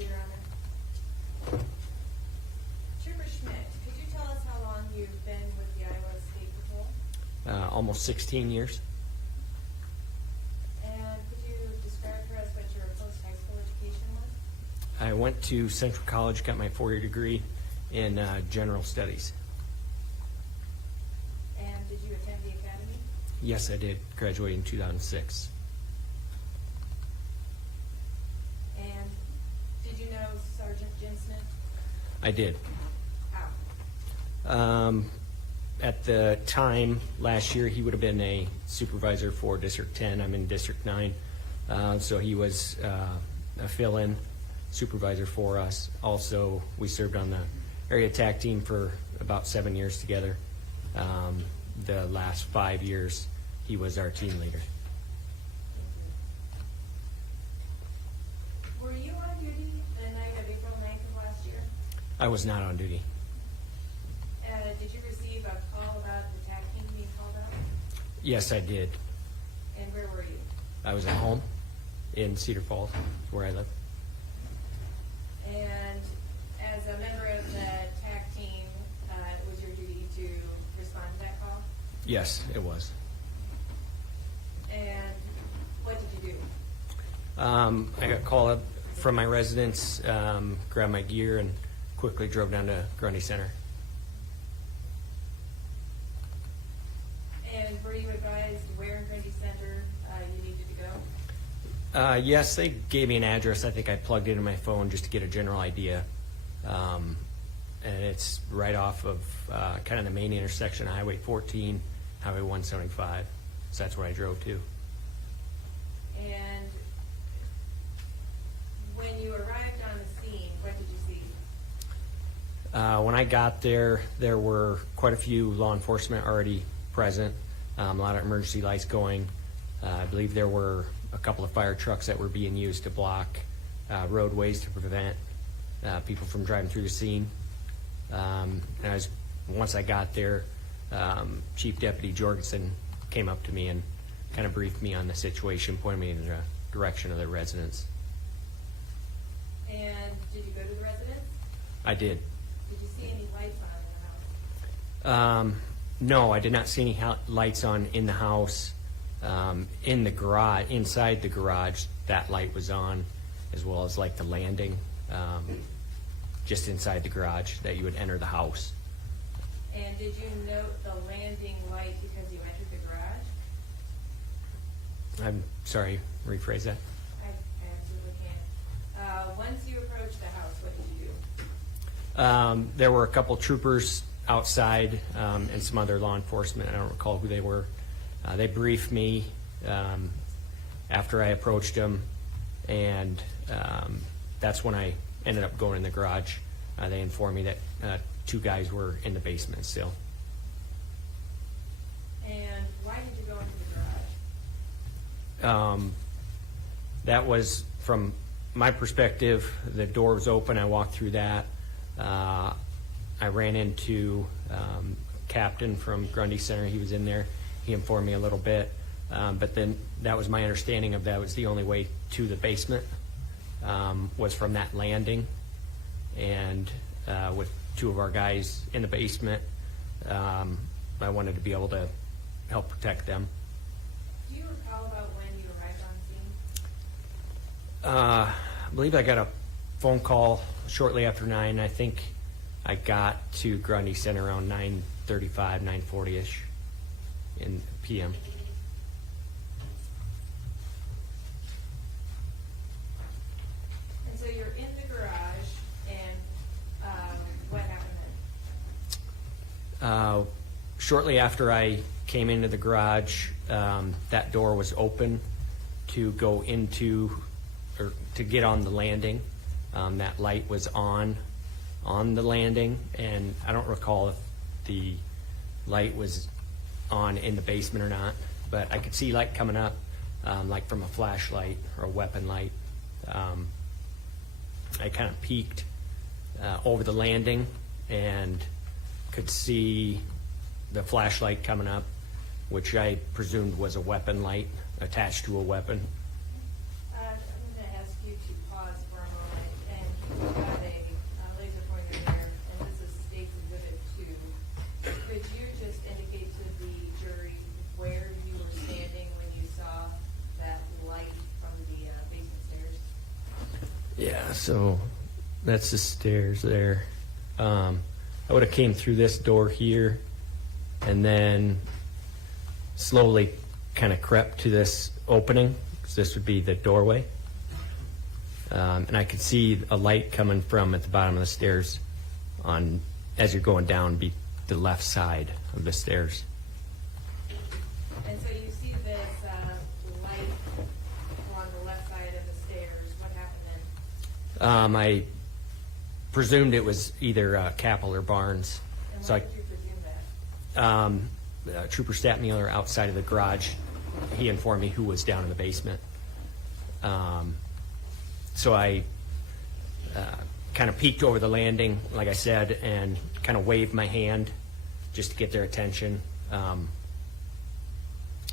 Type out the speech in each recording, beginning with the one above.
you, Your Honor. Trooper Schmidt, could you tell us how long you've been with the Iowa State Patrol? Almost 16 years. And could you describe for us what your post-high school education was? I went to Central College, got my 4-year degree in general studies. And did you attend the academy? Yes, I did. Graduated in 2006. And did you know Sergeant Jim Smith? I did. How? At the time, last year, he would have been a supervisor for District 10. I'm in District 9. So he was a fill-in supervisor for us. Also, we served on the area attack team for about 7 years together. The last 5 years, he was our team leader. Were you on duty the night of April 9th of last year? I was not on duty. Did you receive a call about the attack team being called out? Yes, I did. And where were you? I was at home in Cedar Falls, where I live. And as a member of the attack team, it was your duty to respond to that call? Yes, it was. And what did you do? I got called up from my residence, grabbed my gear, and quickly drove down to Grundy Center. And were you advised where in Grundy Center you needed to go? Yes, they gave me an address. I think I plugged it in my phone just to get a general idea. And it's right off of kind of the main intersection, Highway 14, Highway 175. So that's where I drove to. And when you arrived on the scene, what did you see? When I got there, there were quite a few law enforcement already present, a lot of emergency lights going. I believe there were a couple of fire trucks that were being used to block roadways to prevent people from driving through the scene. And once I got there, Chief Deputy Jorgensen came up to me and kind of briefed me on the situation, pointed me in the direction of the residence. And did you go to the residence? I did. Did you see any lights on in the house? No, I did not see any lights on in the house. In the garage, inside the garage, that light was on, as well as like the landing, just inside the garage that you would enter the house. And did you note the landing light because you entered the garage? I'm sorry, rephrase that. I absolutely can. Once you approached the house, what did you do? There were a couple troopers outside and some other law enforcement. I don't recall who they were. They briefed me after I approached them, and that's when I ended up going in the garage. They informed me that 2 guys were in the basement still. And why did you go into the garage? That was, from my perspective, the door was open. I walked through that. I ran into Captain from Grundy Center. He was in there. He informed me a little bit, but then that was my understanding of that was the only way to the basement was from that landing, and with 2 of our guys in the basement, I wanted to be able to help protect them. Do you recall about when you arrived on scene? I believe I got a phone call shortly after 9. I think I got to Grundy Center around 9:35, 9:40-ish in p.m. And so you're in the garage, and what happened then? Shortly after I came into the garage, that door was open to go into, or to get on the landing. That light was on the landing, and I don't recall if the light was on in the basement or not, but I could see light coming up, like from a flashlight or a weapon light. I kind of peeked over the landing and could see the flashlight coming up, which I presumed was a weapon light attached to a weapon. I'm going to ask you to pause for a moment and Yeah, so that's the stairs there. I would have came through this door here and then slowly kind of crept to this opening, because this would be the doorway. And I could see a light coming from at the bottom of the stairs on, as you're going down, be the left side of the stairs. And so you see this light along the left side of the stairs. What happened then? I presumed it was either Capel or Barnes. And So why did you presume that? Trooper Statmuller outside of the garage, he informed me who was down in the basement. So I kind of peeked over the landing, like I said, and kind of waved my hand just to get their attention. And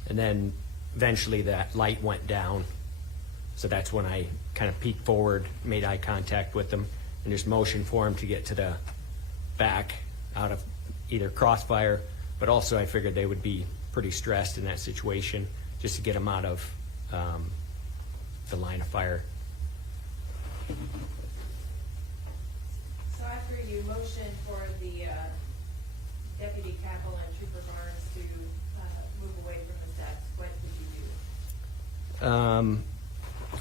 then eventually that light went down. So that's when I kind of peeked forward, made eye contact with them, and just motioned for them to get to the back out of either crossfire, but also I figured they would be pretty stressed in that situation, just to get them out of the line of fire. So after you motioned for the Deputy Capel and Trooper Barnes to move away from the steps, what did you do?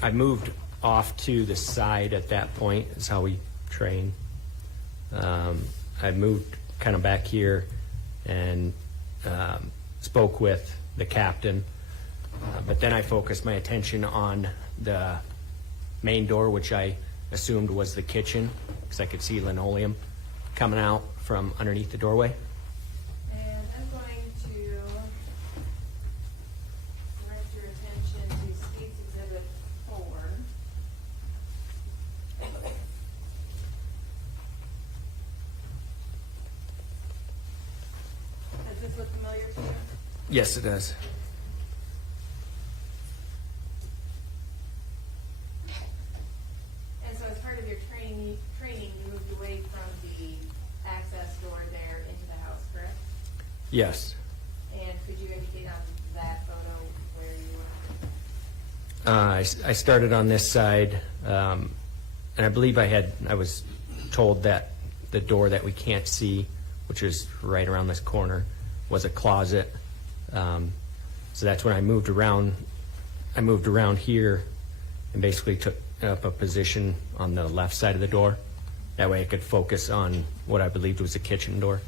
I moved off to the side at that point, is how we train. I moved kind of back here and spoke with the captain, but then I focused my attention on the main door, which I assumed was the kitchen, because I could see linoleum coming out from underneath the doorway. And I'm going to direct your attention to State's Exhibit 4. Does this look familiar to you? Yes, it does. And so as part of your training, you moved away from the access door there into the house, correct? Yes. And could you indicate on that photo where you were? I started on this side, and I believe I was told that the door that we can't see, which is right around this corner, was a closet. So that's when I moved around. I moved around here and basically took up a position on the left side of the door. That way I could focus on what I believed was a kitchen door.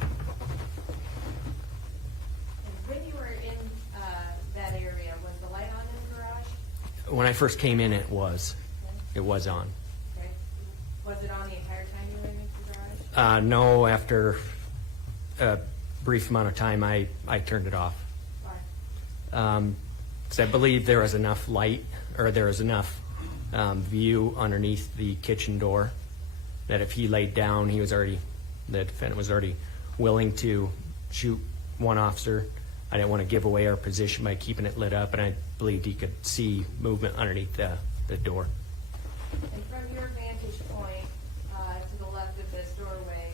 And when you were in that area, was the light on in the garage? When I first came in, it was on. Okay. Was it on the entire time you were in the garage? No, after a brief amount of time, I turned it off. Why? Because I believe there was enough light, or there was enough view underneath the kitchen door that if he laid down, the defendant was already willing to shoot one officer. I didn't want to give away our position by keeping it lit up, and I believed he could see movement underneath the door. And from your vantage point to the left of this doorway,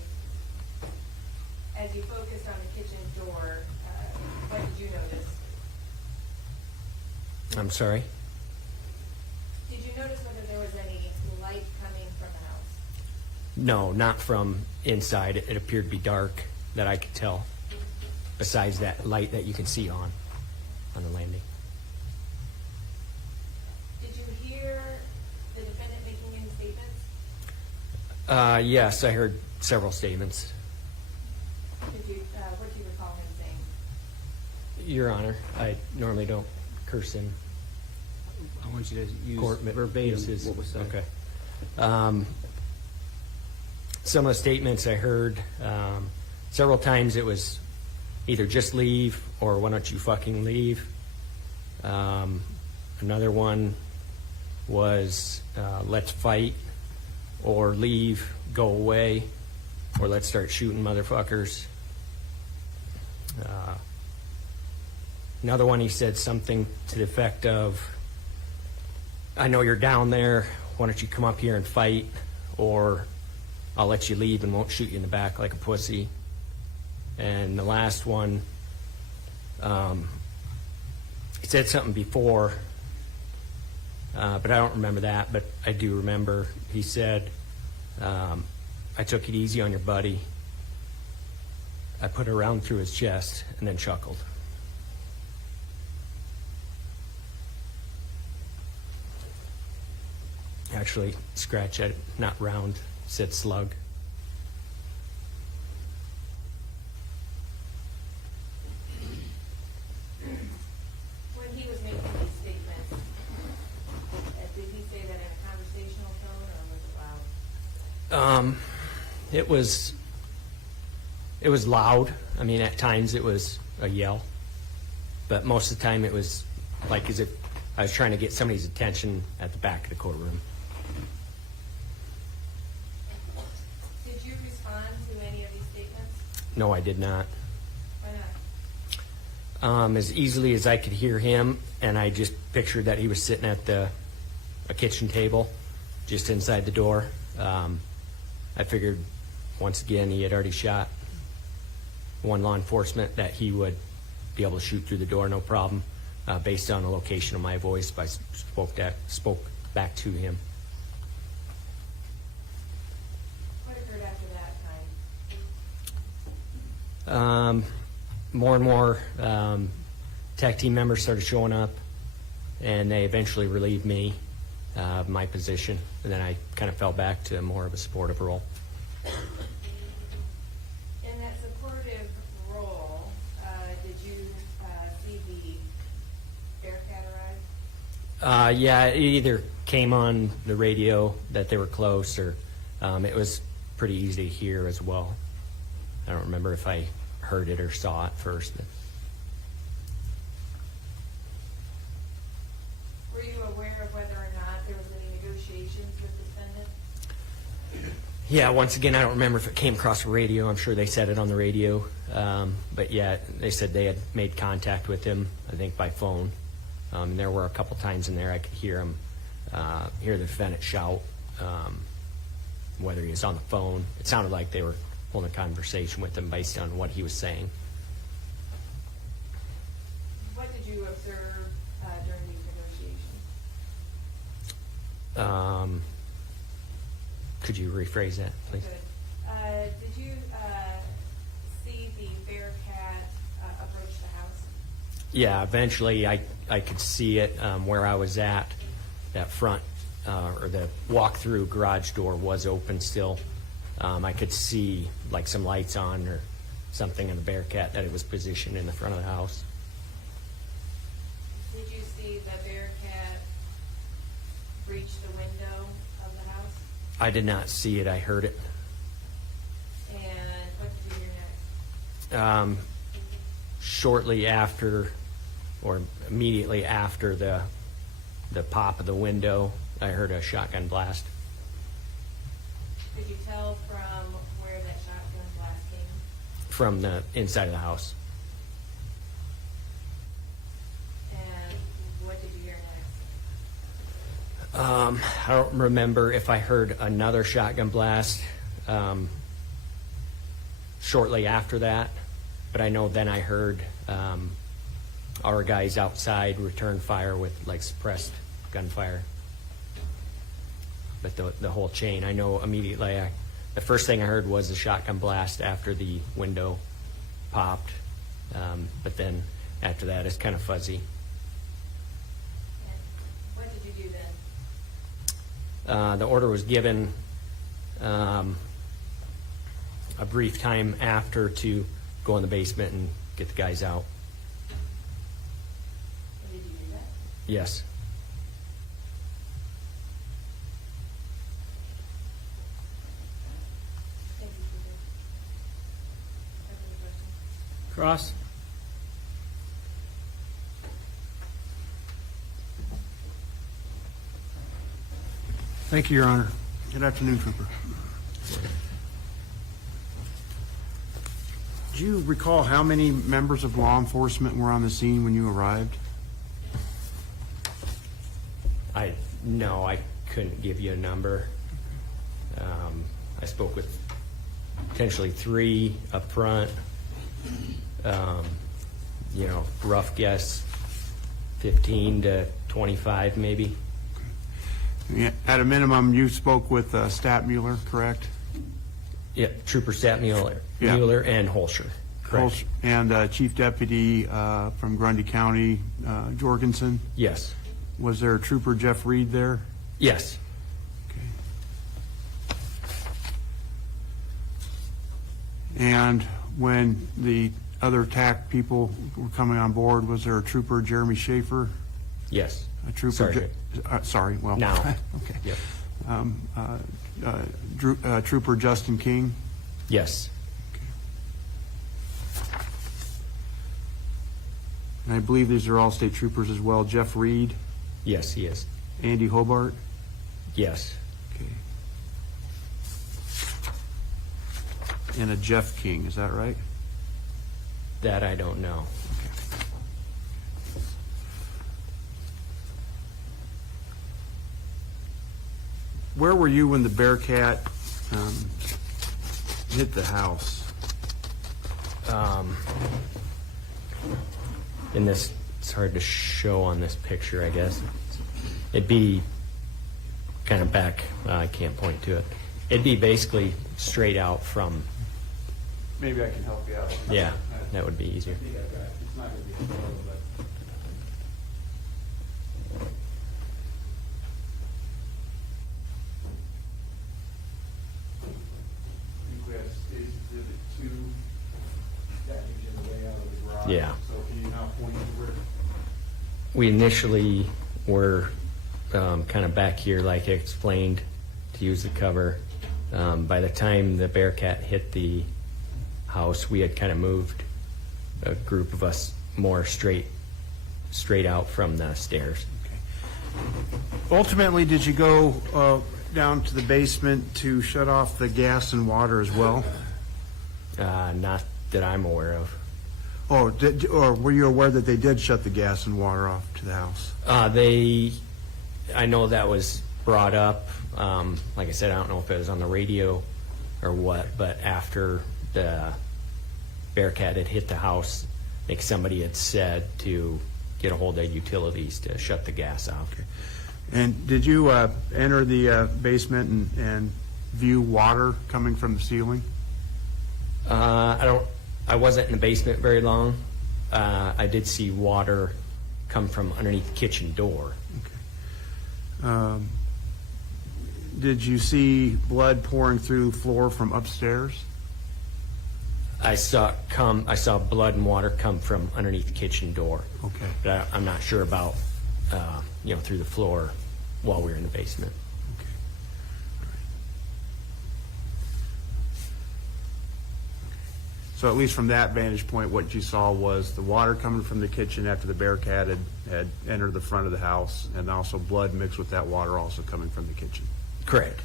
as you focused on the kitchen door, what did you notice? I'm sorry? Did you notice whether there was any light coming from the house? No, not from inside. It appeared to be dark that I could tell, besides that light that you can see on the landing. Did you hear the defendant making any statements? Yes, I heard several statements. What do you recall him saying? Your Honor, I normally don't curse in I want you to use court verbatim uses. what was said. Okay. Some of the statements I heard, several times it was either just leave or why don't you fucking leave. Another one was let's fight or leave, go away, or let's start shooting motherfuckers. Another one, he said something to the effect of, I know you're down there, why don't you come up here and fight, or I'll let you leave and won't shoot you in the back like a pussy. And the last one, he said something before but I don't remember that. But I do remember he said, I took it easy on your buddy. I put a round through his chest and then chuckled. Actually, scratch at it, not round, said slug. When he was making these statements, did he say that in a conversational tone or was it loud? It was loud. I mean, at times it was a yell, but most of the time it was like as if I was trying to get somebody's attention at the back of the courtroom. Did you respond to any of these statements? No, I did not. Why not? As easily as I could hear him, and I just pictured that he was sitting at a kitchen table just inside the door. I figured once again he had already shot one law enforcement, that he would be able to shoot through the door no problem, based on the location of my voice. I spoke back to him. What occurred after that time? More and more tech team members started showing up, and they eventually relieved me of my position, and then I kind of fell back to more of a supportive role. In that supportive role, did you see the Bearcat arrive? Yeah, it either came on the radio that they were close, or it was pretty easy to hear as well. I don't remember if I heard it or saw it first. Were you aware of whether or not there was any negotiations with Defendant? Yeah, once again, I don't remember if it came across the radio. I'm sure they said it on the radio. But yeah, they said they had made contact with him, I think by phone. And there were a couple times in there I could hear the defendant shout, whether he was on the phone. It sounded like they were holding a conversation with him based on what he was saying. What did you observe during these negotiations? Could you rephrase that, please? Good. Did you see the Bearcat approach the house? Yeah, eventually I could see it where I was at. That front or the walk-through garage door was open still. I could see like some lights on or something in the Bearcat, that it was positioned in the front of the house. Did you see the Bearcat breach the window of the house? I did not see it. I heard it. And what did you hear next? Shortly after, or immediately after the pop of the window, I heard a shotgun blast. Could you tell from where that shotgun blast came? From the inside of the house. And what did you hear next? I don't remember if I heard another shotgun blast shortly after that, but I know then I heard our guys outside return fire with like suppressed gunfire. But the whole chain, I know immediately. The first thing I heard was the shotgun blast after the window popped, but then after that it's kind of fuzzy. And what did you do then? The order was given a brief time after to go in the basement and get the guys out. And did you do that? Yes. Thank you for the question. Cross? Thank you, Your Honor. Good afternoon, Trooper. Do you recall how many members of law enforcement were on the scene when you arrived? No, I couldn't give you a number. I spoke with potentially 3 up front. Rough guess, 15 to 25 maybe. Okay. Yeah, at a minimum, you spoke with Stat Mueller, correct? Yeah, Trooper Stat Mueller, Yeah. Mueller and Holscher. Correct. And Chief Deputy from Grundy County, Jorgensen. Yes. Was there Trooper Jeff Reed there? Yes. Okay. And when the other TAC people were coming on board, was there a Trooper Jeremy Schaefer? Yes. A Trooper? Sergeant. Sorry, well. Now. Okay. Yep. Trooper Justin King? Yes. And I believe these are all state troopers as well. Jeff Reed, Yes, he is. Andy Hobart. Yes. Okay. And a Jeff King, is that right? That I don't know. Where were you when the Bearcat hit the house? In this, it's hard to show on this picture, I guess. It'd be kind of back, I can't point to it. It'd be basically straight out from, Maybe I can help you out. yeah, that would be easier. It's not going to be a photo, but. I think we have Stage Exhibit 2, that gives you the way out of the garage. Yeah. So can you now point to where? We initially were kind of back here, like I explained, to use the cover. By the time the Bearcat hit the house, we had kind of moved a group of us more straight out from the stairs. Ultimately, did you go down to the basement to shut off the gas and water as well? Not that I'm aware of. Oh, or were you aware that they did shut the gas and water off to the house? I know that was brought up. Like I said, I don't know if it was on the radio or what, but after the Bearcat had hit the house, I think somebody had said to get a hold of utilities to shut the gas off. And did you enter the basement and view water coming from the ceiling? I wasn't in the basement very long. I did see water come from underneath the kitchen door. Okay. Did you see blood pouring through the floor from upstairs? I saw blood and water come from underneath the kitchen door. Okay. But I'm not sure about, through the floor while we were in the basement. Okay. So at least from that vantage point, what you saw was the water coming from the kitchen after the Bearcat had entered the front of the house, and also blood mixed with that water also coming from the kitchen. Correct.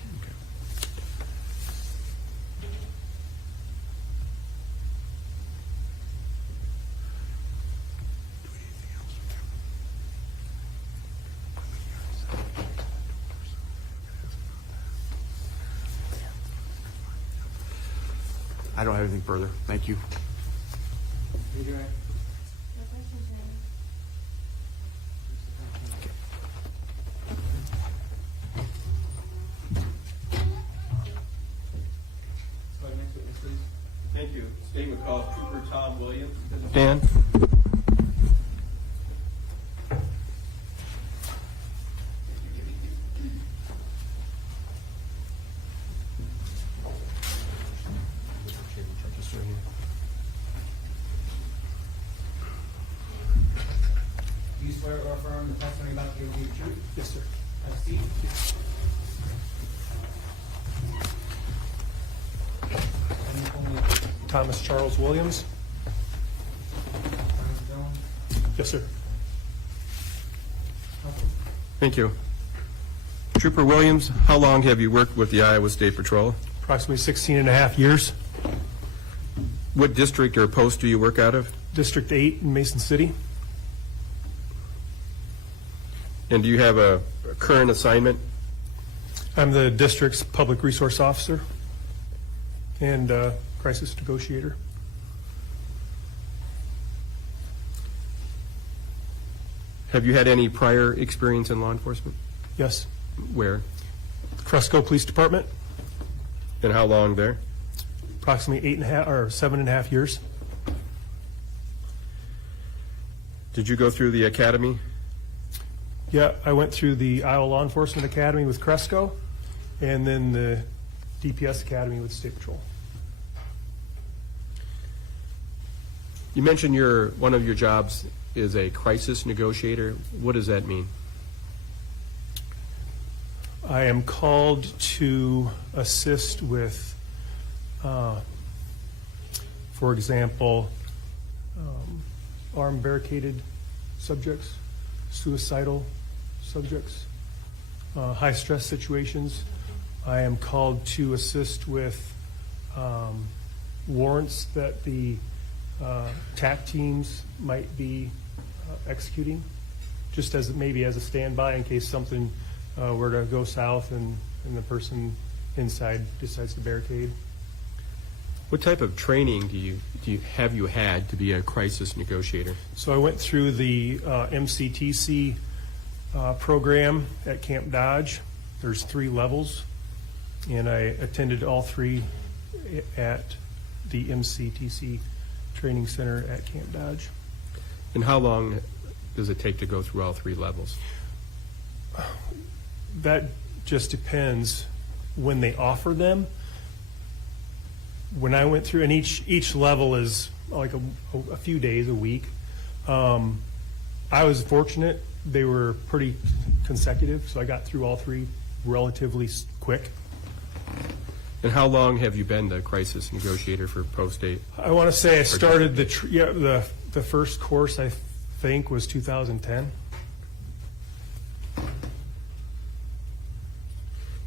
I don't have anything further. Thank you. No questions, Randy? Thank you. Statement called Trooper Tom Williams. Dan? Do you swear or affirm the testimony about to give you the truth? Yes, sir. Have a seat. And you told me Thomas Charles Williams. Yes, sir. Thank you. Trooper Williams, how long have you worked with the Iowa State Patrol? Approximately 16 and a half years. What district or post do you work out of? District 8 in Mason City. And do you have a current assignment? I'm the district's public resource officer and crisis negotiator. Have you had any prior experience in law enforcement? Yes. Where? Cresco Police Department, And how long there? approximately 7.5 years. Did you go through the academy? Yeah, I went through the Iowa Law Enforcement Academy with Cresco, and then the DPS Academy with State Patrol. You mentioned one of your jobs is a crisis negotiator. What does that mean? I am called to assist with, for example, armed barricaded subjects, suicidal subjects, high-stress situations. I am called to assist with warrants that the TAC teams might be executing, just as maybe as a standby in case something were to go south and the person inside decides to barricade. What type of training have you had to be a crisis negotiator? So I went through the MCTC program at Camp Dodge. There's 3 levels, and I attended all 3 at the MCTC Training Center at Camp Dodge. And how long does it take to go through all 3 levels? That just depends when they offer them. When I went through, and each level is like a few days, a week. I was fortunate; they were pretty consecutive, so I got through all 3 relatively quick. And how long have you been the crisis negotiator for Post 8? I want to say I started the first course, I think, was 2010.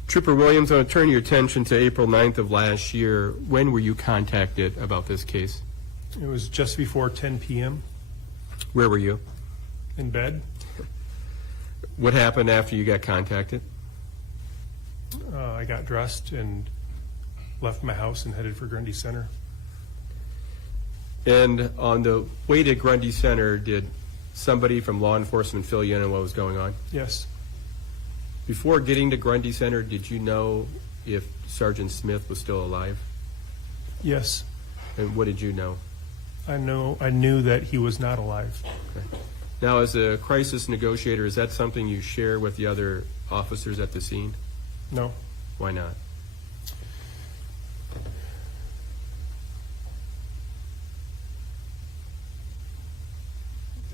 Trooper Williams, I want to turn your attention to April 9th of last year. When were you contacted about this case? It was just before 10 p.m. Where were you? in bed. What happened after you got contacted? I got dressed and left my house and headed for Grundy Center. And on the way to Grundy Center, did somebody from law enforcement fill you in on what was going on? Yes. Before getting to Grundy Center, did you know if Sergeant Smith was still alive? Yes. And what did you know? I knew that he was not alive. Okay. Now, as a crisis negotiator, is that something you share with the other officers at the scene? No. Why not?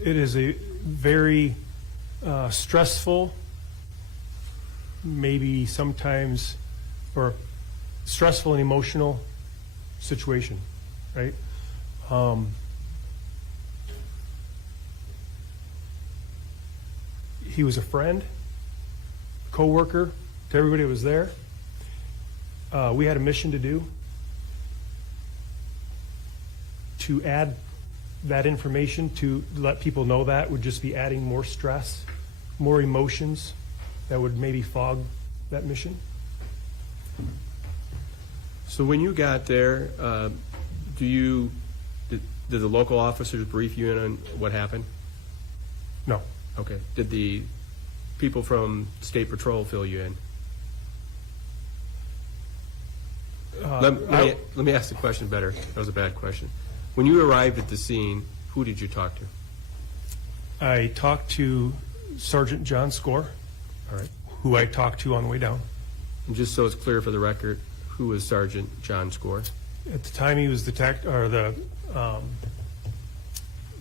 It is a very stressful, maybe sometimes, or stressful and emotional situation, right? He was a friend, co-worker to everybody that was there. We had a mission to do, to add that information, to let people know that would just be adding more stress, more emotions that would maybe fog that mission. So when you got there, did the local officers brief you in on what happened? No. Okay. Did the people from State Patrol fill you in? Let me ask the question better. That was a bad question. When you arrived at the scene, who did you talk to? I talked to Sergeant John Score, All right. who I talked to on the way down. And just so it's clear for the record, who was Sergeant John Score? At the time, he was the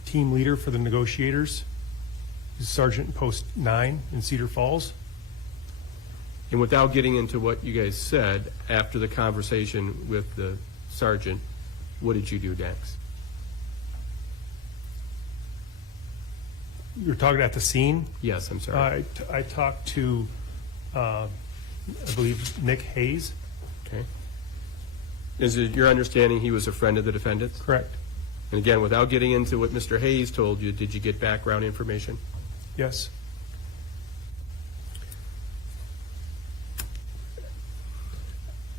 team leader for the negotiators. He's Sergeant in Post 9 in Cedar Falls. And without getting into what you guys said, after the conversation with the sergeant, what did you do next? You're talking at the scene. Yes, I'm sorry. I talked to, I believe, Nick Hayes. Okay. Is it your understanding he was a friend of the defendant's? Correct. And again, without getting into what Mr. Hayes told you, did you get background information? Yes.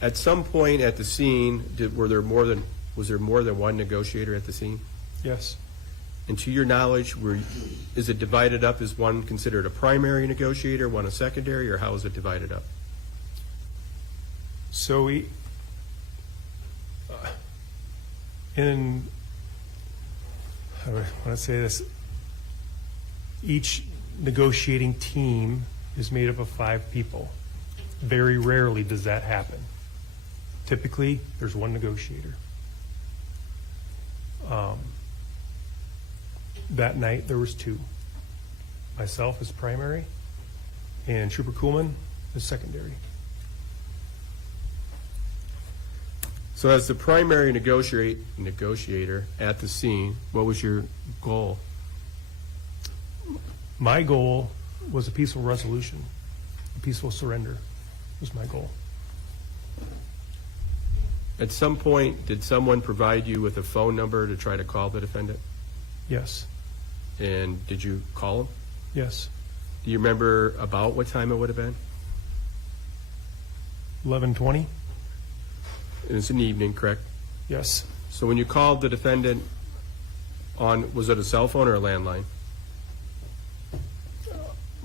At some point at the scene, was there more than one negotiator at the scene? Yes. And to your knowledge, is it divided up? Is one considered a primary negotiator, one a secondary, or how is it divided up? So how do I want to say this? Each negotiating team is made up of 5 people. Very rarely does that happen. Typically, there's one negotiator. That night, there was 2. Myself as primary, and Trooper Kuhlman as secondary. So as the primary negotiator at the scene, what was your goal? My goal was a peaceful resolution, a peaceful surrender was my goal. At some point, did someone provide you with a phone number to try to call the defendant? Yes, And did you call him? yes. Do you remember about what time it would have been? 11:20? It's an evening, correct? Yes. So when you called the defendant was it a cell phone or a landline?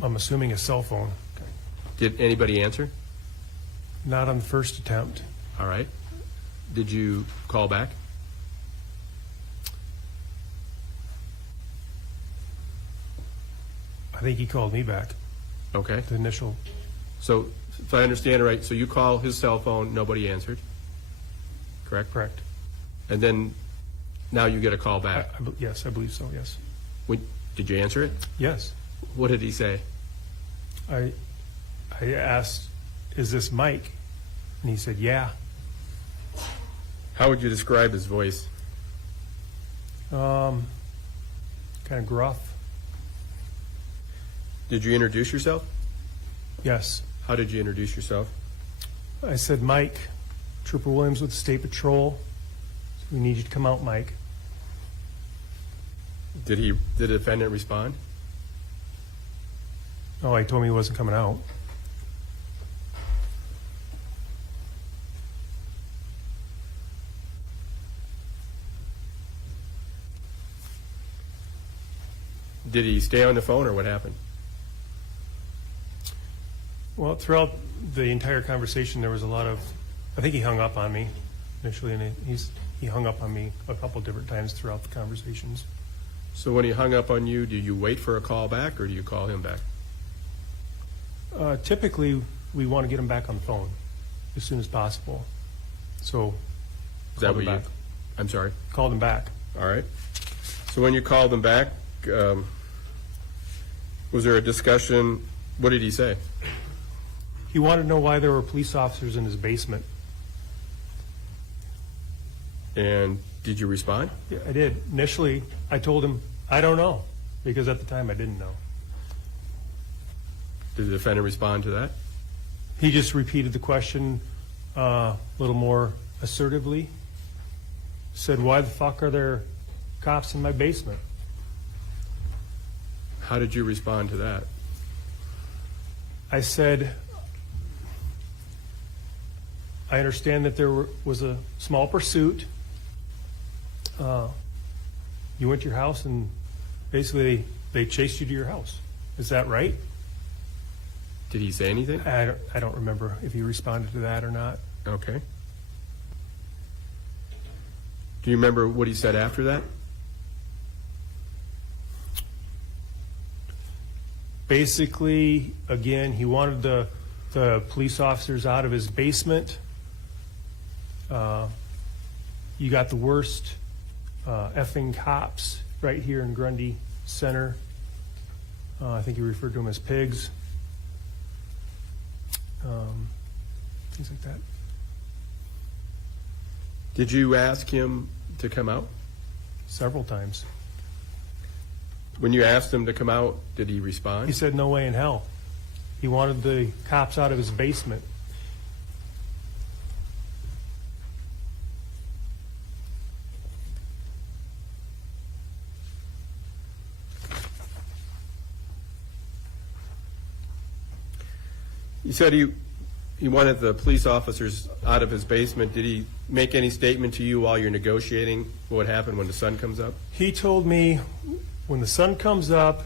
I'm assuming a cell phone. Did anybody answer? Not on the first attempt. All right. Did you call back? I think he called me back, Okay. the initial. So if I understand it right, so you call his cell phone, nobody answered, correct? Correct. And then now you get a call back. Yes, I believe so, yes. Did you answer it? Yes. What did he say? I asked, is this Mike? And he said, yeah. How would you describe his voice? Kind of gruff. Did you introduce yourself? Yes. How did you introduce yourself? I said, Mike, Trooper Williams with the State Patrol. We need you to come out, Mike. Did the defendant respond? Oh, he told me he wasn't coming out. Did he stay on the phone or what happened? Well, throughout the entire conversation, there was a lot of, I think he hung up on me initially, and he hung up on me a couple different times throughout the conversations. So when he hung up on you, do you wait for a call back or do you call him back? Typically, we want to get him back on the phone as soon as possible. So, Is that called what him you? back. I'm sorry. Called him back. All right. So when you called him back, was there a discussion? What did he say? He wanted to know why there were police officers in his basement. And did you respond? Yeah, I did. Initially, I told him, I don't know, because at the time I didn't know. Did the defendant respond to that? He just repeated the question a little more assertively. Said, why the fuck are there cops in my basement? How did you respond to that? I said, I understand that there was a small pursuit. You went to your house and basically they chased you to your house. Is that right? Did he say anything? I don't remember if he responded to that or not. Okay. Do you remember what he said after that? Basically, again, he wanted the police officers out of his basement. You got the worst effing cops right here in Grundy Center. I think he referred to them as pigs. Things like that. Did you ask him to come out? Several times. When you asked him to come out, did he He respond? said, no way in hell. He wanted the cops out of his basement. You said he wanted the police officers out of his basement. Did he make any statement to you while you're negotiating what would happen when the sun comes up? He told me, when the sun comes up,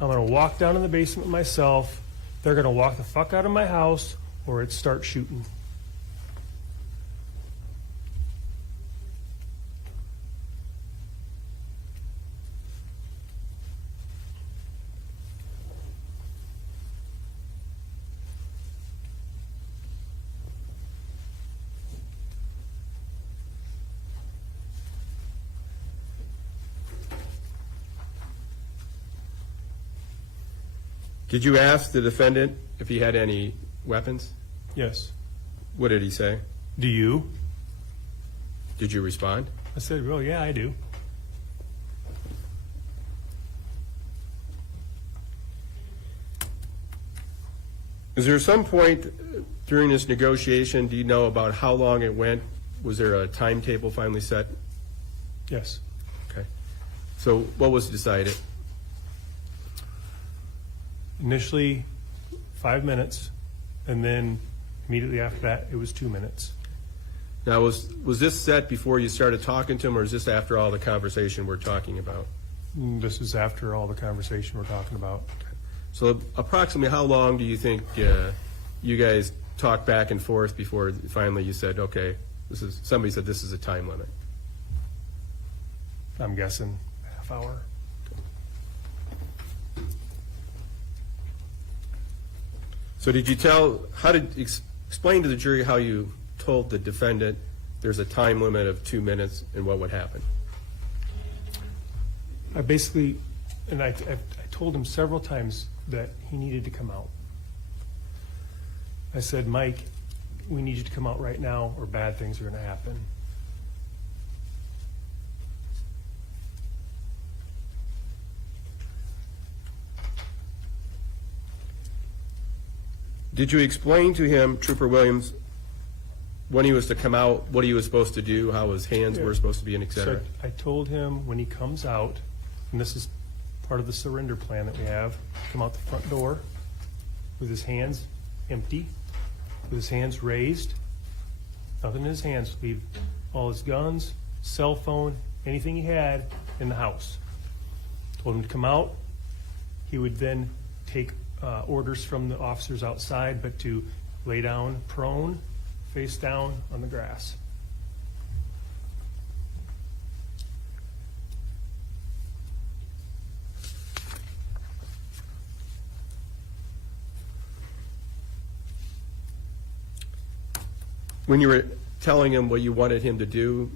I'm gonna walk down in the basement myself. They're gonna walk the fuck out of my house, or it starts shooting. Did you ask the defendant if he had any weapons? Yes. What did he say? Do you? Did you respond? I said, well, yeah, I do. Is there some point during this negotiation, do you know about how long it went? Was there a timetable finally set? Yes. Okay. So what was decided? Initially, 5 minutes, and then immediately after that, it was 2 minutes. Now, was this set before you started talking to him, or is this after all the conversation we're talking about? This is after all the conversation we're talking about. So approximately how long do you think you guys talked back and forth before finally you said, okay, somebody said this is a time limit? I'm guessing half hour. So explain to the jury how you told the defendant there's a time limit of 2 minutes and what would happen? I basically, and I told him several times that he needed to come out. I said, Mike, we need you to come out right now or bad things are going to happen. Did you explain to him, Trooper Williams, when he was to come out, what he was supposed to do, how his hands were supposed to be, and et cetera? So I told him when he comes out, and this is part of the surrender plan that we have, come out the front door with his hands empty, with his hands raised, nothing in his hands, leave all his guns, cell phone, anything he had in the house. Told him to come out. He would then take orders from the officers outside, but to lay down prone, face down on the grass. When you were telling him what you wanted him to do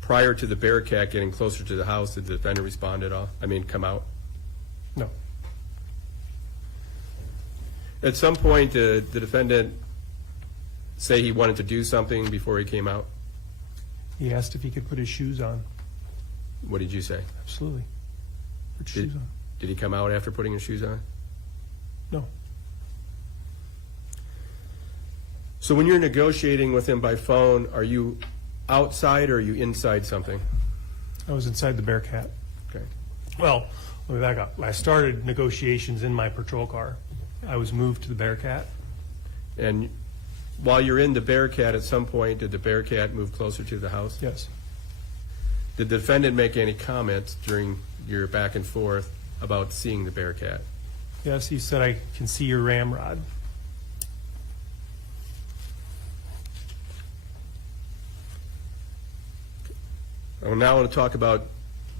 prior to the Bearcat getting closer to the house, did the defendant respond at all? I mean, come out? No. At some point, did the defendant say he wanted to do something before he came out? He asked if he could put his shoes on. What did you say? Absolutely. Put your shoes on. Did he come out after putting his shoes on? No. So when you're negotiating with him by phone, are you outside or are you inside something? I was inside the Bearcat. Okay. Well, let me back up. I started negotiations in my patrol car. I was moved to the Bearcat. And while you're in the Bearcat, at some point, did the Bearcat move closer to the house? Yes. Did the defendant make any comments during your back and forth about seeing the Bearcat? Yes, he said, I can see your ramrod. I now want to talk about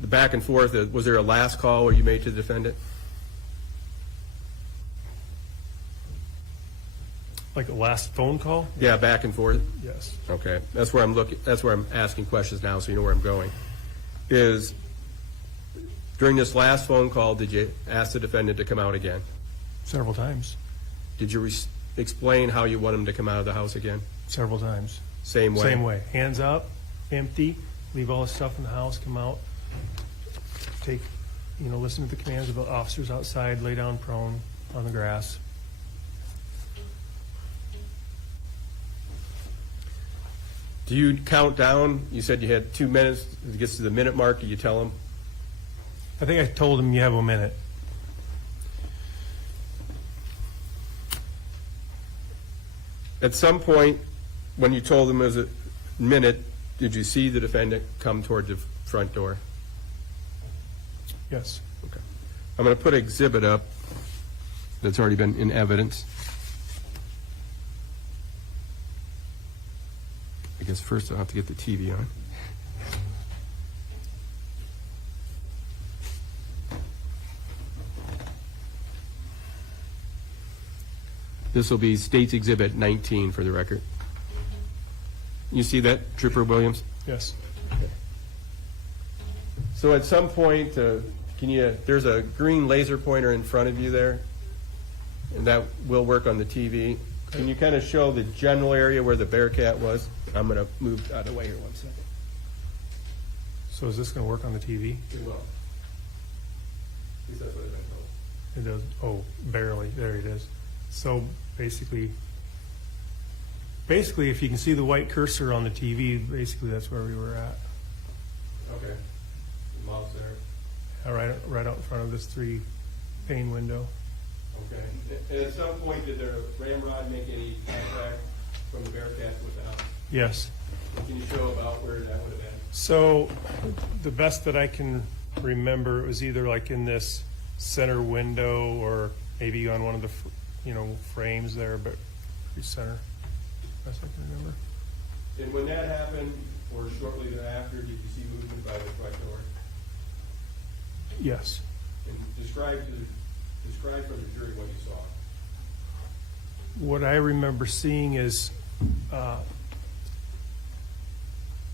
the back and forth. Was there a last call where you made to the defendant? Like a last phone call? Yeah, back and forth. Yes. Okay, that's where I'm looking. That's where I'm asking questions now, so you know where I'm going. Is during this last phone call, did you ask the defendant to come out again? Several times. Did you explain how you want him to come out of the house again? Several times. Same way. Same way. Hands up, empty, leave all his stuff in the house, come out, take, listen to the commands of the officers outside, lay down prone on the grass. Do you count down? You said you had 2 minutes. It gets to the minute mark. Do you tell him? I think I told him you have a minute. At some point, when you told them it was a minute, did you see the defendant come toward the front door? Yes. Okay. I'm going to put exhibit up that's already been in evidence. I guess first I'll have to get the TV on. This will be State's Exhibit 19 for the record. You see that, Trooper Williams? Yes. So at some point, there's a green laser pointer in front of you there, and that will work on the TV. Can you kind of show the general area where the Bearcat was? I'm going to move out of the way here 1 second. So is this going to work on the TV? It will. At least that's what I've been told. It does. Oh, barely. There it is. So basically, if you can see the white cursor on the TV, basically that's where we were at. Okay. The mouse there. Right out in front of this 3-pane window. Okay. And at some point, did the ramrod make any contact from the Bearcat with the house? Yes. Can you show about where that would have been? So the best that I can remember, it was either like in this center window or maybe on one of the, frames there, but pretty center, best I can remember. And when that happened, or shortly thereafter, did you see movement by the front door? Yes. And describe for the jury what you saw. What I remember seeing is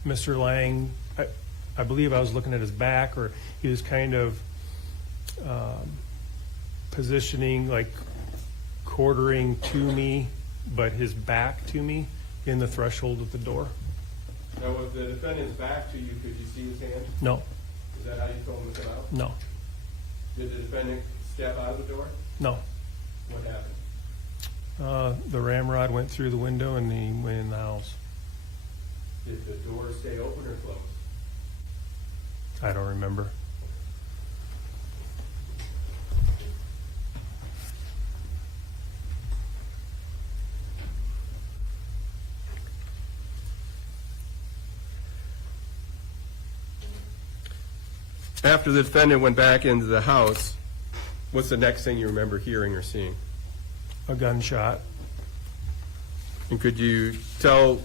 Mr. Lang, I believe I was looking at his back, or he was kind of positioning, like quartering to me, but his back to me in the threshold of the door. Now, with the defendant's back to you, could you see his hand? No, Is that how you told him to come out? no, Did the defendant step out of the door? no. What happened? The ramrod went through the window and he went in the house. Did the door stay open or closed? I don't remember. After the defendant went back into the house, what's the next thing you remember hearing or seeing? A gunshot. And could you tell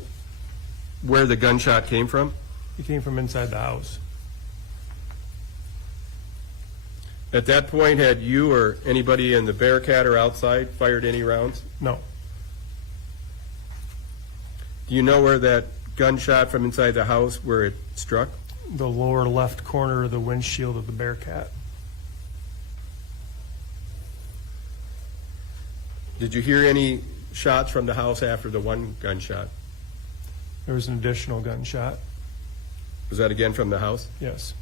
where the gunshot came from? It came from inside the house. At that point, had you or anybody in the Bearcat or outside fired any rounds? No, Do you know where that gunshot from inside the house, where it struck? the lower left corner of the windshield of the Bearcat. Did you hear any shots from the house after the one gunshot? There was an additional gunshot. Was that again from the house? Yes.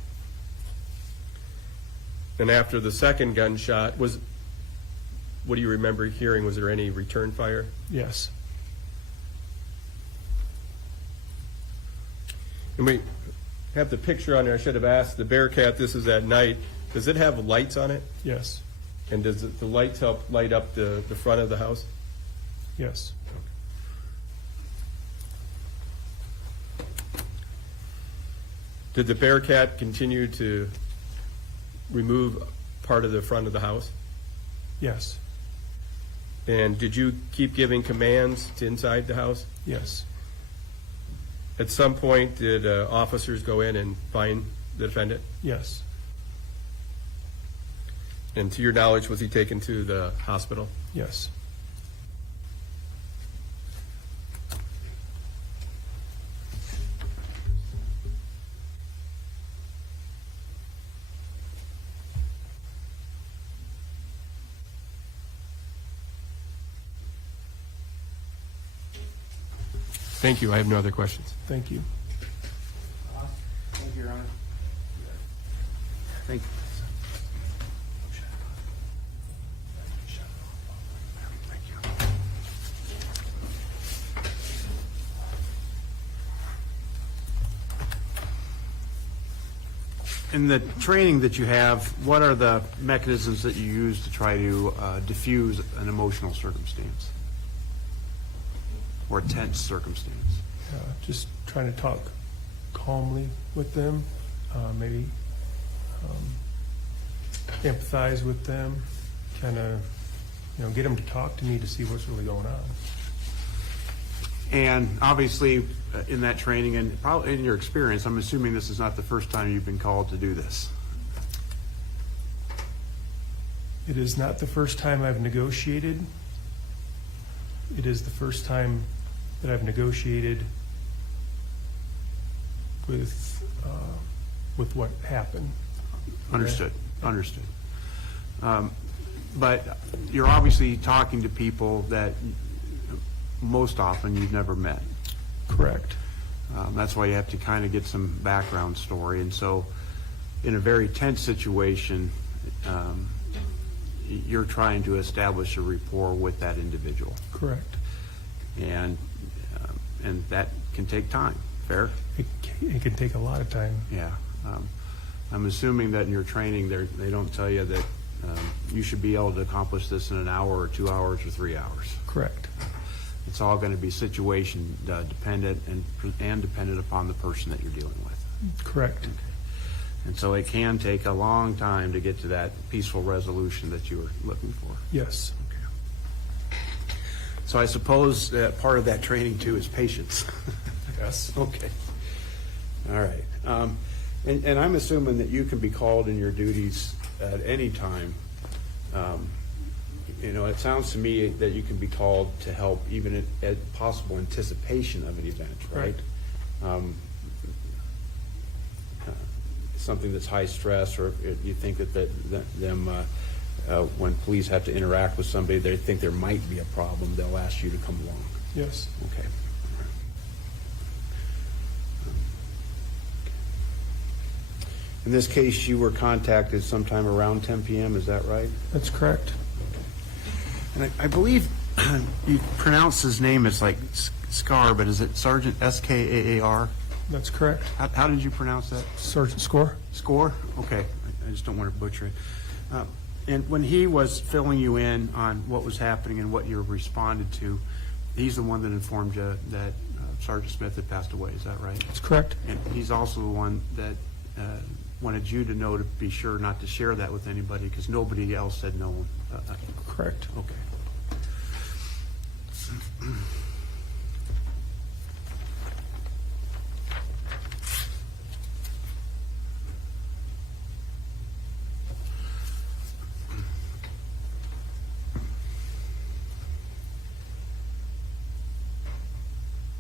And after the second gunshot, what do you remember hearing? Was there any return fire? Yes. And we have the picture on there. I should have asked the Bearcat, this is at night. Does it have lights on it? Yes. And does the lights help light up the front of the house? Yes. Did the Bearcat continue to remove part of the front of the house? Yes. And did you keep giving commands to inside the house? Yes. At some point, did officers go in and find the defendant? Yes. And to your knowledge, was he taken to the hospital? Yes. Thank you. I have no other questions. Thank you. Thank you, Your Honor. Thank In the training that you have, what are the mechanisms that you use to try to diffuse an emotional circumstance? or a tense circumstance? Just trying to talk calmly with them, maybe empathize with them, kind of, get them to talk to me to see what's really going on. And obviously, in that training and probably in your experience, I'm assuming this is not the first time you've been called to do this. It is not the first time I've negotiated. It is the first time that I've negotiated with what happened. Understood, understood. But you're obviously talking to people that most often you've never met. Correct. That's why you have to kind of get some background story. And so in a very tense situation, you're trying to establish a rapport with that individual. Correct. And that can take time. Fair? It can take a lot of time. Yeah. I'm assuming that in your training, they don't tell you that you should be able to accomplish this in an hour or 2 hours or 3 hours. Correct. It's all going to be situation dependent and dependent upon the person that you're dealing with. Correct. And so it can take a long time to get to that peaceful resolution that you were looking for. Yes. Okay. So I suppose part of that training too is patience. Yes. Okay. All right. And I'm assuming that you can be called in your duties at any time. It sounds to me that you can be called to help even at possible anticipation of an event, right? Something that's high stress, or if you think that when police have to interact with somebody, they think there might be a problem, they'll ask you to come along. Yes. Okay. In this case, you were contacted sometime around 10 p.m., is that right? That's correct. And I believe you pronounce his name as like Scar, but is it Sergeant S-K-A-A-R? That's correct. How did you pronounce that? Sergeant Score? Score? Okay, I just don't want to butcher it. And when he was filling you in on what was happening and what you responded to, he's the one that informed you that Sergeant Smith had passed away, is that right? That's correct. And he's also the one that wanted you to know to be sure not to share that with anybody because nobody else had known. Correct. Okay.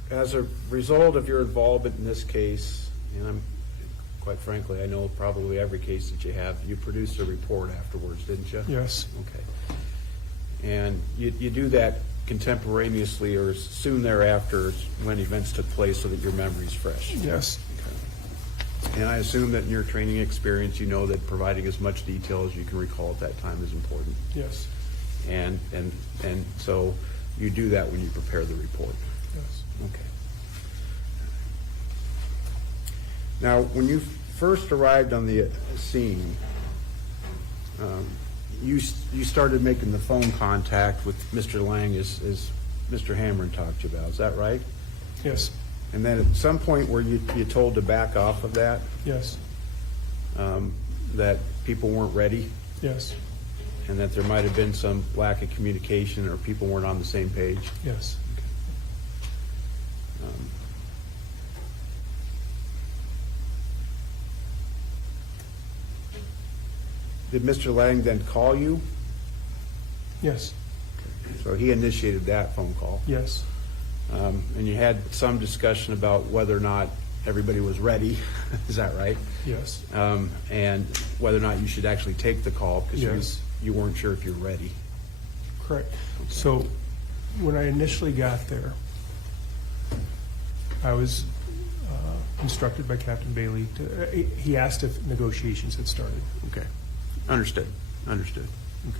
As a result of your involvement in this case, and quite frankly, I know probably every case that you have, you produced a report afterwards, didn't you? Yes. Okay. And you do that contemporaneously or soon thereafter when events took place so that your memory's fresh? Yes. Okay. And I assume that in your training experience, you know that providing as much detail as you can recall at that time is important. Yes. And so you do that when you prepare the report. Yes. Okay. Now, when you first arrived on the scene, you started making the phone contact with Mr. Lang as Mr. Hamron talked to you about. Is that right? Yes. And then at some point were you told to back off of that? Yes. That people weren't ready? Yes. And that there might have been some lack of communication or people weren't on the same page? Yes. Did Mr. Lang then call you? Yes. So he initiated that phone call. Yes. And you had some discussion about whether or not everybody was ready. Is that right? Yes. And whether or not you should actually take the call because Yes. you weren't sure if you're ready. Correct. So when I initially got there, I was instructed by Captain Bailey he asked if negotiations had started. Okay. Understood. Understood. Okay.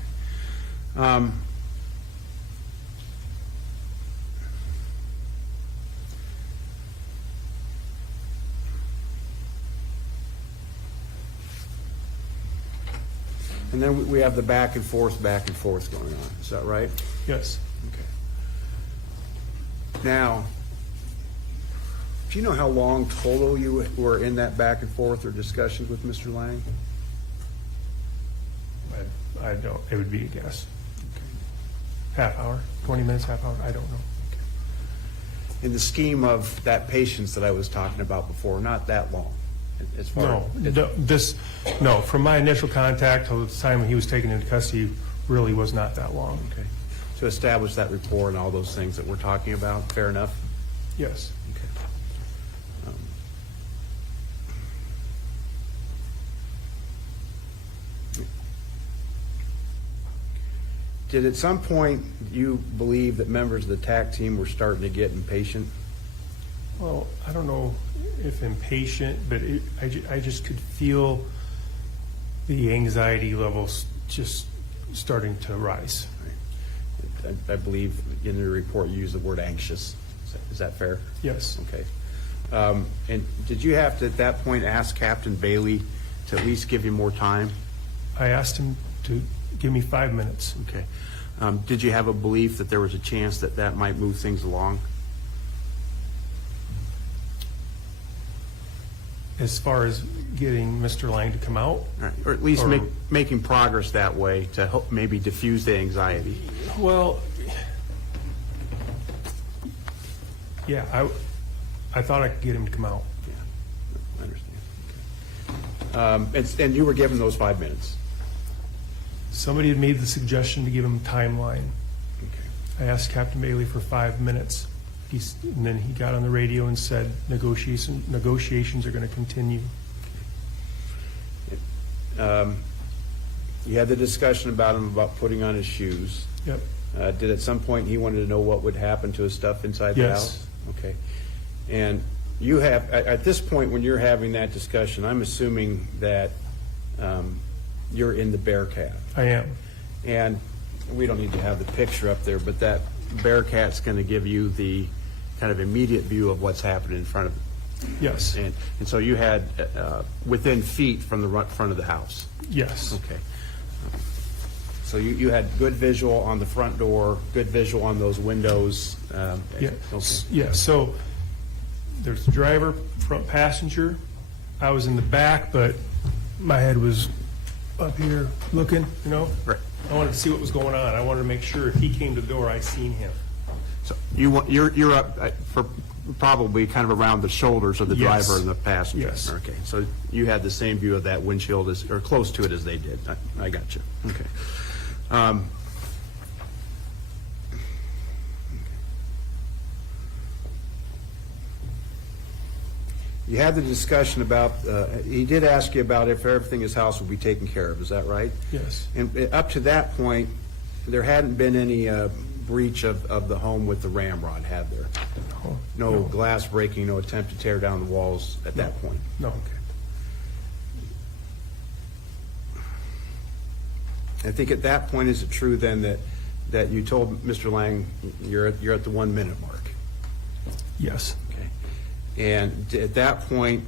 And then we have the back and forth going on. Is that right? Yes. Okay. Now, do you know how long total you were in that back and forth or discussions with Mr. Lang? I don't, it would be a guess. Half hour, 20 minutes, half hour, I don't know. In the scheme of that patience that I was talking about before, not that long, as far No, from my initial contact till the time he was taken into custody, really was not that long. Okay. To establish that rapport and all those things that we're talking about, fair enough? Yes. Okay. Did at some point you believe that members of the TAC team were starting to get impatient? Well, I don't know if impatient, but I just could feel the anxiety levels just starting to rise. I believe in the report you used the word anxious. Is that fair? Yes. Okay. And did you have to, at that point, ask Captain Bailey to at least give you more time? I asked him to give me 5 minutes. Okay. Did you have a belief that there was a chance that that might move things along? As far as getting Mr. Lang to come out? All right. Or at least Or- making progress that way to help maybe diffuse the anxiety? Well, yeah, I thought I could get him to come out. Yeah, I understand. Okay. And you were given those 5 minutes? Somebody had made the suggestion to give him a timeline. Okay. I asked Captain Bailey for 5 minutes. And then he got on the radio and said negotiations are going to continue. You had the discussion about him about putting on his shoes. Yep. Did at some point he wanted to know what would happen to his stuff inside the house? Yes. Okay. And you have, at this point when you're having that discussion, I'm assuming that you're in the Bearcat. I am. And we don't need to have the picture up there, but that Bearcat's going to give you the kind of immediate view of what's happening in front of it. Yes. And so you had within feet from the front of the house. Yes. Okay. So you had good visual on the front door, good visual on those windows. Yeah. Okay. Yeah. So there's the driver, front passenger. I was in the back, but my head was up here looking, you know. Right. I wanted to see what was going on. I wanted to make sure if he came to the door, I seen him. So you're up for probably kind of around the shoulders of the Yes. driver and the passenger. Yes. Okay. So you had the same view of that windshield as, or close to it as they did. I got you. Okay. You had the discussion about, he did ask you about if everything in his house would be taken care of, is that right? Yes. And up to that point, there hadn't been any breach of the home with the ramrod, had there? No glass breaking, no attempt to tear down the walls at that point? No. Okay. I think at that point, is it true then that you told Mr. Lang you're at the 1 minute mark? Yes. Okay. And at that point,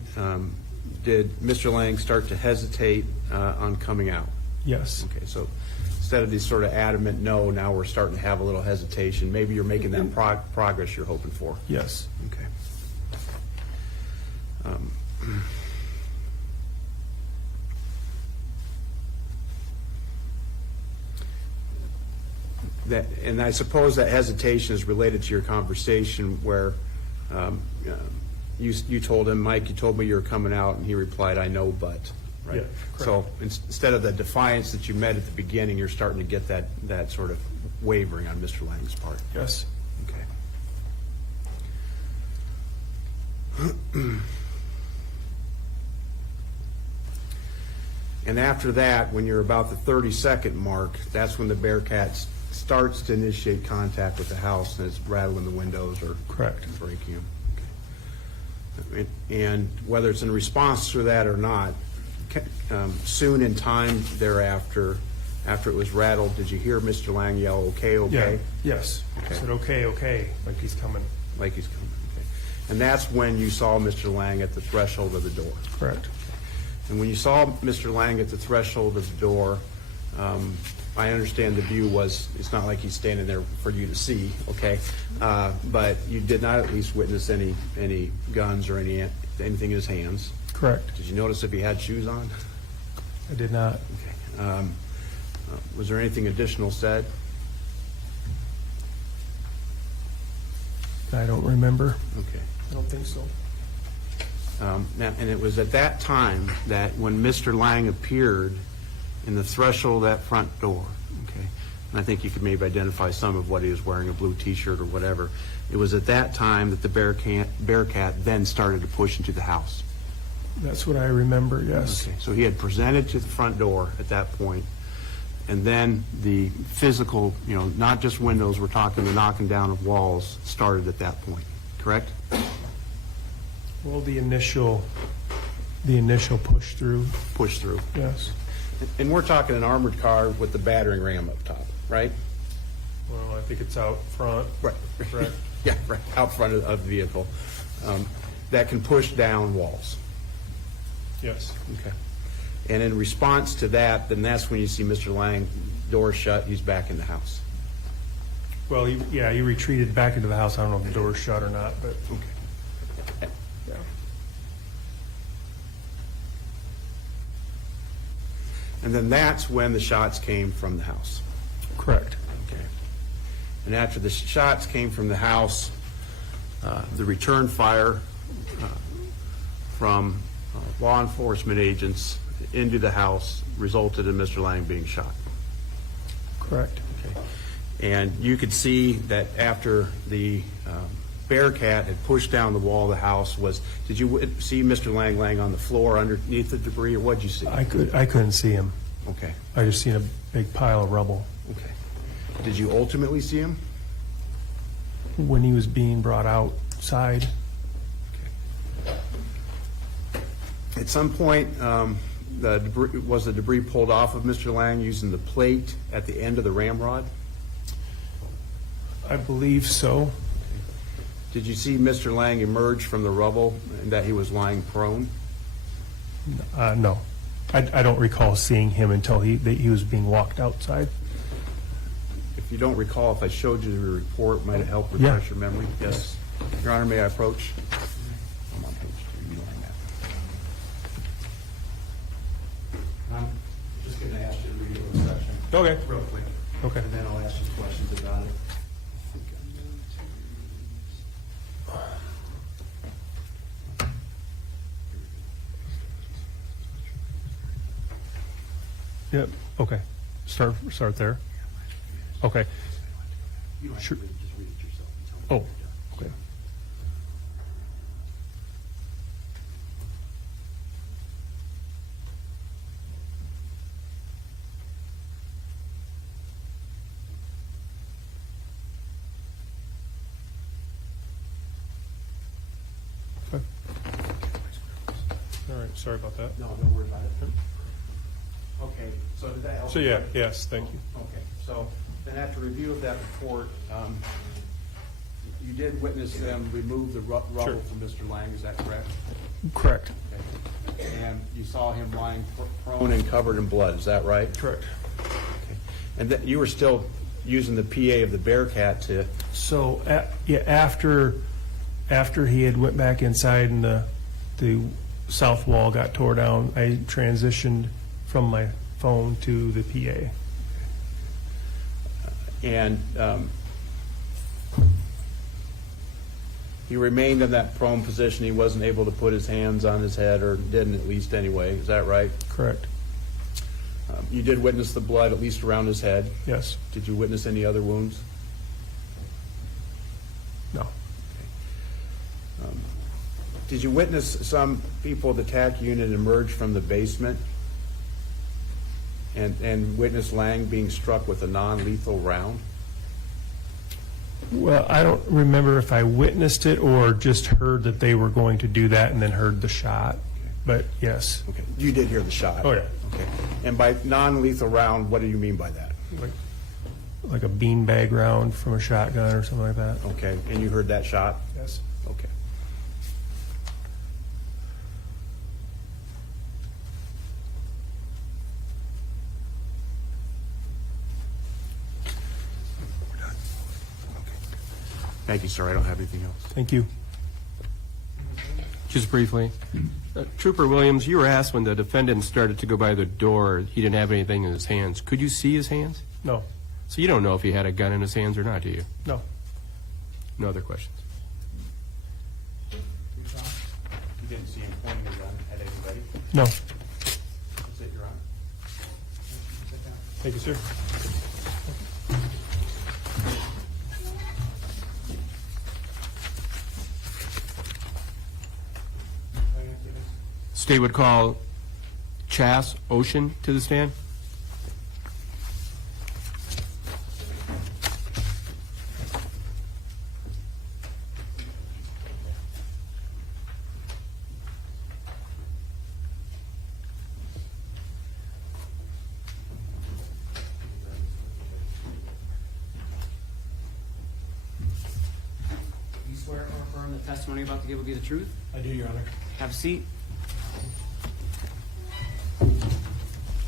did Mr. Lang start to hesitate on coming out? Yes. Okay, so instead of this sort of adamant no, now we're starting to have a little hesitation. Maybe you're making that progress you're hoping for. Yes. Okay. And I suppose that hesitation is related to your conversation where you told him, Mike, you told me you were coming out, and he replied, I know, but, right? Yeah, correct. So instead of the defiance that you met at the beginning, you're starting to get that sort of wavering on Mr. Lang's part. Yes. Okay. And after that, when you're about the 30-second mark, that's when the Bearcat starts to initiate contact with the house, and it's rattling the windows or Correct. breaking them. Okay. And whether it's in response to that or not, soon in time thereafter, after it was rattled, did you hear Mr. Lang yell, okay, okay? Yeah. Yes. Okay. I said, okay, like he's coming. Like he's coming, okay. And that's when you saw Mr. Lang at the threshold of the door. Correct. And when you saw Mr. Lang at the threshold of the door, I understand the view was, it's not like he's standing there for you to see, okay? But you did not at least witness any guns or anything in his hands. Correct. Did you notice if he had shoes on? I did not. Okay. Was there anything additional said? I don't remember. Okay. I don't think so. Now, and it was at that time that when Mr. Lang appeared in the threshold of that front door, okay, and I think you could maybe identify some of what he was wearing, a blue T-shirt or whatever, it was at that time that the Bearcat then started to push into the house. That's what I remember, yes. Okay, so he had presented to the front door at that point, and then the physical, not just windows, we're talking the knocking down of walls started at that point, correct? Well, the initial push through, Push through. yes. And we're talking an armored car with the battering ram up top, right? Well, I think it's out front. Right. Correct. Yeah, right, out front of the vehicle, that can push down walls. Yes. Okay. And in response to that, then that's when you see Mr. Lang, door shut, he's back in the house. Well, he retreated back into the house. I don't know if the door's shut or not, but Okay. yeah. And then that's when the shots came from the house. Correct. Okay. And after the shots came from the house, the return fire from law enforcement agents into the house resulted in Mr. Lang being shot. Correct. Okay. And you could see that after the Bearcat had pushed down the wall of the house, did you see Mr. Lang laying on the floor underneath the debris, or what did you see? I couldn't see him. Okay. I just seen a big pile of rubble. Okay. Did you ultimately see him? When he was being brought outside, At some point, was the debris pulled off of Mr. Lang using the plate at the end of the ramrod? I believe so. Did you see Mr. Lang emerge from the rubble and that he was lying prone? No. I don't recall seeing him until he was being walked outside. If you don't recall, if I showed you the report, might it help Yeah. refresh your memory? Yes. Your Honor, may I approach? I'm on page 2. You don't have that. I'm just going to ask you to read a little section. Okay. Real quick. Okay. And then I'll ask you questions about it. Yep. Okay. Start there. Okay. You don't have Sure. to read it, just read it yourself and tell me Oh, when you're done. okay. Okay. All right. Sorry about that. No, don't worry about it. Okay, so did that help? So yeah. Yes. Thank you. Okay, so then after review of that report, you did witness them remove the rubble Sure. from Mr. Lang, is that correct? Correct. Okay. And you saw him lying prone and covered in blood, is that right? Correct. Okay. And that you were still using the PA of the Bearcat to, So after he had went back inside and the south wall got tore down, I transitioned from my phone to the PA. and he remained in that prone position. He wasn't able to put his hands on his head, or didn't at least anyway, is that right? Correct. You did witness the blood at least around his head. Yes. Did you witness any other wounds? No. Did you witness some people of the TAC unit emerge from the basement and witness Lang being struck with a non-lethal round? Well, I don't remember if I witnessed it or just heard that they were going to do that and then heard the shot. But yes, Okay, you did hear the shot? Oh, yeah. Okay, and by non-lethal round, what do you mean by that? like a beanbag round from a shotgun or something like that. Okay, and you heard that shot? Yes. Okay. Thank you, sir. I don't have anything else. Thank you. Just briefly, Trooper Williams, you were asked when the defendant started to go by the door, he didn't have anything in his hands. Could you see his hands? No, So you don't know if he had a gun in his hands or not, do you? no. No other questions? You didn't see him pointing a gun at anybody? No. That's it, Your Honor. Sit down. Thank you, sir. State would call Chas Ocean to the stand. You swear or affirm the testimony you're about to give will be the truth? I do, Your Honor. Have a seat.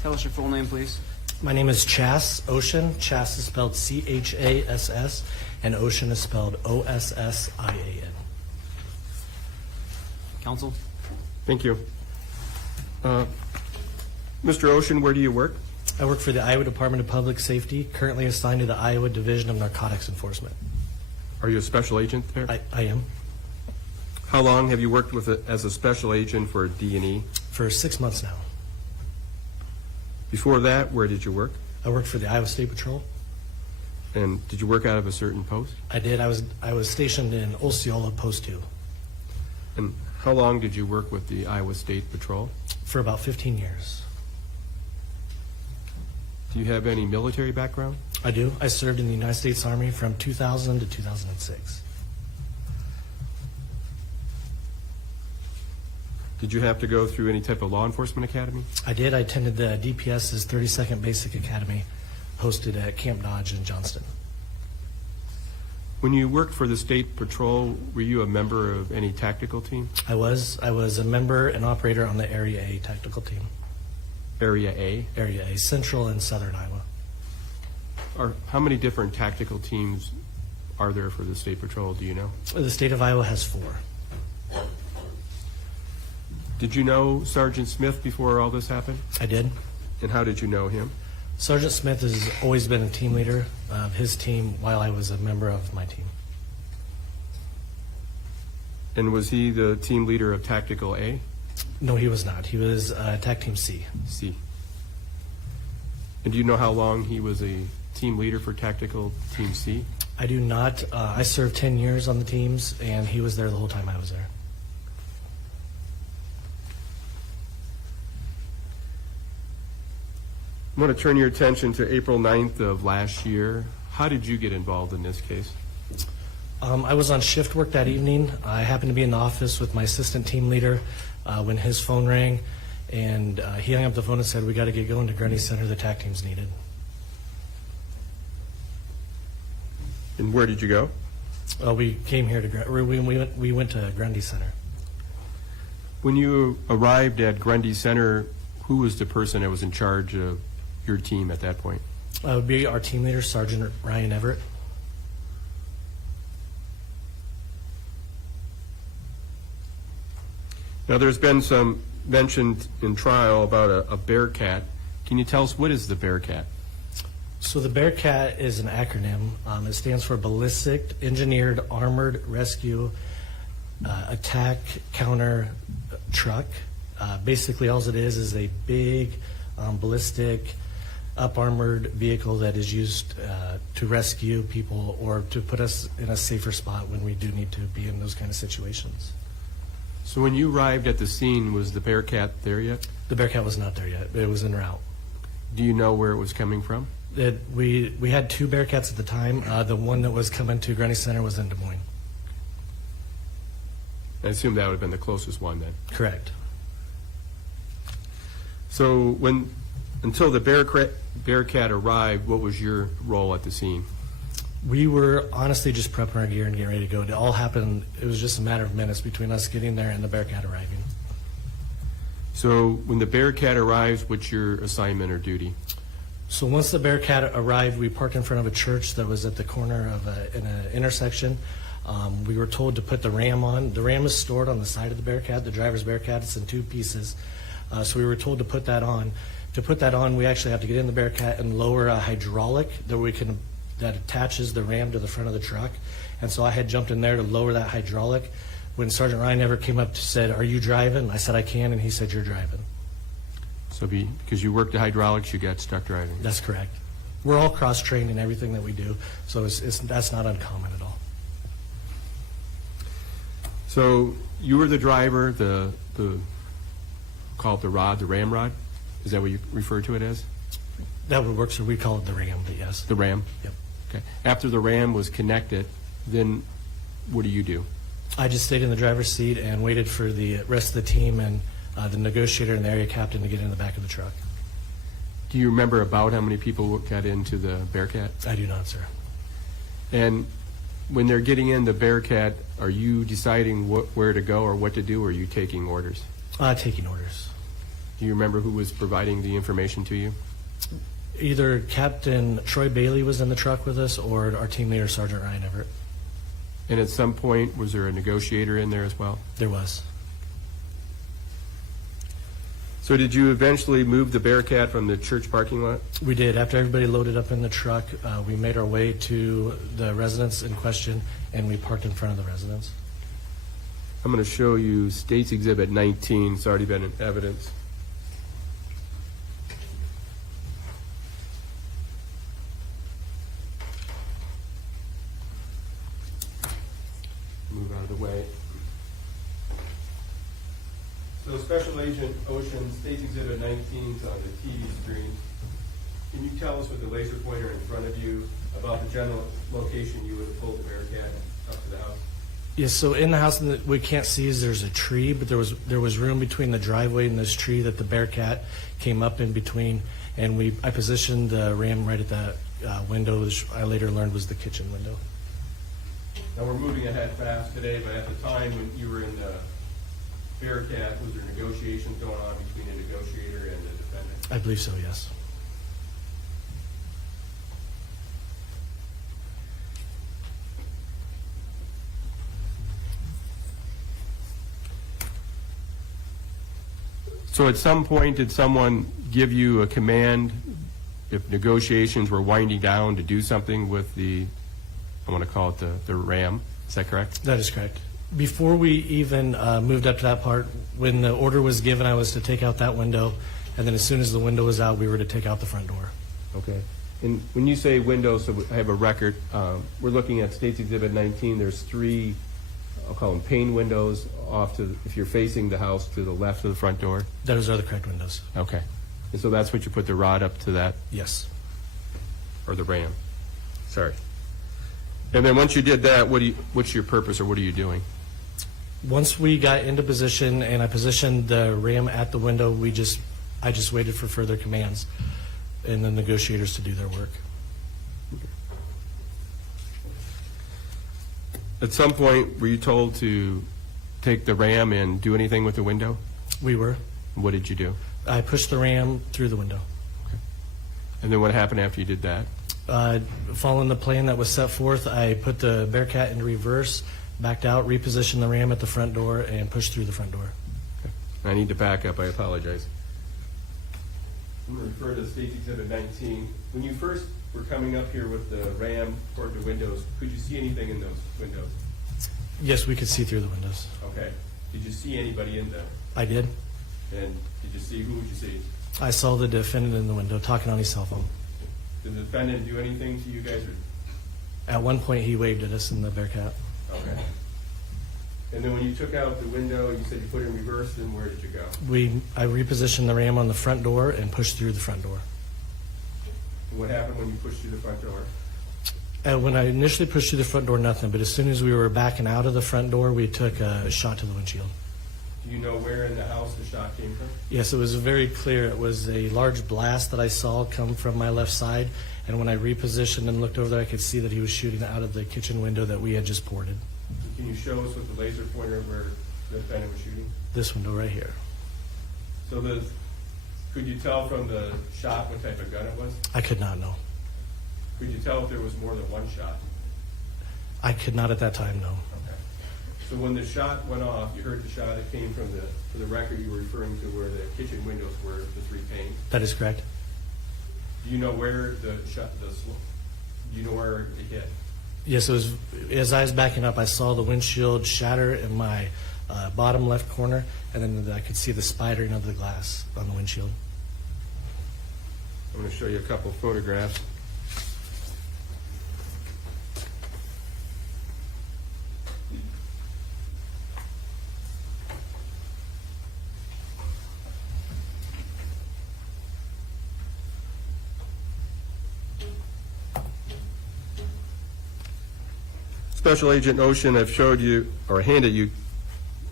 Tell us your full name, please. My name is Chas Ocean. Chas is spelled Chass, and Ocean is spelled Ossian. Counsel? Thank you. Mr. Ocean, where do you work? I work for the Iowa Department of Public Safety, currently assigned to the Iowa Division of Narcotics Enforcement. Are you a special agent there? I am. How long have you worked with as a special agent for D&E? For 6 months now. Before that, where did you work? I worked for the Iowa State Patrol. And did you work out of a certain post? I did. I was stationed in Osceola Post 2 And how long did you work with the Iowa State Patrol? for about 15 years. Do you have any military background? I do. I served in the United States Army from 2000 to 2006. Did you have to go through any type of law enforcement academy? I did. I attended the DPS's 32nd Basic Academy, posted at Camp Dodge in Johnston. When you worked for the State Patrol, were you a member of any tactical team? I was a member and operator on the Area A tactical team. Area A? Area A, Central and Southern Iowa. How many different tactical teams are there for the State Patrol, do you know? The state of Iowa has 4. Did you know Sergeant Smith before all this happened? I did. And how did you know him? Sergeant Smith has always been a team leader of his team while I was a member of my team. And was he the team leader of Tactical A? No, he was not. He was TAC Team C. C. And do you know how long he was a team leader for Tactical Team C? I do not. I served 10 years on the teams, and he was there the whole time I was there. I want to turn your attention to April 9th of last year. How did you get involved in this case? I was on shift work that evening. I happened to be in the office with my assistant team leader when his phone rang, and he hung up the phone and said, "We got to get going to Grundy Center. The TAC team's needed." And where did you go? We came here to we went to Grundy Center. When you arrived at Grundy Center, who was the person that was in charge of your team at that point? It would be our team leader, Sergeant Ryan Everett. Now, there's been some mention in trial about a Bearcat. Can you tell us, what is the Bearcat? So the Bearcat is an acronym. It stands for Ballistic Engineered Armored Rescue Attack Counter Truck. Basically, all it is a big ballistic up-armored vehicle that is used to rescue people or to put us in a safer spot when we do need to be in those kind of situations. So when you arrived at the scene, was the Bearcat there yet? The Bearcat was not there yet. It was en route. Do you know where it was coming from? We had 2 Bearcats at the time. The one that was coming to Grundy Center was in Des Moines. I assume that would have been the closest one then. Correct. So until the Bearcat arrived, what was your role at the scene? We were honestly just prepping our gear and getting ready to go. It all happened, it was just a matter of minutes between us getting there and the Bearcat arriving. So when the Bearcat arrives, what's your assignment or duty? So once the Bearcat arrived, we parked in front of a church that was at the corner of an intersection. We were told to put the ram on. The ram is stored on the side of the Bearcat, the driver's Bearcat. It's in two pieces. So we were told to put that on. To put that on, we actually have to get in the Bearcat and lower a hydraulic that attaches the ram to the front of the truck. And so I had jumped in there to lower that hydraulic. When Sergeant Ryan ever came up and said, "Are you driving?" I said, "I can," and he said, "You're driving." So because you worked the hydraulics, you got stuck driving. That's correct. We're all cross-trained in everything that we do, so that's not uncommon at all. So you were the driver, the call it the rod, the ram rod? Is that what you refer to it as? That would work, so we call it the ram, but yes. The ram? Yep. Okay. After the ram was connected, then what do you do? I just stayed in the driver's seat and waited for the rest of the team and the negotiator and the area captain to get in the back of the truck. Do you remember about how many people got into the Bearcat? I do not, sir. And when they're getting in the Bearcat, are you deciding where to go or what to do, or are you taking orders? Taking orders. Do you remember who was providing the information to you? Either Captain Troy Bailey was in the truck with us or our team leader, Sergeant Ryan Everett. And at some point, was there a negotiator in there as well? There was. So did you eventually move the Bearcat from the church parking lot? We did. After everybody loaded up in the truck, we made our way to the residence in question, and we parked in front of the residence. I'm going to show you State's Exhibit 19. It's already been in evidence. Move out of the way. So Special Agent Ocean, State's Exhibit 19 is on the TV screen. Can you tell us with the laser pointer in front of you about the general location you would have pulled the Bearcat up to the house? Yes, so in the house, we can't see is there's a tree, but there was room between the driveway and this tree that the Bearcat came up in between, and I positioned the ram right at that window, which I later learned was the kitchen window. Now, we're moving ahead fast today, but at the time when you were in the Bearcat, was there negotiations going on between the negotiator and the defendant? I believe so, yes. So at some point, did someone give you a command if negotiations were winding down to do something with the, I want to call it the ram? Is that correct? That is correct. Before we even moved up to that part, when the order was given, I was to take out that window, and then as soon as the window was out, we were to take out the front door. Okay. And when you say window, so I have a record, we're looking at State's Exhibit 19. There's three, I'll call them pane windows off to, if you're facing the house, to the left of the front door. Those are the correct windows. Okay. And so that's what you put the rod up to that, Yes. or the ram? Sorry. And then once you did that, what's your purpose, or what are you doing? Once we got into position and I positioned the ram at the window, I just waited for further commands and the negotiators to do their work. At some point, were you told to take the ram and do anything with the window? We were. What did you do? I pushed the ram through the window. And then what happened after you did that? Following the plan that was set forth, I put the Bearcat into reverse, backed out, repositioned the ram at the front door, and pushed through the front door. I need to back up. I apologize. I'm going to refer to State's Exhibit 19. When you first were coming up here with the ram toward the windows, could you see anything in those windows? Yes, we could see through the windows. Okay. Did you see anybody in them? I did. And did you see, who would you see? I saw the defendant in the window talking on his cell phone. Did the defendant do anything to you guys? Or? At one point, he waved at us in the Bearcat. Okay. And then when you took out the window, you said you put it in reverse, then where did you go? I repositioned the ram on the front door and pushed through the front door. And what happened when you pushed through the front door? When I initially pushed through the front door, nothing. But as soon as we were backing out of the front door, we took a shot to the windshield. Do you know where in the house the shot came from? Yes, it was very clear. It was a large blast that I saw come from my left side. And when I repositioned and looked over there, I could see that he was shooting out of the kitchen window that we had just ported. Can you show us with the laser pointer where the defendant was shooting? This window right here. So could you tell from the shot what type of gun it was? I could not know. Could you tell if there was more than one shot? I could not at that time, no. Okay. So when the shot went off, you heard the shot, it came from for the record you were referring to where the kitchen windows were, the 3 panes. That is correct. Do you know where do you know where it hit? Yes, it was, as I was backing up, I saw the windshield shatter in my bottom left corner, and then I could see the spidering of the glass on the windshield. I'm going to show you a couple of photographs. Special Agent Ocean, I've showed you, or handed you,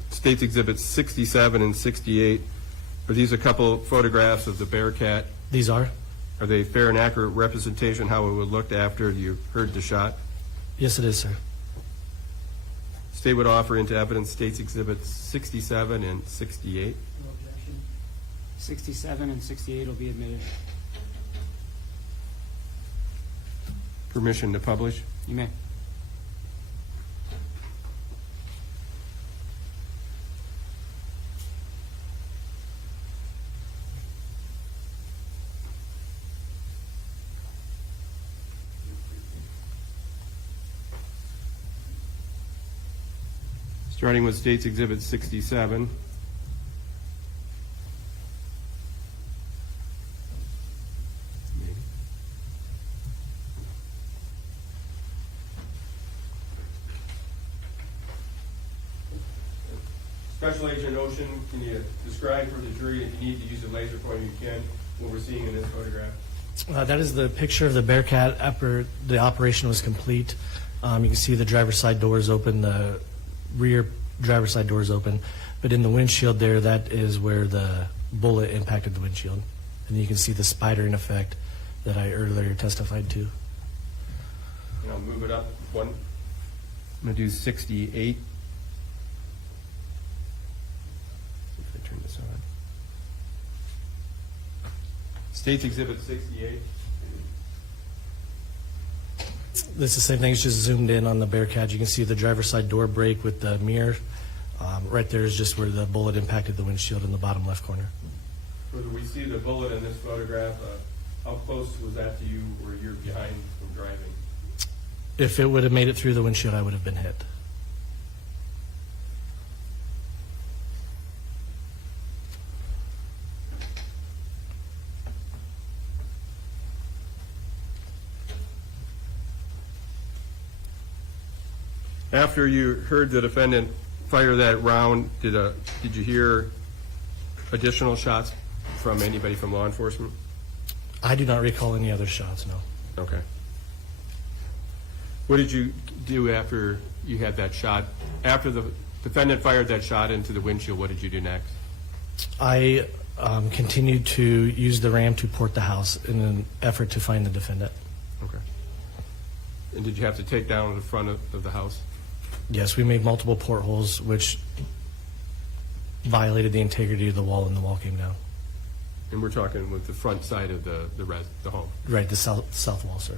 States Exhibits 67 and 68. Are these a couple photographs of the Bearcat? These are? Are they fair and accurate representation how it would look after you heard the shot? Yes, it is, sir. State would offer into evidence States Exhibits 67 and 68. No objection. 67 and 68 will be admitted. Permission to publish? You may. Starting with States Exhibit 67. Special Agent Ocean, can you describe for the jury, if you need to use a laser pointer, you can, what we're seeing in this photograph? That is the picture of the Bearcat after the operation was complete. You can see the driver's side doors open, the rear driver's side doors open, but in the windshield there, that is where the bullet impacted the windshield. And you can see the spidering effect that I earlier testified to. And I'll move it up one. I'm going to do 68. See if I turn this on. States Exhibit 68. This is the same thing, it's just zoomed in on the Bearcat. You can see the driver's side door break with the mirror. Right there is just where the bullet impacted the windshield in the bottom left corner. Whether we see the bullet in this photograph, how close was that to you where you're behind from driving? If it would have made it through the windshield, I would have been hit. After you heard the defendant fire that round, did you hear additional shots from anybody from law enforcement? I do not recall any other shots, no. Okay. What did you do after you had that shot? After the defendant fired that shot into the windshield, what did you do next? I continued to use the ram to port the house in an effort to find the defendant. Okay. And did you have to take down the front of the house? Yes, we made multiple portholes, which violated the integrity of the wall, and the wall came down. And we're talking with the front side of the home. Right, the south wall, sir.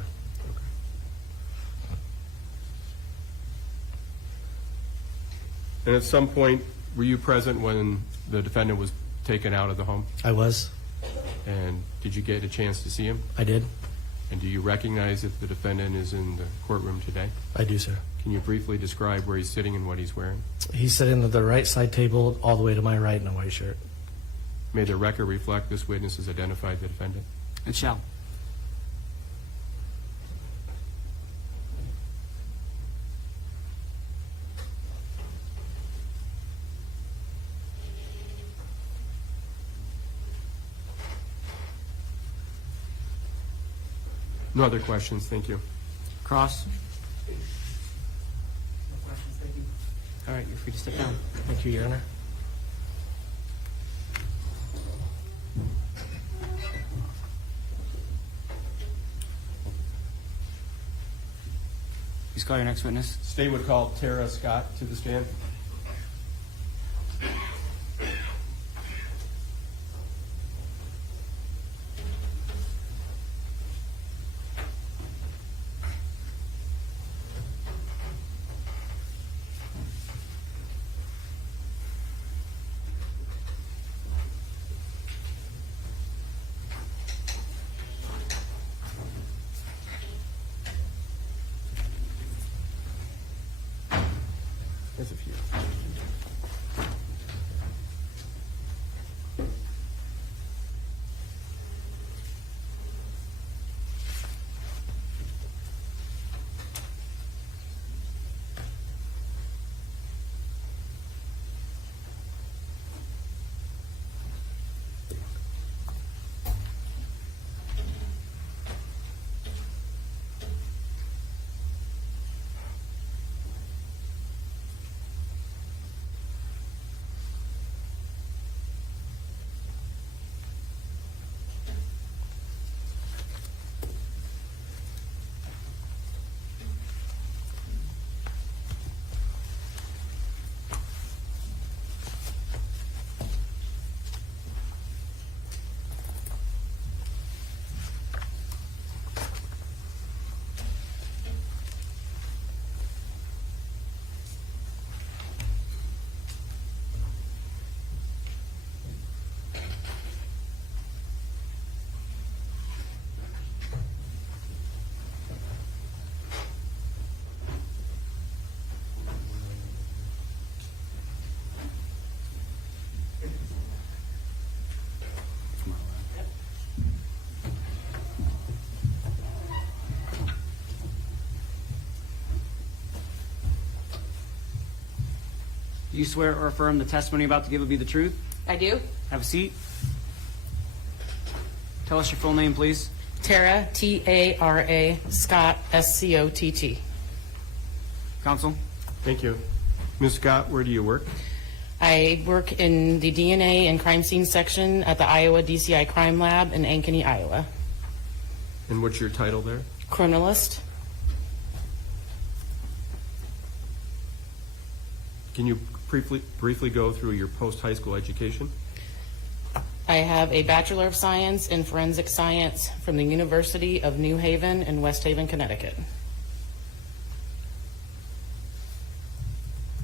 And at some point, were you present when the defendant was taken out of the home? I was. And did you get a chance to see him? I did. And do you recognize if the defendant is in the courtroom today? I do, sir. Can you briefly describe where he's sitting and what he's wearing? He's sitting at the right side table, all the way to my right, in a white shirt. May the record reflect this witness has identified the defendant? It shall. No other questions, thank you. Cross. No questions, thank you. All right, you're free to step down. Thank you, Your Honor. Please call your next witness. State would call Tara Scott to the stand. There's a few. Do you swear or affirm the testimony you're about to give will be the truth? I do. Have a seat. Tell us your full name, please. Tara, T-A-R-A, Scott, S-C-O-T-T. Counsel. Thank you. Ms. Scott, where do you work? I work in the DNA and crime scene section at the Iowa DCI Crime Lab in Ankeny, Iowa. And what's your title there? Criminalist. Can you briefly go through your post-high school education? I have a Bachelor of Science in Forensic Science from the University of New Haven in West Haven, Connecticut.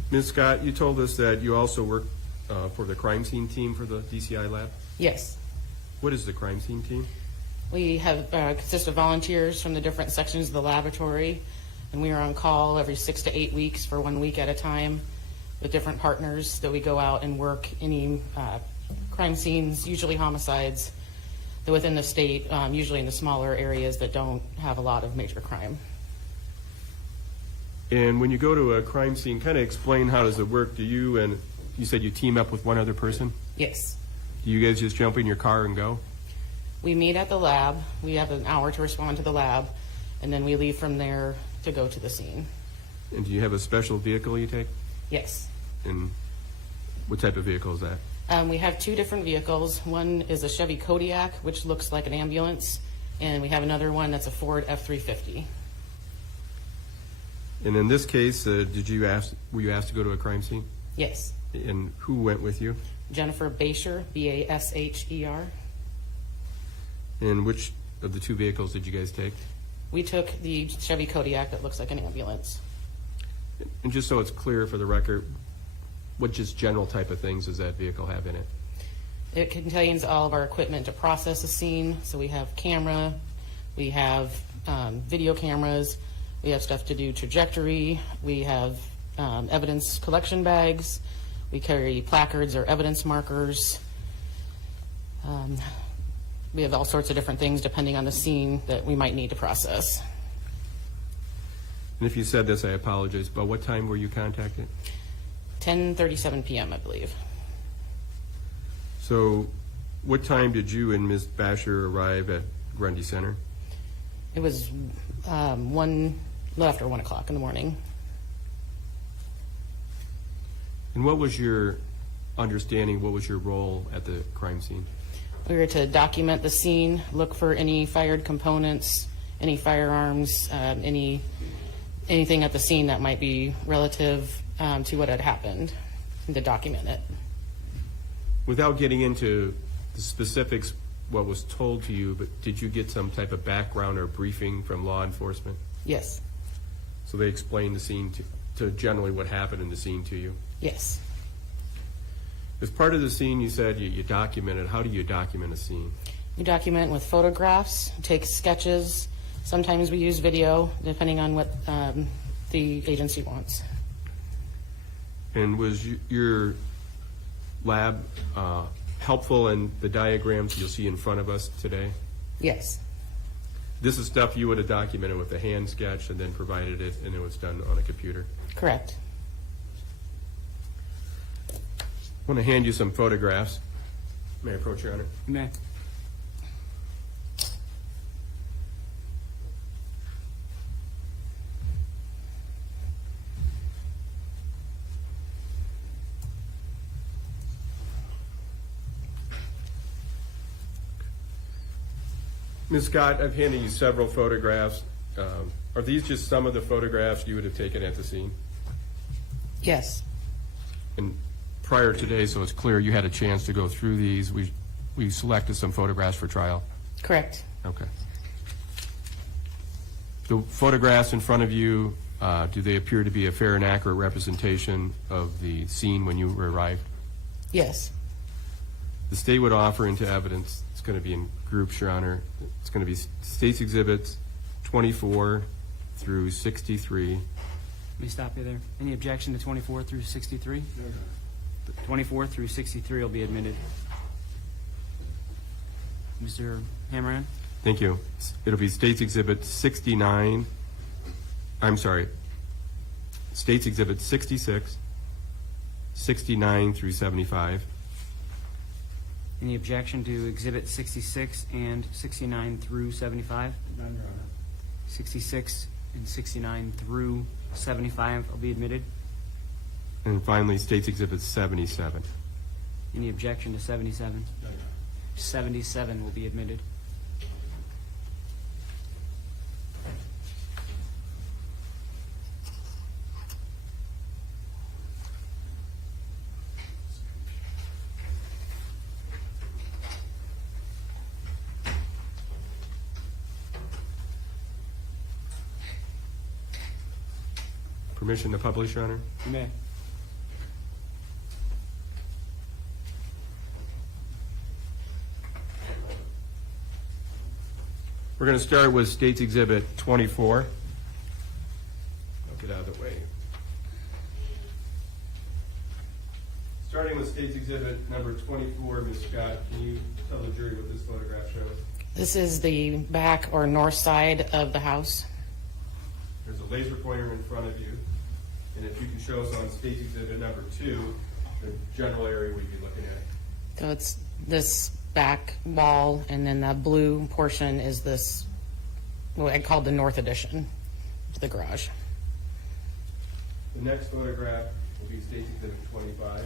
Ms. Scott, you told us that you also work for the crime scene team for the DCI lab. Yes. What is the crime scene team? We have consist of volunteers from the different sections of the laboratory, and we are on call every 6 to 8 weeks for 1 week at a time with different partners that we go out and work any crime scenes, usually homicides, within the state, usually in the smaller areas that don't have a lot of major crime. And when you go to a crime scene, kind of explain how does it work? Do you, and you said you team up with one other person? Yes. Do you guys just jump in your car and go? We meet at the lab. We have an hour to respond to the lab, and then we leave from there to go to the scene. And do you have a special vehicle you take? Yes. And what type of vehicle is that? We have two different vehicles. One is a Chevy Kodiak, which looks like an ambulance, and we have another one that's a Ford F-350. And in this case, were you asked to go to a crime scene? Yes. And who went with you? Jennifer Basher, B-A-S-H-E-R. And which of the two vehicles did you guys take? We took the Chevy Kodiak that looks like an ambulance. And just so it's clear for the record, what just general type of things does that vehicle have in it? It contains all of our equipment to process a scene. So we have camera, we have video cameras, we have stuff to do trajectory, we have evidence collection bags, we carry placards or evidence markers. We have all sorts of different things depending on the scene that we might need to process. And if you said this, I apologize, but what time were you contacted? 10:37 p.m., I believe. So what time did you and Ms. Basher arrive at Grundy Center? It was a little after 1 o'clock in the morning. And what was your understanding, what was your role at the crime scene? We were to document the scene, look for any fired components, any firearms, anything at the scene that might be relative to what had happened, and to document it. Without getting into the specifics, what was told to you, but did you get some type of background or briefing from law enforcement? Yes. So they explained the scene to generally what happened in the scene to you? Yes. As part of the scene, you said you documented. How do you document a scene? We document with photographs, take sketches. Sometimes we use video, depending on what the agency wants. And was your lab helpful in the diagrams you'll see in front of us today? Yes. This is stuff you would have documented with a hand sketch and then provided it, and it was done on a computer. Correct. I want to hand you some photographs. May I approach, Your Honor? You may. Ms. Scott, I've handed you several photographs. Are these just some of the photographs you would have taken at the scene? Yes. And prior today, so it's clear you had a chance to go through these, we selected some photographs for trial. Correct. Okay. The photographs in front of you, do they appear to be a fair and accurate representation of the scene when you arrived? Yes. The state would offer into evidence, it's going to be in groups, Your Honor. It's going to be State's Exhibits 24 through 63. Let me stop you there. Any objection to 24 through 63? 24 through 63 will be admitted. Mr. Hammeran? Thank you. It'll be State's Exhibit 69, I'm sorry, State's Exhibit 66, 69 through 75. Any objection to Exhibit 66 and 69 through 75? None, Your Honor. 66 and 69 through 75 will be admitted. And finally, State's Exhibit 77. Any objection to 77? None, Your Honor. 77 will be admitted. Permission to publish, Your Honor? You may. We're going to start with State's Exhibit 24. I'll get out of the way. Starting with State's Exhibit number 24, Ms. Scott, can you tell the jury what this photograph shows? This is the back or north side of the house. There's a laser pointer in front of you, and if you can show us on State's Exhibit number 2, the general area we'd be looking at. So it's this back wall, and then the blue portion is this, what I call the north addition to the garage. The next photograph will be State's Exhibit 25.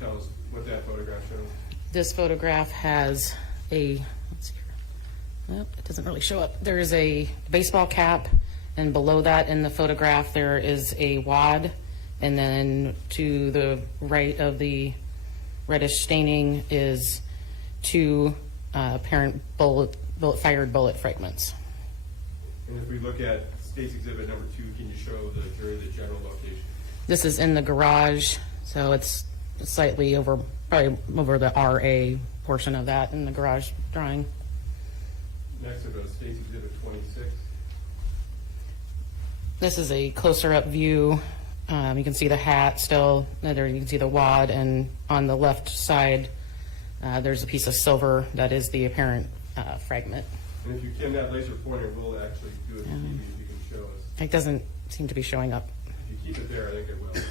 Tell us what that photograph shows. This photograph has a, let's see here. Nope, it doesn't really show up. There is a baseball cap, and below that in the photograph there is a wad, and then to the right of the reddish staining is two apparent fired bullet fragments. And if we look at State's Exhibit number 2, can you show the jury the general location? This is in the garage, so it's slightly over, probably over the RA portion of that in the garage drawing. Next, we'll go to State's Exhibit 26. This is a closer up view. You can see the hat still, there you can see the wad, and on the left side there's a piece of silver that is the apparent fragment. And if you can, that laser pointer will actually do it to TV if you can show us. It doesn't seem to be showing up. If you keep it there, I think it will. It's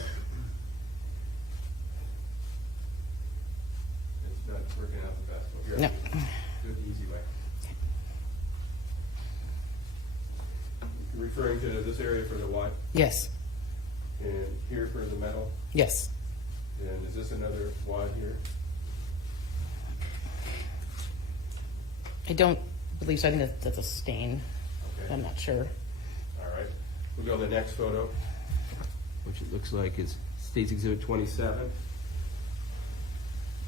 not working out the best. Well, here, No. do it the easy way. You're referring to this area for the wad, Yes, and here for the metal, yes. and is this another wad here? I don't believe so. I think that's a stain. Okay. I'm not sure. All right. We'll go to the next photo, which it looks like is State's Exhibit 27.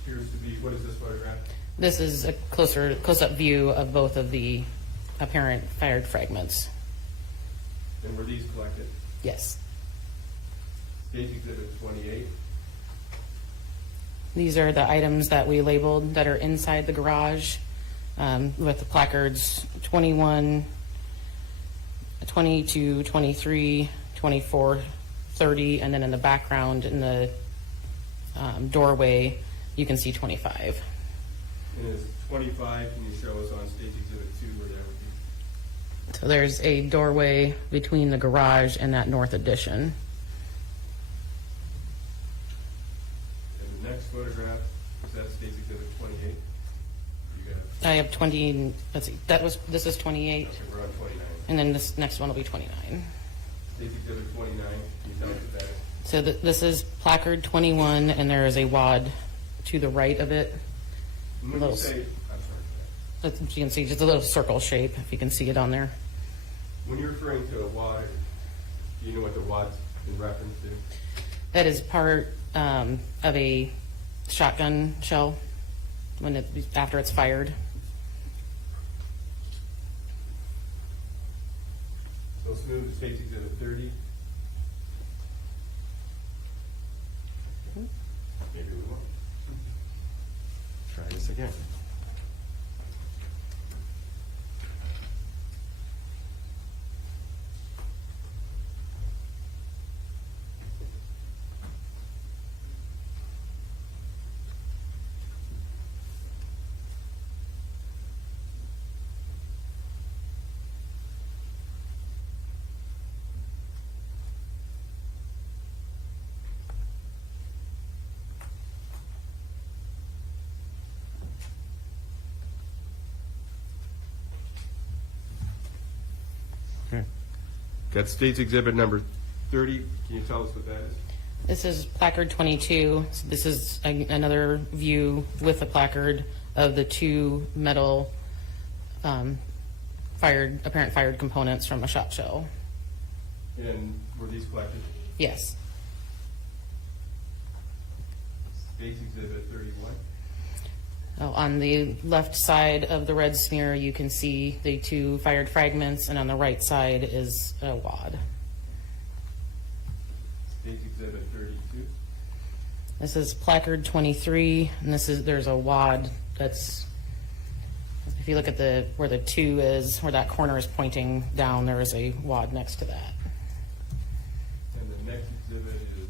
Appears to be, what is this photograph? This is a close-up view of both of the apparent fired fragments. And were these collected? Yes. State's Exhibit 28. These are the items that we labeled that are inside the garage with the placards 21, 22, 23, 24 30, and then in the background, in the doorway, you can see 25. And is 25, can you show us on stage exhibit 2 where that would be? So there's a doorway between the garage and that north addition. And the next photograph, is that stage exhibit 28? You got, I have 20, let's see, this is 28, okay, we're on 29. and then this next one will be 29. Stage exhibit 29, can you tell us what that is? So this is placard 21, and there is a wad to the right of it. And when you Little- say, I'm sorry, As you can see, just a little circle shape, if you can see it on there. when you're referring to a wad, do you know what the wad's in reference to? That is part of a shotgun shell after it's fired. So let's move to stage exhibit 30. Maybe we won't. Try this again. Got stage exhibit number 30. Can you tell us what that is? This is placard 22. So this is another view with the placard of the two metal apparent fired components from a shot shell. And were these collected? Yes. Stage exhibit 31. Oh, on the left side of the red smear, you can see the two fired fragments, and on the right side is a wad. Stage exhibit 32. This is placard 23, and there's a wad that's, if you look at where the 2 is, where that corner is pointing down, there is a wad next to that. And the next exhibit is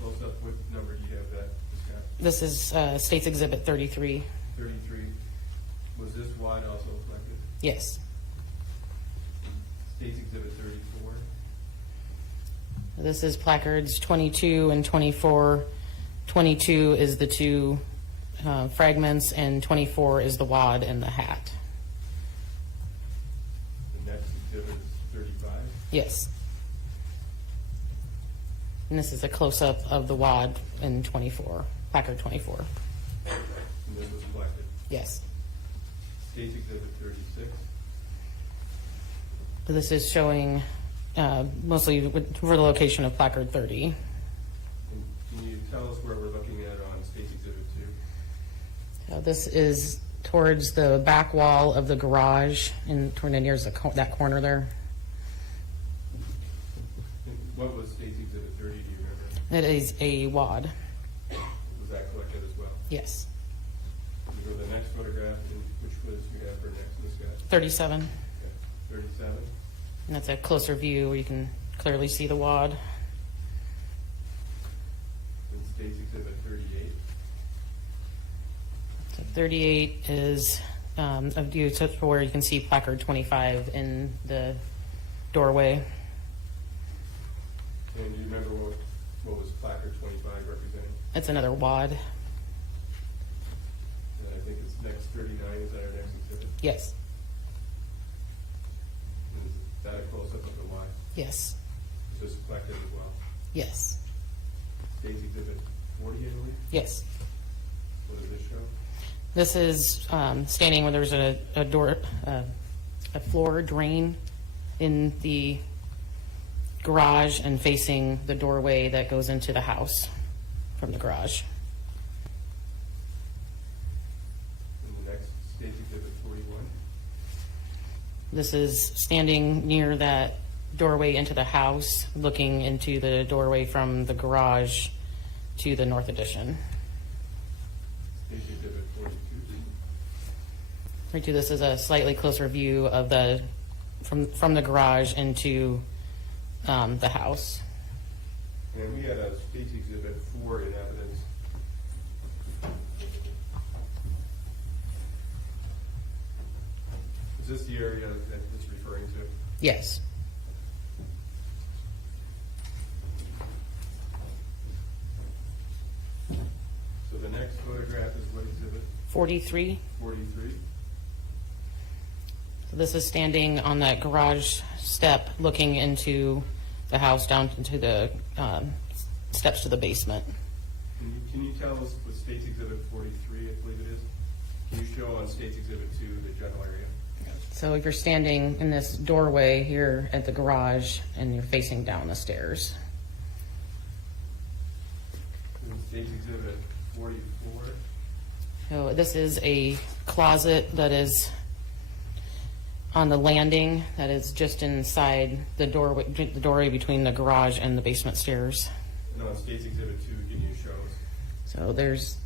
close up. What number do you have that, Scott? This is States Exhibit 33. 33. Was this wide also collected? Yes. Stage exhibit 34. This is placards 22 and 24. 22 is the two fragments, and 24 is the wad and the hat. The next exhibit is 35. Yes. And this is a close-up of the wad in 24, placard 24. And this was collected. Yes. Stage exhibit 36. This is showing mostly for the location of placard 30. And can you tell us where we're looking at on stage exhibit 2? This is towards the back wall of the garage, and toward near that corner there. And what was stage exhibit 30, do you remember? That is a wad. Was that collected as well? Yes. Can you go to the next photograph, and which was we have for next, Ms. Scott? 37. Okay. 37. And that's a closer view where you can clearly see the wad. And stage exhibit 38. So 38 is a view where you can see placard 25 in the doorway. And do you remember what was placard 25 representing? It's another wad. And I think it's next 39, is that our next exhibit? Yes. And is that a close-up of the Y? Yes. Is this collected as well? Yes. Stage exhibit 40, I believe? Yes. What does this show? This is standing where there's a door, a floor drain in the garage and facing the doorway that goes into the house from the garage. And the next stage exhibit 41. This is standing near that doorway into the house, looking into the doorway from the garage to the north addition. Stage exhibit 42. Right to this is a slightly closer view of from the garage into the house. And we had a State's Exhibit 4 in evidence. Is this the area that it's referring to? Yes. So the next photograph is what exhibit? 43. 43? So this is standing on that garage step looking into the house down into the steps to the basement. Can you tell us what State's Exhibit 43, I believe it is? Can you show on State's Exhibit 2 the general area? So if you're standing in this doorway here at the garage and you're facing down the stairs. State's Exhibit 44? So this is a closet that is on the landing that is just inside the doorway between the garage and the basement stairs. And on State's Exhibit 2, can you show us? So there's,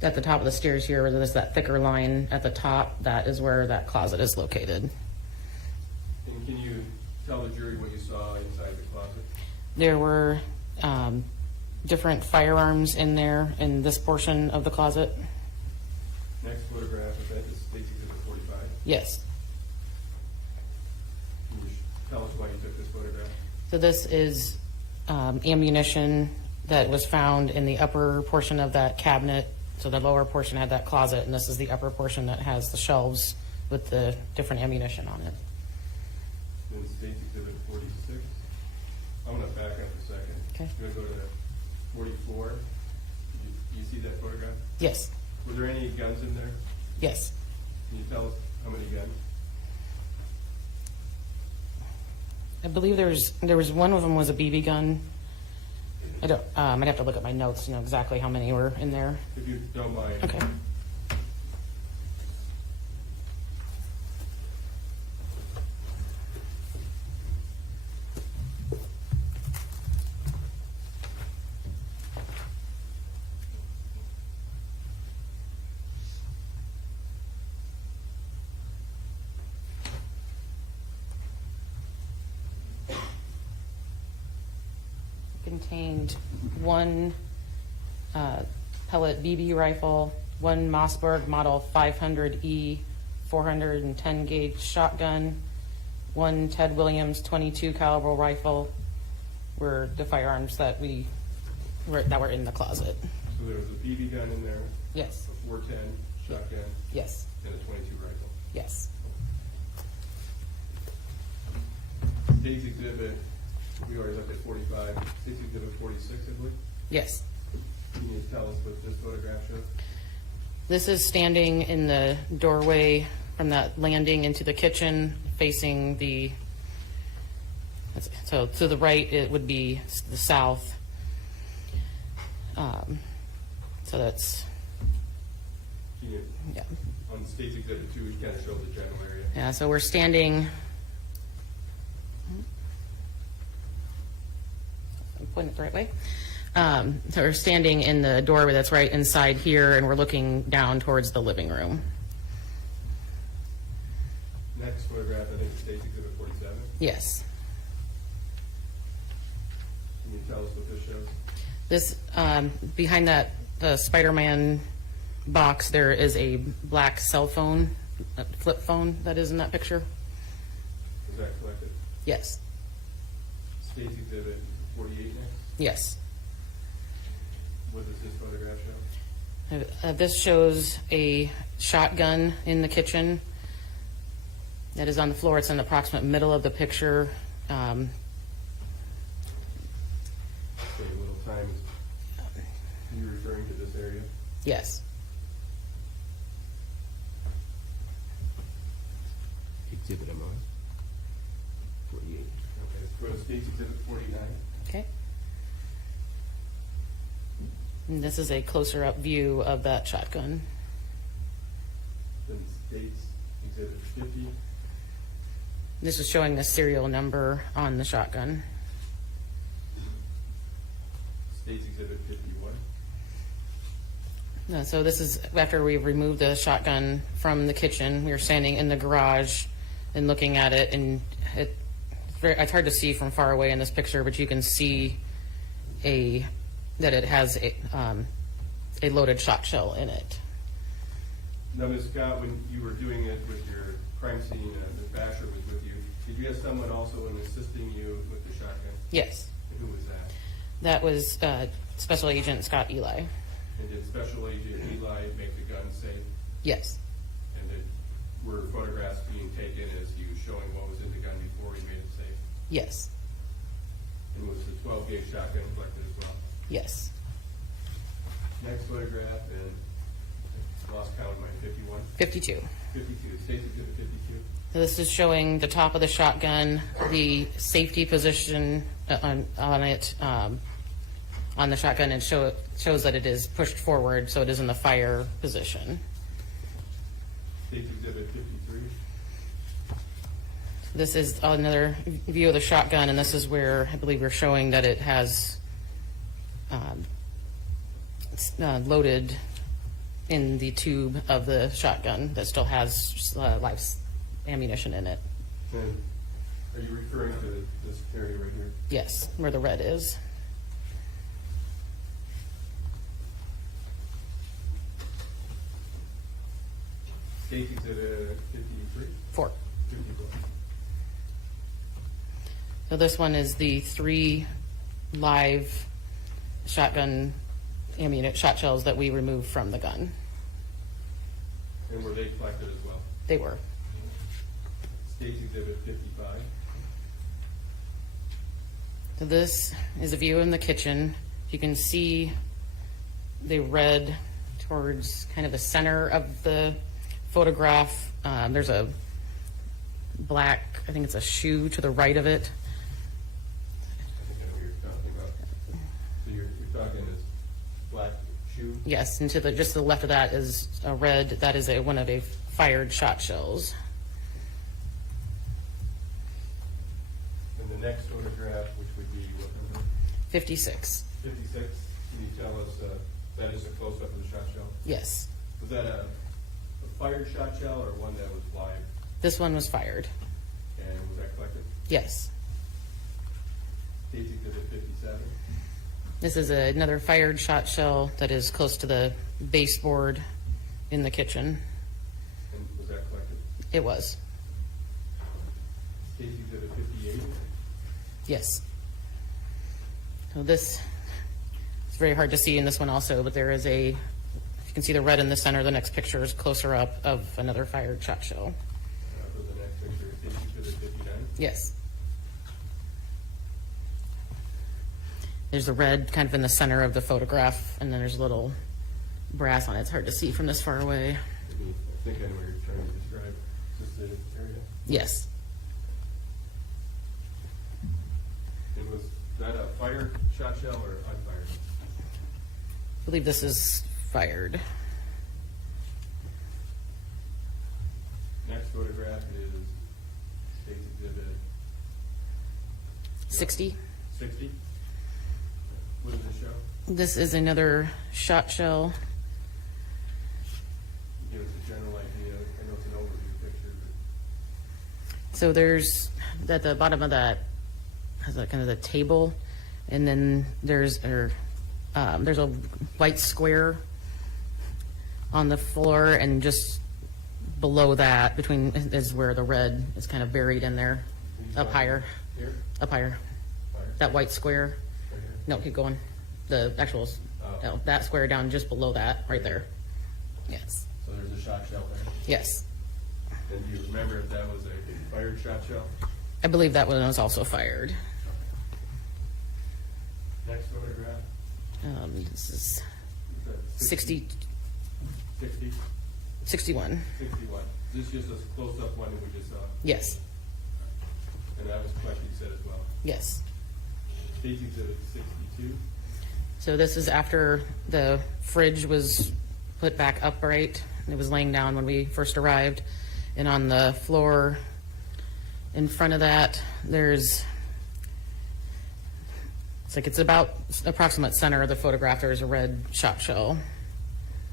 at the top of the stairs here, where there's that thicker line at the top, that is where that closet is located. And can you tell the jury what you saw inside the closet? There were different firearms in there in this portion of the closet. Next photograph of that is State's Exhibit 45. Yes. Can you tell us why you took this photograph? So this is ammunition that was found in the upper portion of that cabinet. So the lower portion had that closet, and this is the upper portion that has the shelves with the different ammunition on it. Then State's Exhibit 46. I'm going to back up a second. Okay. I'm going to go to 44. You see that photograph? Yes. Were there any guns in there? Yes. Can you tell us how many guns? I believe there was one of them was a BB gun. I don't. I'd have to look at my notes to know exactly how many were in there. If you don't mind. Okay. Contained one pellet BB rifle, one Mossberg Model 500E 410 gauge shotgun, one Ted Williams 22 caliber rifle were the firearms that were in the closet. So there was a BB gun in there, Yes. a 410 shotgun, Yes. and a 22 rifle. Yes. State's Exhibit, we already looked at 45. State's Exhibit 46, I believe. Yes. Can you tell us what this photograph shows? This is standing in the doorway from that landing into the kitchen, facing the, so to the right, it would be the south. So that's, Can you, yeah. on State's Exhibit 2, we kind of show the general area. Yeah, so we're standing, I'm pointing it the right way. So we're standing in the doorway that's right inside here, and we're looking down towards the living room. Next photograph, I think, is State's Exhibit 47. Yes. Can you tell us what this shows? This, behind that, the Spider-Man box, there is a black cell phone, a flip phone that is in that picture. Was that collected? Yes. State's Exhibit 48 next. Yes. What does this photograph show? This shows a shotgun in the kitchen that is on the floor. It's in the approximate middle of the picture. Say a little time. Are you referring to this area? Yes. Exhibit I'm on. 48. Okay, let's go to State's Exhibit 49. Okay. And this is a closer up view of that shotgun. Then State's Exhibit 50. This is showing the serial number on the shotgun. State's Exhibit 51. No, so this is after we removed the shotgun from the kitchen. We were standing in the garage and looking at it, and it's hard to see from far away in this picture, but you can see that it has a loaded shot shell in it. Now, Ms. Scott, when you were doing it with your crime scene, Ms. Basher was with you, did you have someone also in assisting you with the shotgun? Yes, And who was that? that was Special Agent Scott Eli. And did Special Agent Eli make the gun safe? Yes, And were photographs being taken as you showing what was in the gun before you made it safe? yes, And was the 12-gauge shotgun collected as well? yes. Next photograph, and I lost count of mine, 51? 52. 52, State's Exhibit 52. So this is showing the top of the shotgun, the safety position on it, on the shotgun, and shows that it is pushed forward, so it is in the fire position. State's Exhibit 53. This is another view of the shotgun, and this is where I believe we're showing that it has it's, loaded in the tube of the shotgun that still has live ammunition in it. And are you referring to this area right here? Yes, where the red is. State's Exhibit 53? 4. 54. So this one is the 3 live shotgun shot shells that we removed from the gun. And were they collected as well? They were. State's Exhibit 55. So this is a view in the kitchen. You can see the red towards kind of the center of the photograph. There's a black, I think it's a shoe to the right of it. I think I know what you're talking about. So you're talking this black shoe? Yes, and to the just to the left of that is a red. That is one of a fired shot shells. And the next photograph, which would be what number? 56. 56. Can you tell us, that is a close-up of the shot shell? Yes. Was that a fired shot shell or one that was live? This one was fired. And was that collected? Yes. State's Exhibit 57. This is another fired shot shell that is close to the baseboard in the kitchen. And was that collected? It was. State's Exhibit 58. Yes. So this, it's very hard to see in this one also, but there is you can see the red in the center. The next picture is closer up of another fired shot shell. For the next picture, State's Exhibit 59. Yes. There's the red kind of in the center of the photograph, and then there's a little brass on it. It's hard to see from this far away. I think I know what you're trying to describe. Is this the area? Yes. And was that a fired shot shell or unfired? I believe this is fired. Next photograph is State's Exhibit 60. 60. What does it show? This is another shot shell. Give us a general idea. I know it's an overview picture, but So there's, at the bottom of that, has a kind of the table, and then there's a white square on the floor, and just below that, between, is where the red is kind of buried in there, up higher, here, up higher. fire, That white square, right here. no, keep going. The actual, no, that square down just below that, right there. Yes, So there's a shot shell there. yes. And do you remember if that was a fired shot shell? I believe that one was also fired. Next photograph. This is Is that 60, 60, 61. 61. Is this just a close-up one that we just saw? Yes, And that was collected, you said as well. yes. State's Exhibit 62. So this is after the fridge was put back upright. It was laying down when we first arrived. And on the floor in front of that, there's, it's about approximate center of the photograph, there's a red shot shell.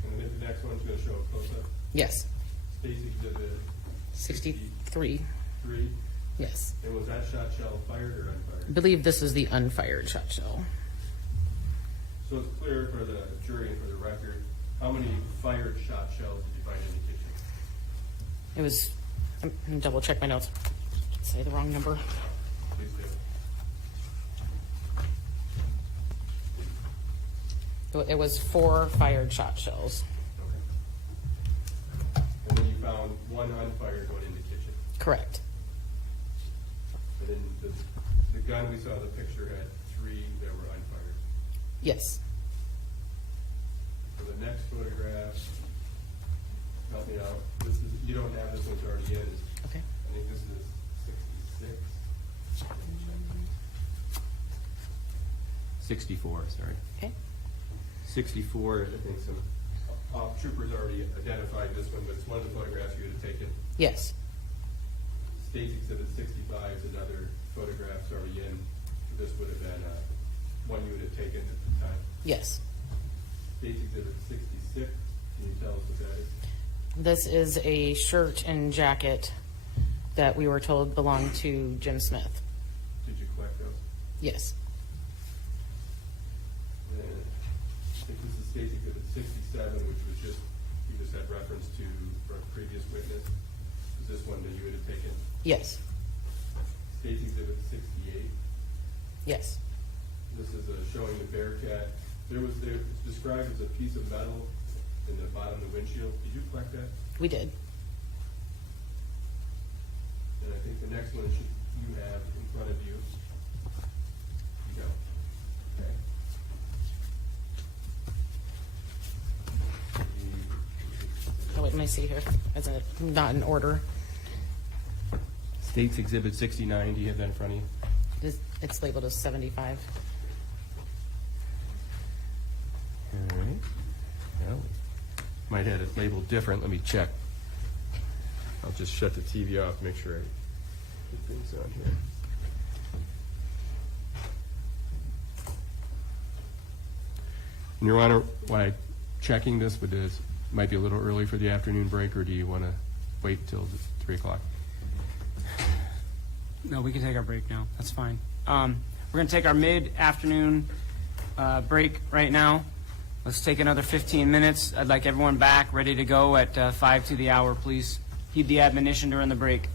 And then the next one's going to show a close-up. Yes, State's Exhibit 63, 3. yes. And was that shot shell fired or I unfired? believe this is the unfired shot shell. So it's clear for the jury and for the record, how many fired shot shells did you find in the kitchen? It was, I'm gonna double check my notes. Say the wrong number. Please do. It was 4 fired shot shells. Okay. And then you found one unfired one in the kitchen. Correct. And then the gun we saw in the picture had 3 that were unfired. Yes. For the next photograph, help me out. This is, you don't have this one's already in. Okay. I think this is 66. 64, sorry. Okay. 64, I think some troopers already identified this one, but it's one of the photographs you had taken. Yes. State's Exhibit 65 is another photograph already in. This would have been one you would have taken at the time. Yes. State's Exhibit 66, can you tell us what that is? This is a shirt and jacket that we were told belonged to Jim Smith. Did you collect those? Yes. And I think this is State's Exhibit 67, which was just, you just had reference to our previous witness. Is this one that you would have taken? Yes. State's Exhibit 68. Yes. This is showing the Bearcat. It's described as a piece of metal in the bottom of the windshield. Did you collect that? We did. And I think the next one you have in front of you. You go. Okay. Oh, wait, let me see here. Is it not in order? State's Exhibit 69, do you have that in front of you? It's labeled as 75. All right. Well, might have it labeled different. Let me check. I'll just shut the TV off, make sure I get things on here. And Your Honor, while I'm checking this, would this might be a little early for the afternoon break, or do you want to wait till 3 o'clock? No, we can take our break now. That's fine. We're going to take our mid-afternoon break right now. Let's take another 15 minutes. I'd like everyone back, ready to go at 5 to the hour, please. Heed the admonition during the break.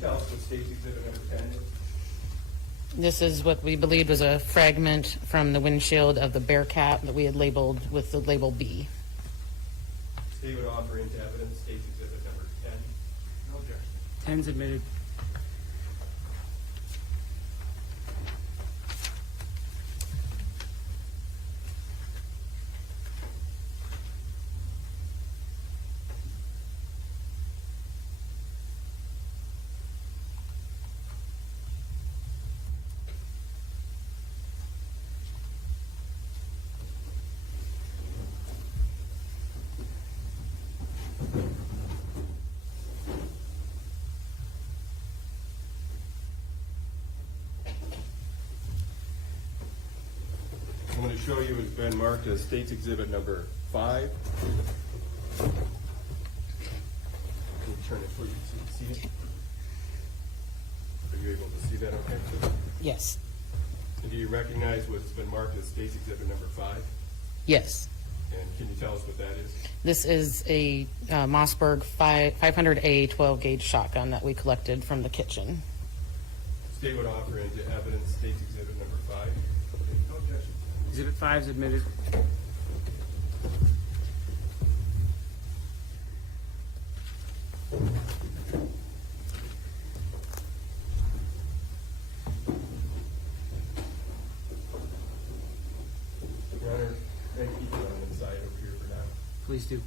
tell us what State's Exhibit number 10 is? This is what we believed was a fragment from the windshield of the Bearcat that we had labeled with the label B. State would offer into evidence State's Exhibit number 10. No objection. 10's admitted. I'm going to show you has been marked as State's Exhibit number 5. Can you turn it so you can see it? Are you able to see that okay? Yes. And do you recognize what's been marked as State's Exhibit number 5? Yes. And can you tell us what that is? This is a Mossberg 500A 12-gauge shotgun that we collected from the kitchen. State would offer into evidence State's Exhibit number 5. No objection. Exhibit 5's admitted. Your Honor, may I keep it on the side over here for now? Please do.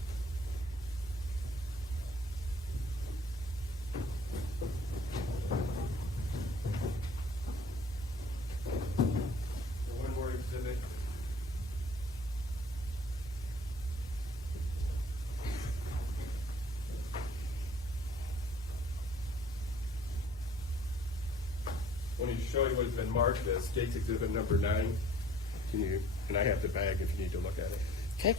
One more exhibit. I want to show you what has been marked as State's Exhibit number 9. Can you, and I have the bag if you need to look at it. Okay.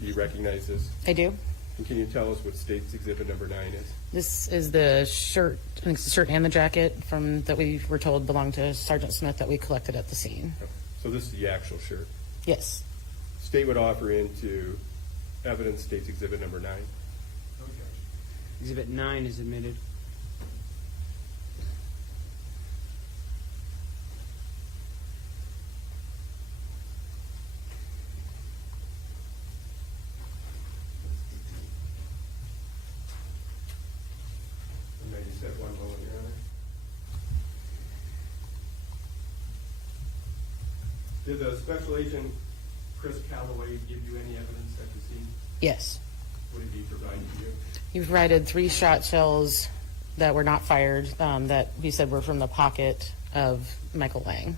Do you recognize this? I do. And can you tell us what State's Exhibit number 9 is? This is the shirt, I think it's the shirt and the jacket from that we were told belonged to Sergeant Smith that we collected at the scene. So this is the actual shirt. Yes. State would offer into evidence State's Exhibit number 9. No objection. Exhibit 9 is admitted. And may you just have one moment, Your Honor. Did the Special Agent Chris Calloway give you any evidence at the scene? Yes. What did he provide to you? He provided 3 shot shells that were not fired that he said were from the pocket of Michael Lang.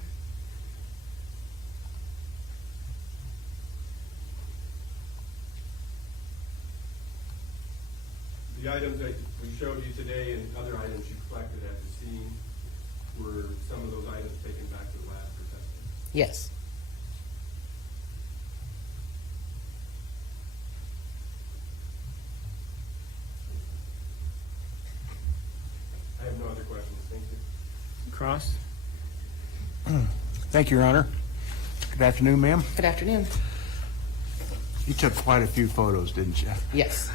The items that we showed you today and other items you collected at the scene, were some of those items taken back to the lab for testing? Yes. I have no other questions. Thank you. Cross. Thank you, Your Honor. Good afternoon, ma'am. Good afternoon. You took quite a few photos, didn't you? Yes.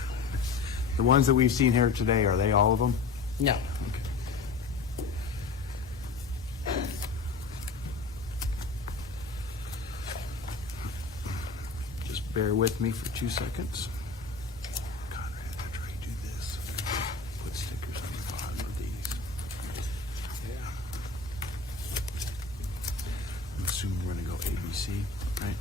The ones that we've seen here today, are they all of them? No. Just bear with me for 2 seconds. Conrad, after I do this, put stickers on the bottom of these. Yeah. I'm assuming we're gonna go ABC, right?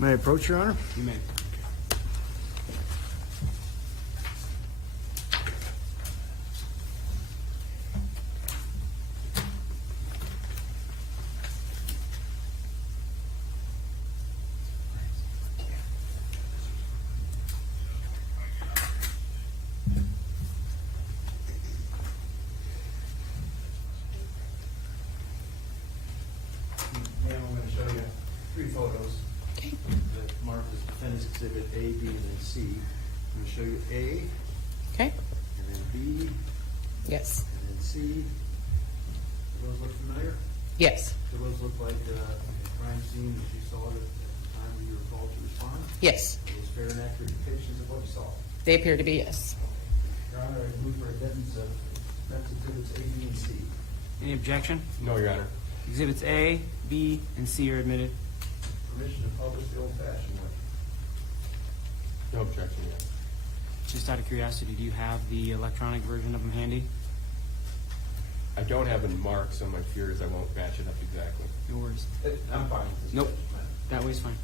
May I approach, Your Honor? You may. Ma'am, I'm gonna show you 3 photos. Okay. That marked as Defendant's Exhibit A, B, and then C. I'm gonna show you A, Okay. and then B, Yes. and then C. Do those look familiar? Yes. Do those look like a crime scene as you saw it at the time when you were called to respond? Yes. Are those fair and accurate depictions of what you saw? They appear to be, yes. Your Honor, I move for admittance of defense exhibits A, B, and C. Any objection? No, Your Honor. Exhibits A, B, and C are admitted. Permission to publish the old-fashioned way. No objection, Your Honor. Just out of curiosity, do you have the electronic version of them handy? I don't have them marked, so my fear is I won't match it up exactly. No worries. I'm fine with this. Nope. judgment. That way's fine.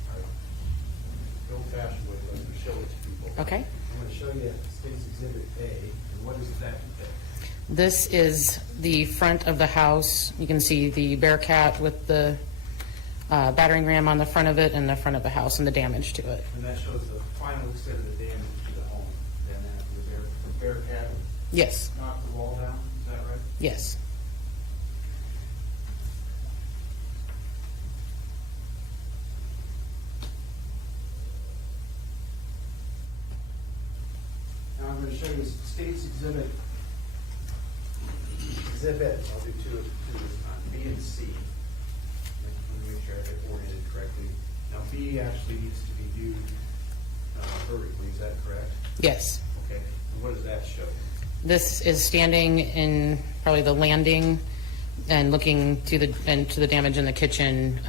The old-fashioned way, let me show it to people. Okay. I'm going to show you State's Exhibit A, and what does that depict? This is the front of the house. You can see the Bearcat with the battering ram on the front of it and the front of the house and the damage to it. And that shows the final extent of the damage to the home. Then after the Bearcat Yes, knocked the wall down, is that right? yes. Now I'm going to show you State's Exhibit, I'll do two this time, B and C. Let me make sure I get oriented correctly. Now, B actually needs to be viewed vertically, is that correct? Yes. Okay, and what does that show? This is standing in probably the landing and looking to the damage in the kitchen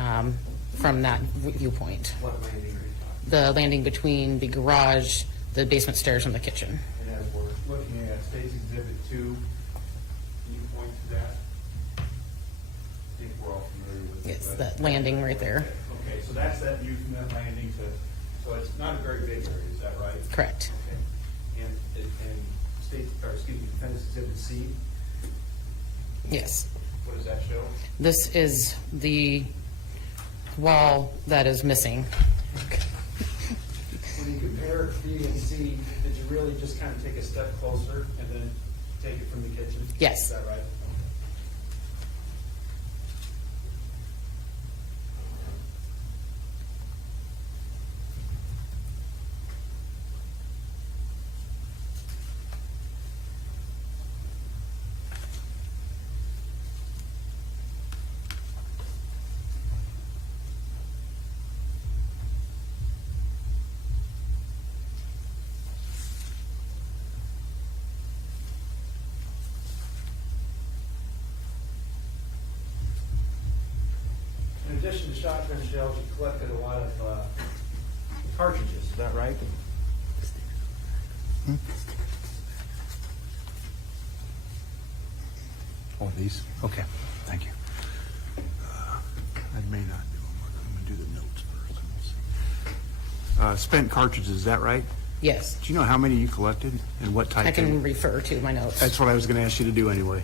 from that viewpoint. What landing are you talking The landing between the garage, the basement stairs, and the kitchen. about? And as we're looking at State's Exhibit 2, can you point to that? I think we're all familiar with it. Yes, right? that landing right there. Okay, so that's that view from that landing to, so it's not a very big area, is that right? Correct. Okay. And State, or excuse me, Defendant's Exhibit C, Yes. what does that show? This is the wall that is missing. When you compare B and C, did you really just kind of take a step closer and then take it from the kitchen? Yes. Is that right? In addition to shotgun shells, you collected a lot of cartridges, is that right? Oh, these? Okay, thank you. I may not do them. I'm going to do the notes first, and we'll see. Spent cartridges, is that right? Yes. Do you know how many you collected and what type? I can refer to my notes. That's what I was going to ask you to do anyway.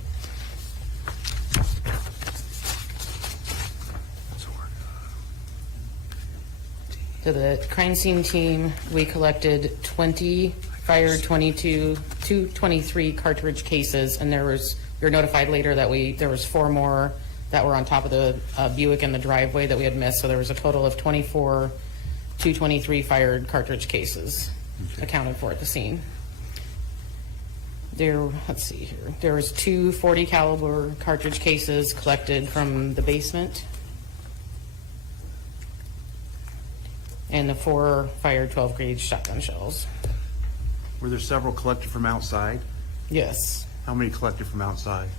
To the crime scene team, we collected 20 fired 223 cartridge cases, and we were notified later that there was 4 more that were on top of the Buick in the driveway that we had missed, so there was a total of 24 223 fired cartridge cases accounted for at the scene. Let's see here. There was 2 .40 caliber cartridge cases collected from the basement, and the 4 fired 12 gauge shotgun shells. Were there several collected from outside? Yes. How many collected from outside?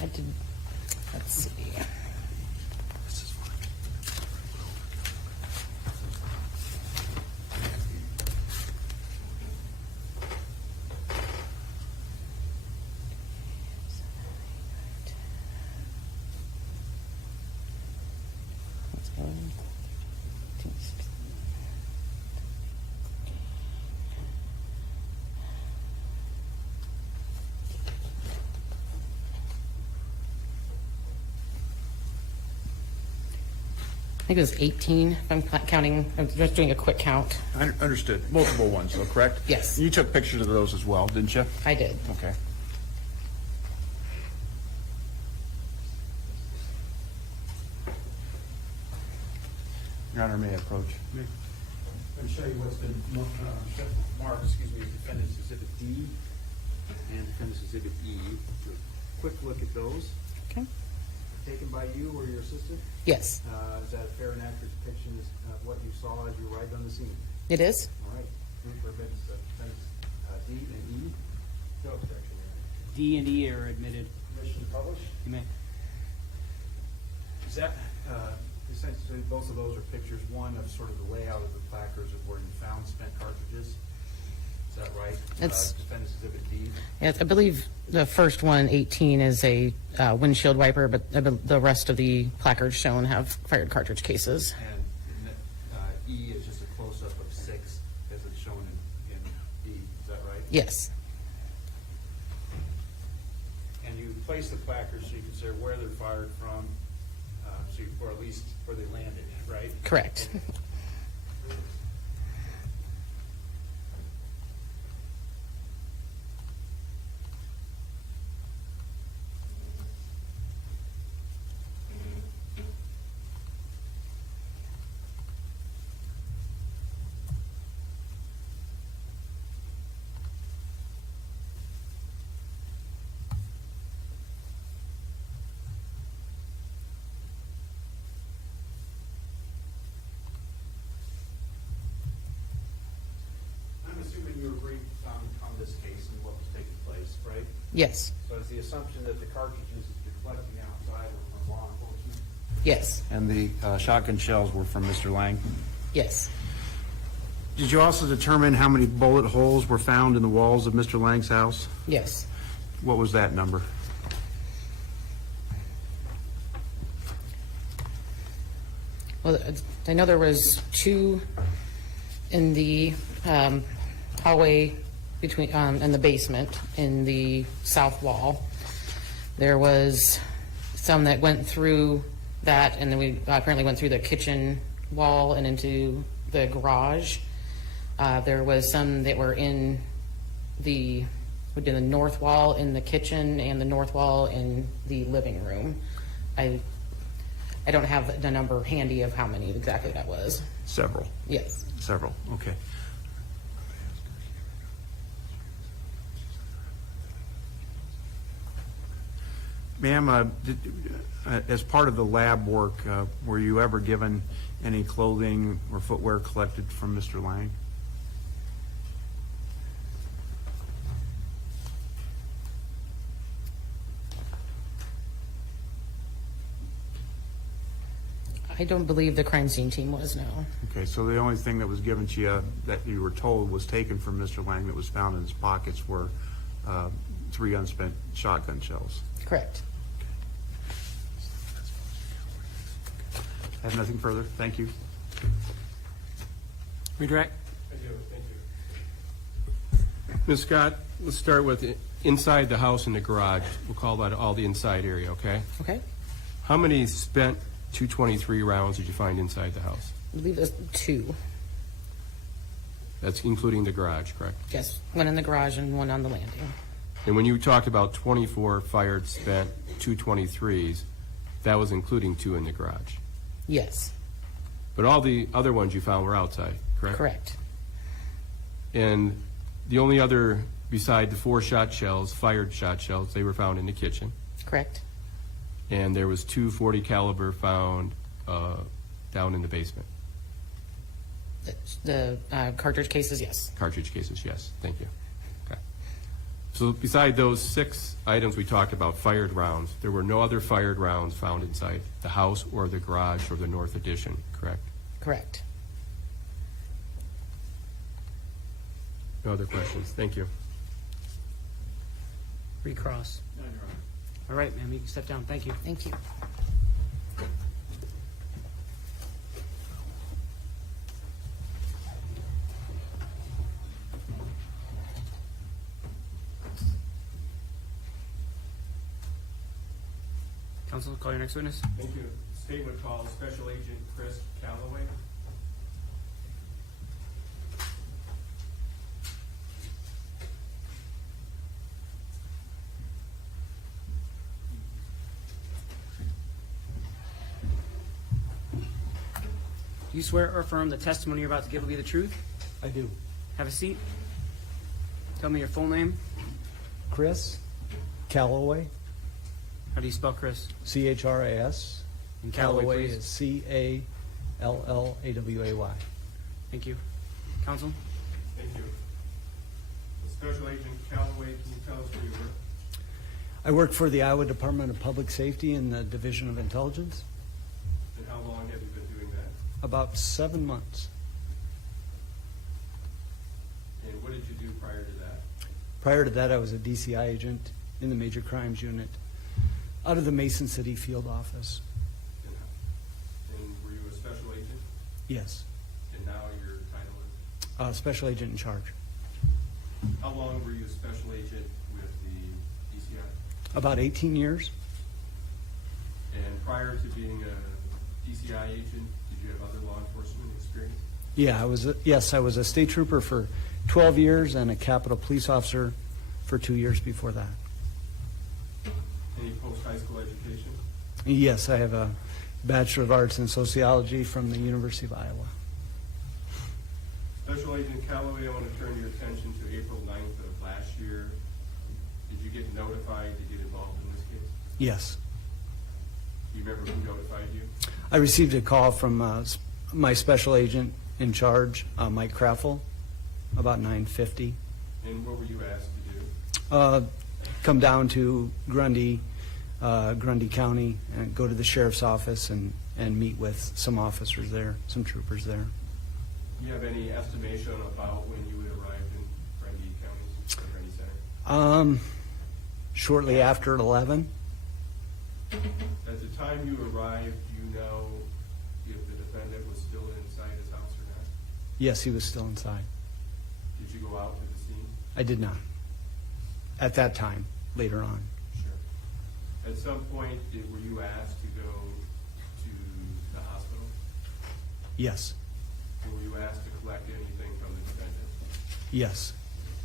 I did, let's see. I think it was 18, if I'm counting, I'm just doing a quick count. Understood. Multiple ones, though, correct? Yes. You took pictures of those as well, didn't you? I did. Okay. Your Honor, may I approach? I'm going to show you what's been marked, as Defendant's Exhibit D and Defendant's Exhibit E. Do a quick look at those. Okay. Taken by you or your assistant? Yes, Is that a fair and accurate depiction of what you saw as you arrived on the scene? it is. All right. Move for Defendant's D and E. No objection, Your Honor. D and E are admitted. Permission to publish? You may. Is that, essentially, both of those are pictures, one of sort of the layout of the placards of where you found spent cartridges? Is that right? It's- Defendant's Exhibit D? Yes, I believe the first one, 18, is a windshield wiper, but the rest of the placards shown have fired cartridge cases. And E is just a close-up of 6, as it's shown in E. Is that right? Yes, And you place the placards so you can say where they're fired from, or at least where they landed, right? correct. I'm assuming you agree on this case and what was taking place, right? Yes, So is the assumption that the cartridges that you're collecting outside were from law enforcement? yes, And the shotgun shells were from Mr. Lang? yes. Did you also determine how many bullet holes were found in the walls of Mr. Lang's house? Yes. What was that number? Well, I know there was 2 in the hallway between, in the basement, in the south wall. There was some that went through that, and then we apparently went through the kitchen wall and into the garage. There was some that were in the north wall in the kitchen and the north wall in the living room. I don't have the number handy of how many exactly that was. Several. Yes. Several, okay. Ma'am, as part of the lab work, were you ever given any clothing or footwear collected from Mr. Lang? I don't believe the crime scene team was, no. Okay, so the only thing that was given to you that you were told was taken from Mr. Lang that was found in his pockets were 3 unspent shotgun shells. Correct. I have nothing further. Thank you. Redirect. Thank you. Ms. Scott, let's start with inside the house and the garage. We'll call that all the inside area, okay? Okay. How many spent .223 rounds did you find inside the house? I believe there's 2. That's including the garage, correct? Yes, one in the garage and one on the landing. And when you talked about 24 fired spent .223s, that was including 2 in the garage. Yes, But all the other ones you found were outside, correct? correct. And the only other, beside the 4 shot shells, fired shot shells, they were found in the kitchen. Correct. And there was 2 .40 caliber found down in the basement. The cartridge cases, yes. Cartridge cases, yes. Thank you. Okay. So beside those 6 items we talked about, fired rounds, there were no other fired rounds found inside the house or the garage or the north addition, correct? Correct. No other questions. Thank you. Recross. No, Your Honor. All right, ma'am, you can step down. Thank you. Thank you. Counsel, call your next witness. Thank you. Statement called Special Agent Chris Calloway. Do you swear or affirm the testimony you're about to give will be the truth? I do. Have a seat. Tell me your full name. Chris Callaway, How do you spell Chris? C-H-R-A-S. And Callaway, please. is C-A-L-L-A-W-A-Y. Thank you. Counsel? Thank you. Special Agent Callaway, can you tell us where you work? I work for the Iowa Department of Public Safety in the Division of Intelligence. And how long have you been doing that? About 7 months. And what did you do prior to that? Prior to that, I was a DCI agent in the Major Crimes Unit out of the Mason City Field Office. And were you a special agent? Yes, And now your title is? Special Agent in Charge. How long were you a special agent with the DCI? About 18 years. And prior to being a DCI agent, did you have other law enforcement experience? Yeah, I was a state trooper for 12 years and a Capitol Police officer for 2 years before that. Any post-high school education? Yes, I have a Bachelor of Arts in Sociology from the University of Iowa. Special Agent Callaway, I want to turn your attention to April 9th of last year. Did you get notified to get involved in this case? Yes. Do you remember who notified you? I received a call from my special agent in charge, Mike Kraffel, about 9:50. And what were you asked to do? Come down to Grundy County and go to the sheriff's office and meet with some officers there, some troopers there. Do you have any estimation about when you would arrive in Grundy County, or Grundy Center? Shortly after 11. At the time you arrived, do you know if the defendant was still inside his house or not? Yes, he was still inside. Did you go out to the scene? I did not. At that time, later on. Sure. At some point, were you asked to go to the hospital? Yes, Or were you asked to collect anything from the defendant? yes.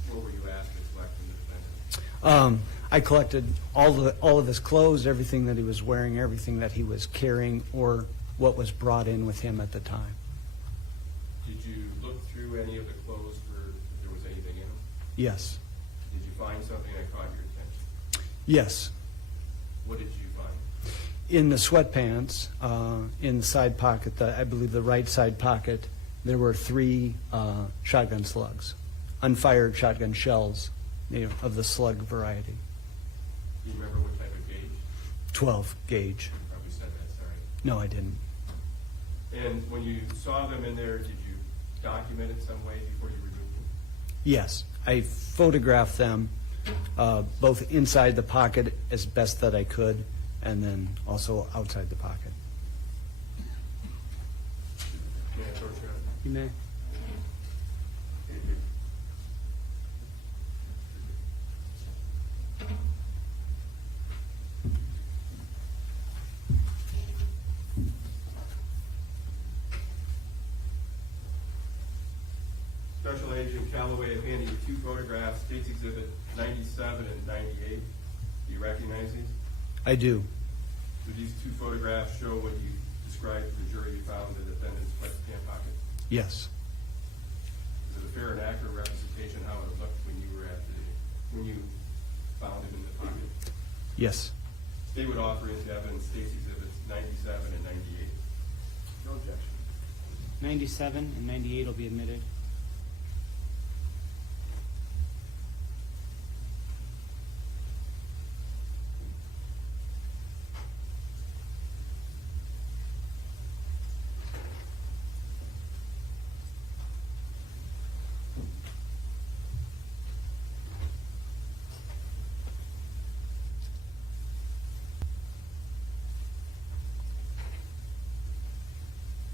What were you asked to collect from the defendant? I collected all of his clothes, everything that he was wearing, everything that he was carrying, or what was brought in with him at the time. Did you look through any of the clothes for if there was anything in them? Yes, Did you find something that caught your attention? yes. What did you find? In the sweatpants, in the side pocket, I believe the right side pocket, there were 3 shotgun slugs, unfired shotgun shells, of the slug variety. Do you remember what type of gauge? 12 gauge. You probably said that, sorry. No, I didn't. And when you saw them in there, did you document it some way before you removed them? Yes, I photographed them both inside the pocket as best that I could, and then also outside the pocket. May I approach you? You may. Special Agent Callaway, I've handed you 2 photographs, State's Exhibit 97 and 98. Do you recognize these? I do. Do these 2 photographs show what you described to the jury you found in the defendant's sweatpant pocket? Yes. Is it a fair and accurate representation how it looked when you found him in the pocket? Yes. State would offer into evidence State's Exhibits 97 and 98. No objection. 97 and 98 will be admitted.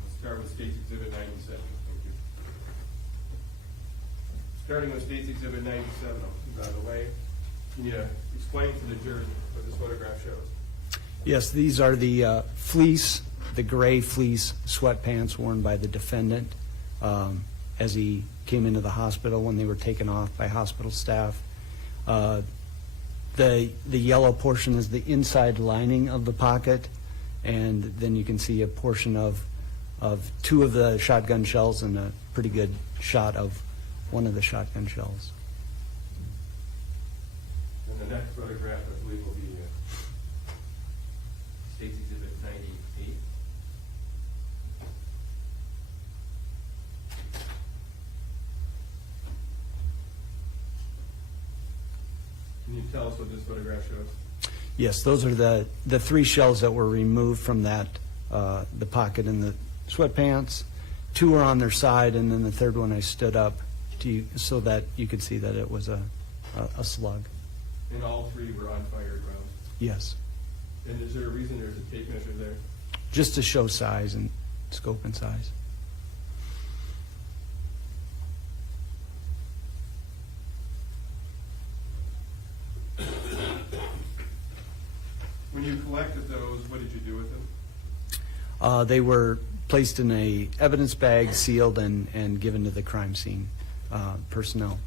Let's start with State's Exhibit 97. Thank you. Starting with State's Exhibit 97, I'll move out of the way. Can you explain to the jury what this photograph shows? Yes, these are the the gray fleece sweatpants worn by the defendant as he came into the hospital when they were taken off by hospital staff. The yellow portion is the inside lining of the pocket, and then you can see a portion of of 2 of the shotgun shells and a pretty good shot of one of the shotgun shells. And the next photograph, I believe, will be State's Exhibit 98. Can you tell us what this photograph shows? Yes, those are the 3 shells that were removed from that, the pocket in the sweatpants. 2 were on their side, and then the third one I stood up so that you could see that it was a slug. And all 3 were unfired rounds. Yes, And is there a reason there's a tape measure there? just to show size and scope and size. When you collected those, what did you do with them? They were placed in a evidence bag, sealed, and given to the crime scene personnel.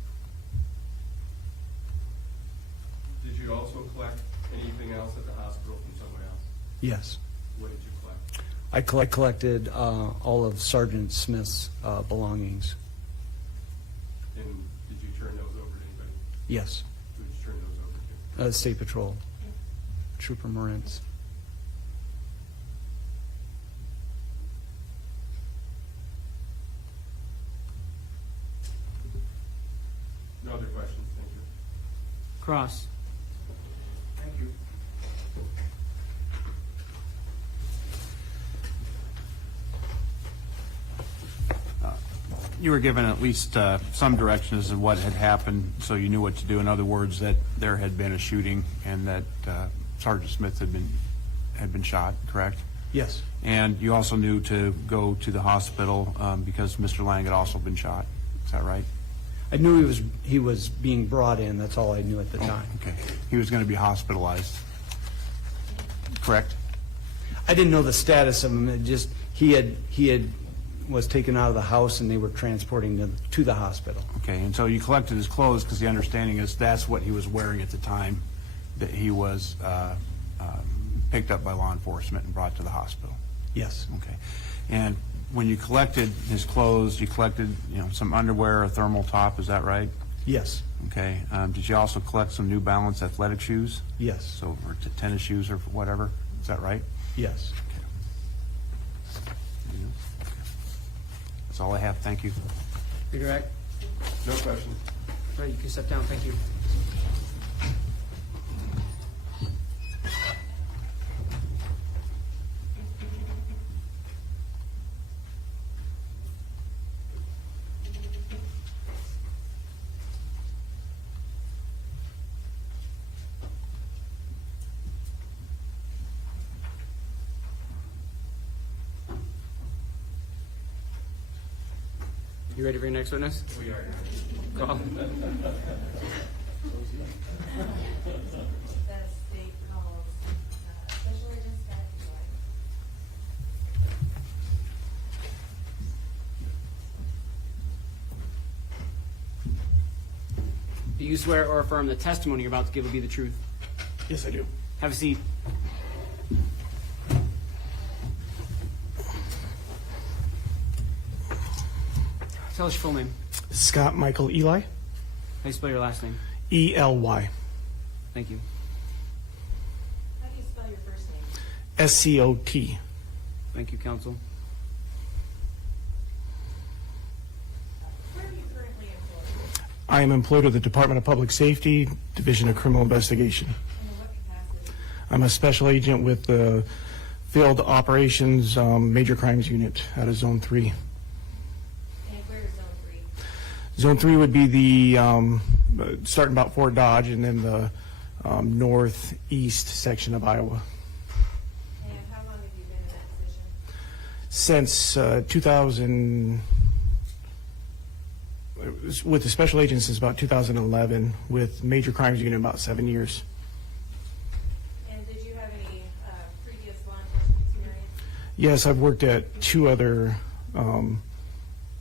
Did you also collect anything else at the hospital from someone else? Yes. What did you collect? I collected all of Sergeant Smith's belongings. And did you turn those over to anybody? Yes. Who did you turn those over to? State Patrol. Trooper Moritz. No other questions, thank you. Cross. Thank you. You were given at least some direction as to what had happened, so you knew what to do. In other words, that there had been a shooting and that Sergeant Smith had been shot, correct? Yes. And you also knew to go to the hospital because Mr. Lang had also been shot. Is that right? I knew he was being brought in. That's all I knew at the time. Okay. He was going to be hospitalized, correct? I didn't know the status of him. It just he had was taken out of the house and they were transporting him to the hospital. Okay. And so you collected his clothes because the understanding is that's what he was wearing at the time that he was picked up by law enforcement and brought to the hospital. Yes. Okay. And when you collected his clothes, you collected, some underwear, a thermal top, is that right? Yes. Okay. Did you also collect some New Balance athletic shoes? Yes. So, or tennis shoes or whatever? Is that right? Yes. That's all I have. Thank you. Redirect. No questions. Right, you can step down. Thank you. You ready for your next witness? We are. Call. The state calls Special Agent Scott Joy. Do you swear or affirm the testimony you're about to give will be the truth? Yes, I do. Have a seat. Tell us your full name. Scott Michael Eli, How do you spell your last name? E-L-Y, Thank you. How do you spell your first name? S-C-O-T. Thank you, counsel. Where are you currently employed? I am employed with the Department of Public Safety, Division of Criminal Investigation. And in what capacity? I'm a special agent with the Field Operations Major Crimes Unit out of Zone 3. And where is Zone 3? Zone 3 would be the, starting about Fort Dodge and then the northeast section of Iowa. And how long have you been in that position? Since 2000, with the special agents since about 2011, with Major Crimes Unit about 7 years. And did you have any previous law enforcement experience? Yes, I've worked at 2 other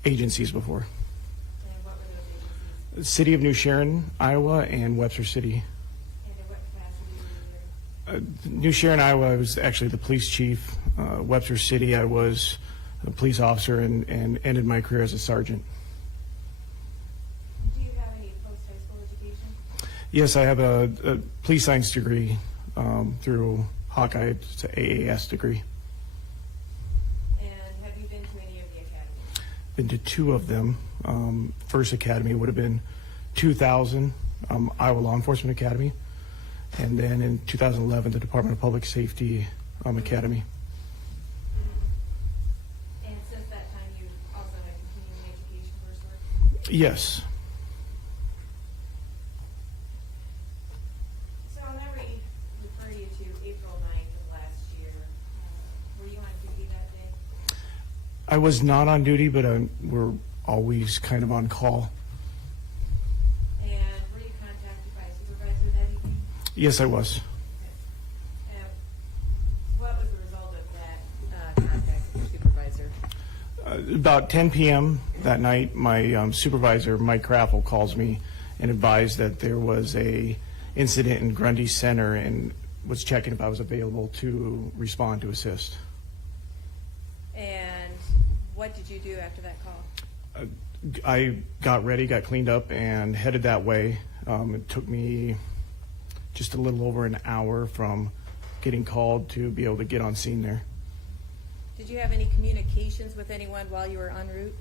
agencies before. And what were those agencies? City of New Sharon, Iowa, and Webster City. And in what capacity were you there? New Sharon, Iowa, I was actually the police chief. Webster City, I was a police officer and ended my career as a sergeant. Do you have any post-high school education? Yes, I have a police science degree through Hawkeye. It's an AAS degree. And have you been to any of the academies? Been to 2 of them. First academy would have been 2000, Iowa Law Enforcement Academy, and then in 2011, the Department of Public Safety Academy. And since that time, you also had continuing education coursework? Yes. So I'll now refer you to April 9th of last year. Were you on duty that day? I was not on duty, but we're always kind of on call. And were you contacted by a supervisor that evening? Yes, I was. What was the result of that contact with your supervisor? About 10 p.m. that night, my supervisor, Mike Craffle, calls me and advised that there was a incident in Grundy Center and was checking if I was available to respond to assist. And what did you do after that call? I got ready, got cleaned up, and headed that way. It took me just a little over an hour from getting called to be able to get on scene there. Did you have any communications with anyone while you were en route?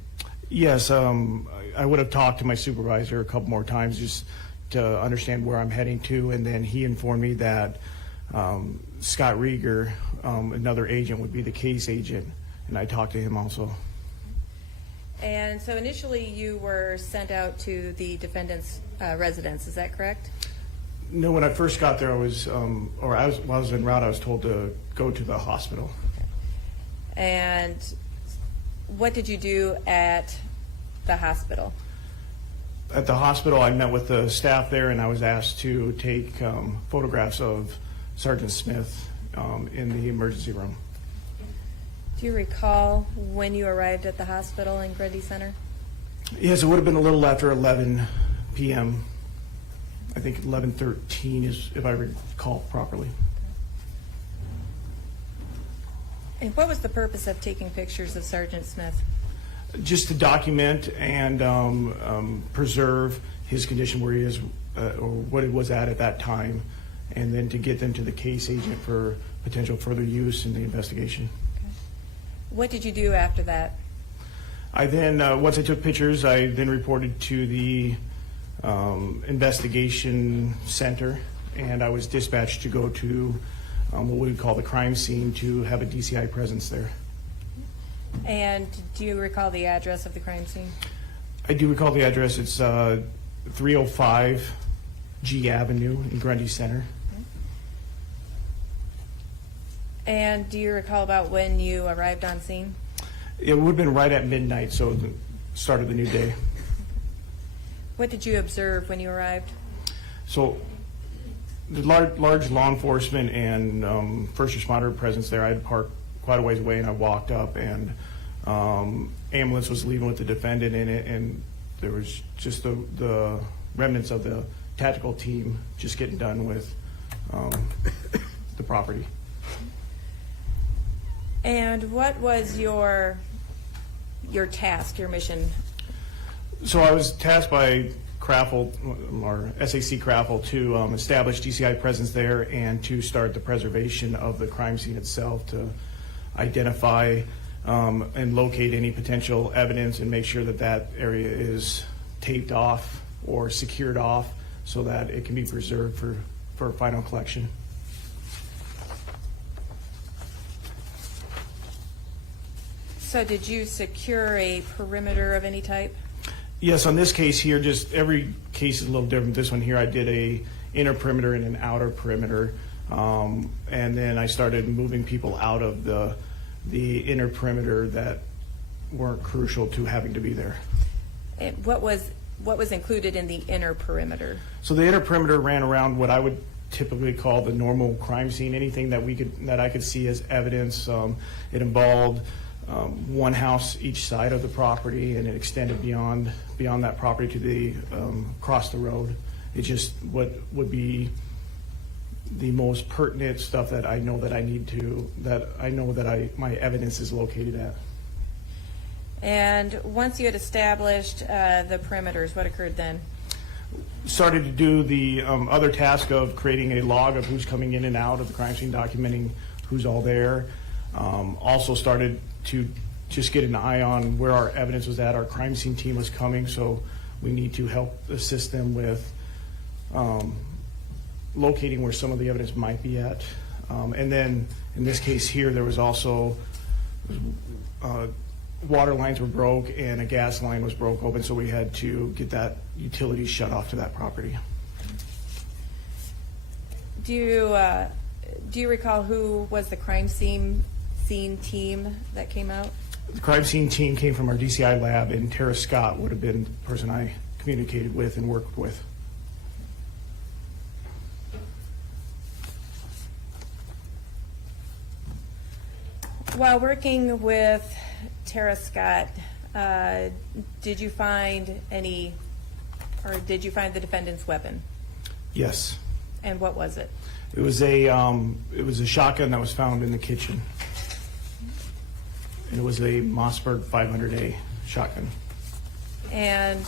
Yes, I would have talked to my supervisor a couple more times just to understand where I'm heading to, and then he informed me that Scott Rieger, another agent, would be the case agent, and I talked to him also. And so initially you were sent out to the defendant's residence, is that correct? No, when I first got there, while I was en route, I was told to go to the hospital. And what did you do at the hospital? At the hospital, I met with the staff there, and I was asked to take photographs of Sergeant Smith in the emergency room. Do you recall when you arrived at the hospital in Grundy Center? Yes, it would have been a little after 11 p.m. I think 11:13 is, if I recall properly. And what was the purpose of taking pictures of Sergeant Smith? Just to document and preserve his condition where he is, or what it was at that time, and then to get them to the case agent for potential further use in the investigation. What did you do after that? I then, once I took pictures, I then reported to the investigation center, and I was dispatched to go to what we would call the crime scene to have a DCI presence there. And do you recall the address of the crime scene? I do recall the address. It's 305 G Avenue in Grundy Center. And do you recall about when you arrived on scene? It would have been right at midnight, so the start of the new day. What did you observe when you arrived? So the large law enforcement and first responder presence there. I had parked quite a ways away, and I walked up, and ambulance was leaving with the defendant in it, and there was just the remnants of the tactical team just getting done with the property. And what was your task, your mission? So I was tasked by Craffle, or SAC Craffle, to establish DCI presence there and to start the preservation of the crime scene itself, to identify and locate any potential evidence and make sure that that area is taped off or secured off so that it can be preserved for final collection. So did you secure a perimeter of any type? Yes, on this case here, just every case is a little different. This one here, I did a inner perimeter and an outer perimeter, and then I started moving people out of the inner perimeter that weren't crucial to having to be there. And what was included in the inner perimeter? So the inner perimeter ran around what I would typically call the normal crime scene. Anything that I could see as evidence. It involved one house each side of the property, and it extended beyond that property to the across the road. It's just what would be the most pertinent stuff that I know that I need to, that I know that my evidence is located at. And once you had established the perimeters, what occurred then? Started to do the other task of creating a log of who's coming in and out of the crime scene, documenting who's all there. Also started to just get an eye on where our evidence was at. Our crime scene team was coming, so we need to help assist them with locating where some of the evidence might be at. And then in this case here, there was also water lines were broke and a gas line was broke open, so we had to get that utility shut off to that property. Do you recall who was the crime scene team that came out? The crime scene team came from our DCI lab, and Tara Scott would have been the person I communicated with and worked with. While working with Tara Scott, did you find the defendant's weapon? Yes. And what was it? It was a shotgun that was found in the kitchen. And it was a Mossberg 500A shotgun. And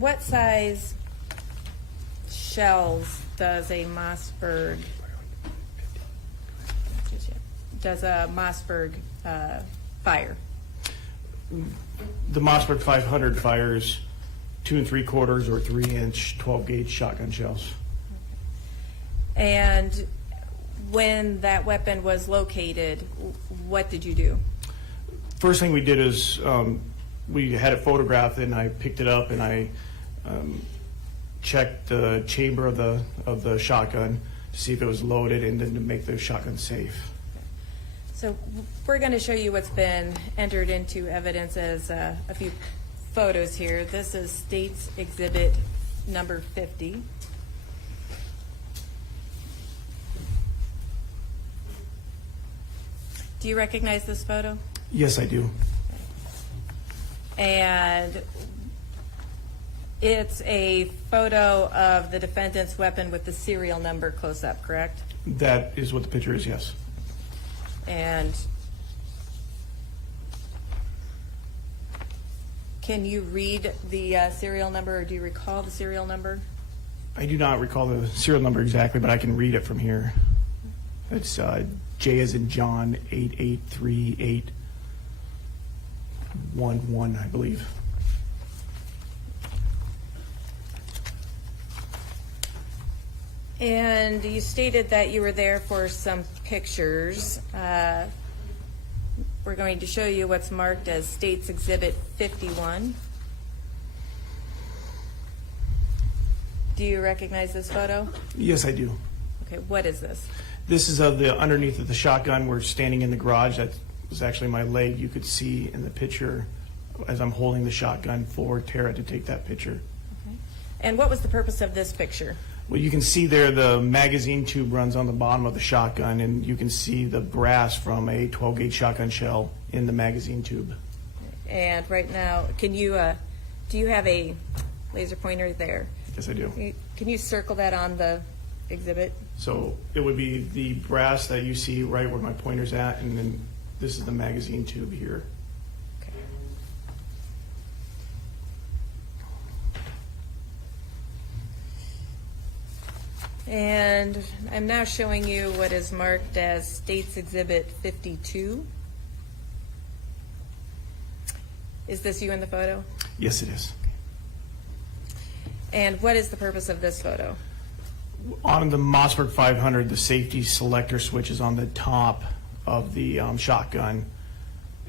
what size shells does a Mossberg fire? The Mossberg 500 fires 2 3/4 or 3-inch 12-gauge shotgun shells. And when that weapon was located, what did you do? First thing we did is we had it photographed, and I picked it up and I checked the chamber of the shotgun to see if it was loaded, and then to make the shotgun safe. So we're going to show you what's been entered into evidence as a few photos here. This is State's Exhibit number 50. Do you recognize this photo? Yes, I do. And it's a photo of the defendant's weapon with the serial number close up, correct? That is what the picture is, yes. And can you read the serial number, or do you recall the serial number? I do not recall the serial number exactly, but I can read it from here. It's J as in John 883811, I believe. And you stated that you were there for some pictures. We're going to show you what's marked as State's Exhibit 51. Do you recognize this photo? Yes, I do. Okay, what is this? This is of the underneath of the shotgun. We're standing in the garage. That was actually my leg. You could see in the picture as I'm holding the shotgun for Tara to take that picture. Okay. And what was the purpose of this picture? Well, you can see there the magazine tube runs on the bottom of the shotgun, and you can see the brass from a 12-gauge shotgun shell in the magazine tube. And right now, can you, do you have a laser pointer there? Yes, I do. Can you circle that on the exhibit? So it would be the brass that you see right where my pointer's at, and then this is the magazine tube here. Okay. And I'm now showing you what is marked as State's Exhibit 52. Is this you in the photo? Yes, it is. And what is the purpose of this photo? On the Mossberg 500, the safety selector switch is on the top of the shotgun,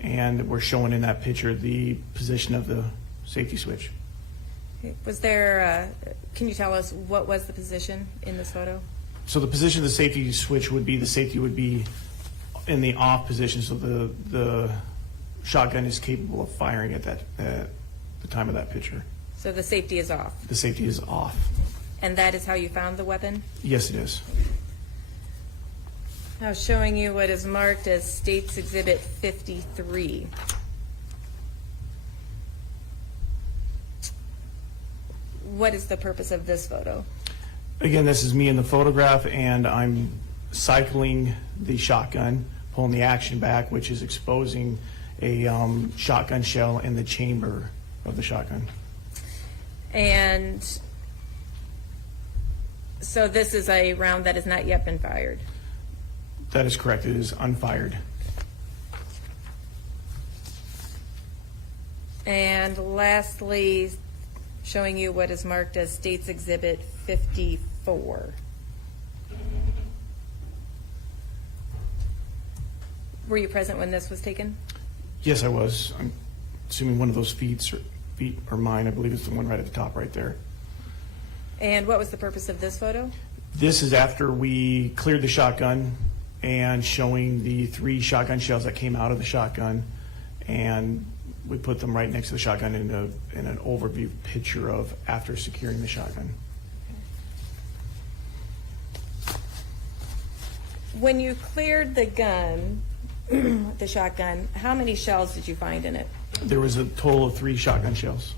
and we're showing in that picture the position of the safety switch. Was there, can you tell us what was the position in this photo? So the position of the safety switch would be, the safety would be in the off position, so the shotgun is capable of firing at the time of that picture. So the safety is off? The safety is off. And that is how you found the weapon? Yes, it is. Now showing you what is marked as State's Exhibit 53. what is the purpose of this photo? Again, this is me in the photograph, and I'm cycling the shotgun, pulling the action back, which is exposing a shotgun shell in the chamber of the shotgun. And so this is a round that has not yet been fired. That is correct. It is unfired. And lastly, showing you what is marked as States Exhibit 54. Were you present when this was taken? Yes, I was. I'm assuming one of those feet are mine. I believe it's the one right at the top right there. And what was the purpose of this photo? This is after we cleared the shotgun and showing the 3 shotgun shells that came out of the shotgun, and we put them right next to the shotgun in an overview picture of after securing the shotgun. When you cleared the gun, the shotgun, how many shells did you find in it? There was a total of 3 shotgun shells.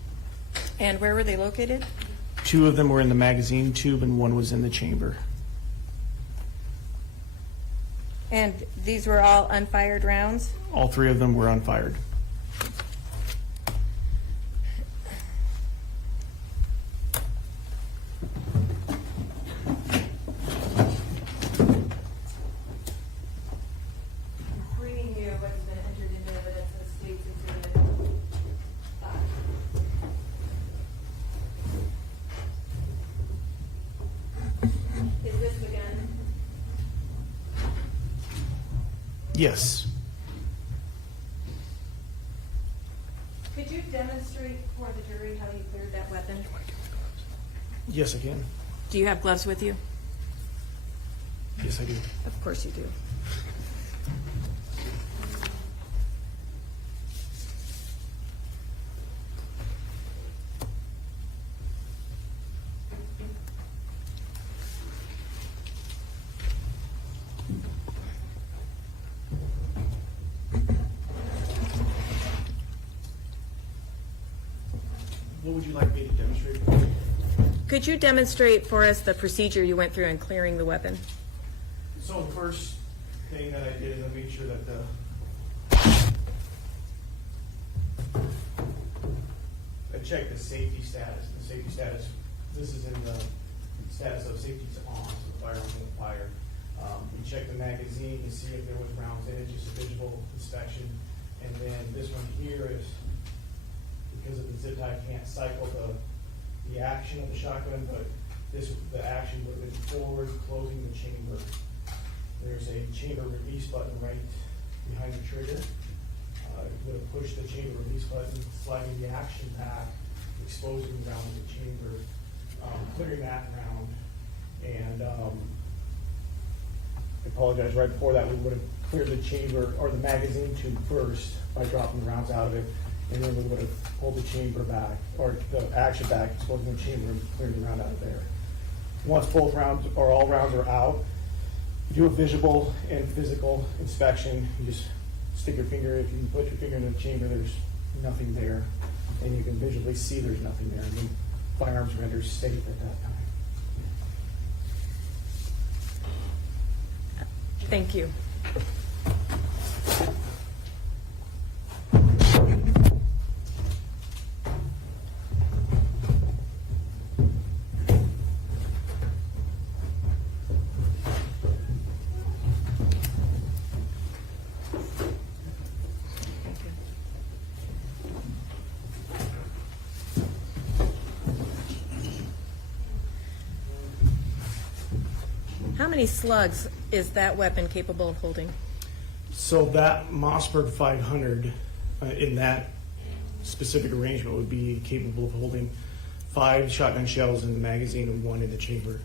And where were they located? 2 of them were in the magazine tube and 1 was in the chamber. And these were all unfired rounds? All 3 of them were unfired. Bringing you what has been entered into evidence as States Exhibit 5. Is this the gun? Yes. Could you demonstrate for the jury how you cleared that weapon? Yes, I can. Do you have gloves with you? Yes, I do. Of course you do. What would you like me to demonstrate? Could you demonstrate for us the procedure you went through in clearing the weapon? So the first thing that I did is I made sure that I checked the safety status. The safety status, this is in the status of safety's on, so the firearm won't fire. We checked the magazine to see if there was rounds in it, just a visual inspection. And then this one here is, because of the zip tie, I can't cycle the action of the shotgun, but the action would have been forward, closing the chamber. There's a chamber release button right behind the trigger. It would have pushed the chamber release button, sliding the action back, exposing the round of the chamber, clearing that round. And I apologize, right before that, we would have cleared the chamber or the magazine tube first by dropping the rounds out of it. And then we would have pulled the chamber back, or the action back, exposing the chamber and clearing the round out of there. Once both rounds, or all rounds are out, you do a visual and physical inspection. You just stick your finger, if you put your finger in the chamber, there's nothing there. And you can visually see there's nothing there. And the firearms render safe at that time. Thank you. How many slugs is that weapon capable of holding? So that Mossberg 500 in that specific arrangement would be capable of holding 5 shotgun shells in the magazine and 1 in the chamber.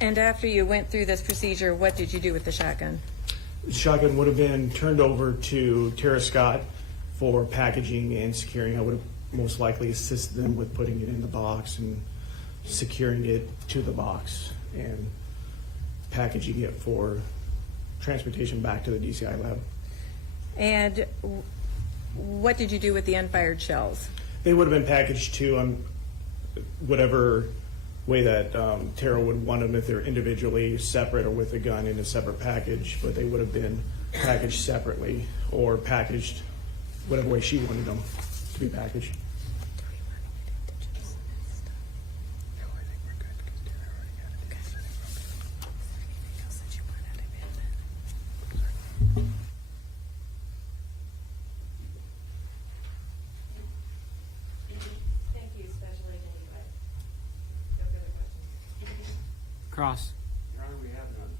And after you went through this procedure, what did you do with the shotgun? The shotgun would have been turned over to Tara Scott for packaging and securing. I would have most likely assisted them with putting it in the box and securing it to the box. And packaging it for transportation back to the DCI lab. And what did you do with the unfired shells? They would have been packaged too on whatever way that Tara would want them, if they're individually separate or with a gun in a separate package, but they would have been packaged separately or packaged whatever way she wanted them to be packaged. Thank you, Special Agent Levi. No further questions. Cross. Your Honor, we have none.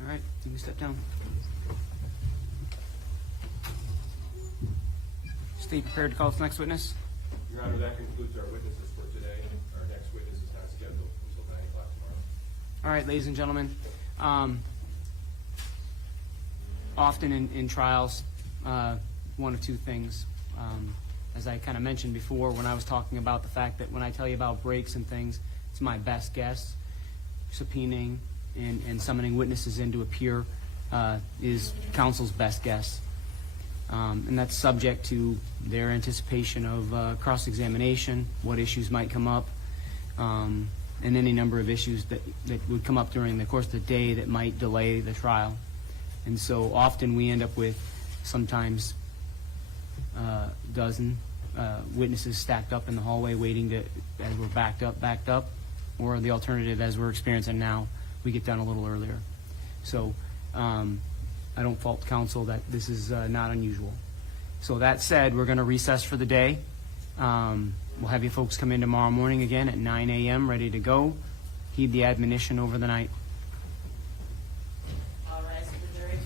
All right, you can step down. Stay prepared to call the next witness. Your Honor, that concludes our witnesses for today. Our next witness is not scheduled until 9 o'clock tomorrow. All right, ladies and gentlemen, often in trials, one of two things. As I kind of mentioned before when I was talking about the fact that when I tell you about breaks and things, it's my best guess. Subpoenaing and summoning witnesses in to appear is counsel's best guess. And that's subject to their anticipation of cross-examination, what issues might come up, and any number of issues that would come up during the course of the day that might delay the trial. And so often we end up with sometimes a dozen witnesses stacked up in the hallway waiting to, as we're backed up, or the alternative, as we're experiencing now, we get done a little earlier. So I don't fault counsel that this is not unusual. So that said, we're going to recess for the day. We'll have you folks come in tomorrow morning again at 9 a.m. ready to go. Heed the admonition over the night. All rise for the jury.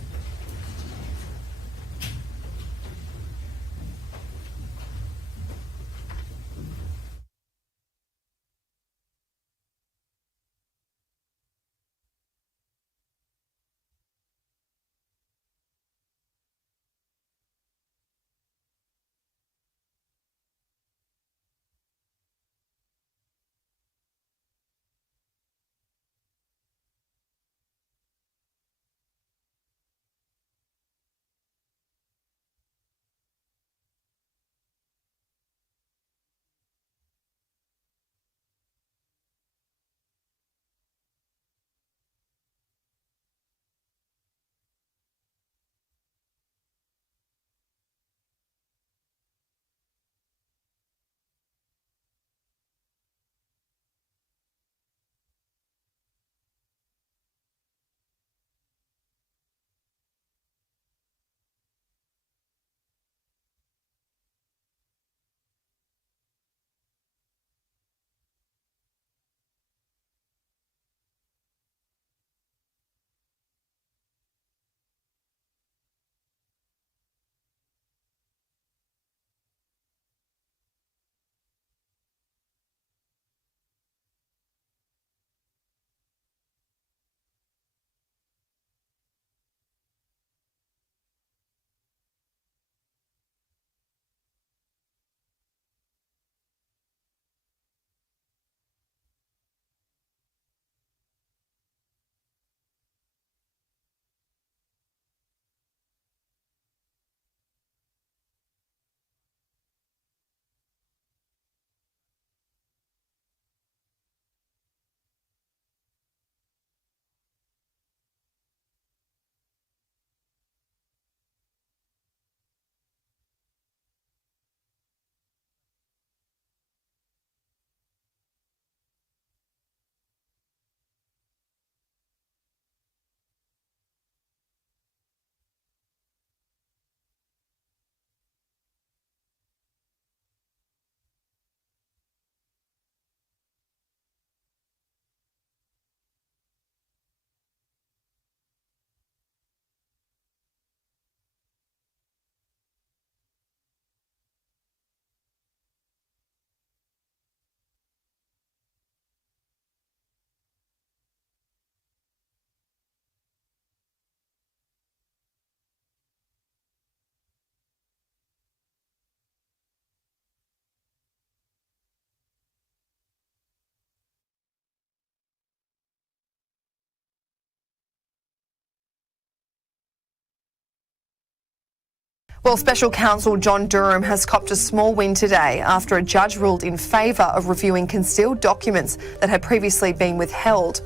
Well, Special Counsel John Durham has copped a small win today after a judge ruled in favour of reviewing concealed documents that had previously been withheld.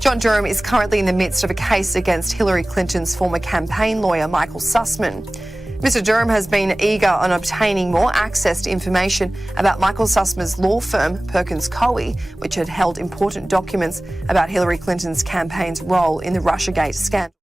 John Durham is currently in the midst of a case against Hillary Clinton's former campaign lawyer, Michael Sussman. Mr. Durham has been eager on obtaining more access to information about Michael Sussman's law firm, Perkins Coie, which had held important documents about Hillary Clinton's campaign's role in the Russiagate scandal.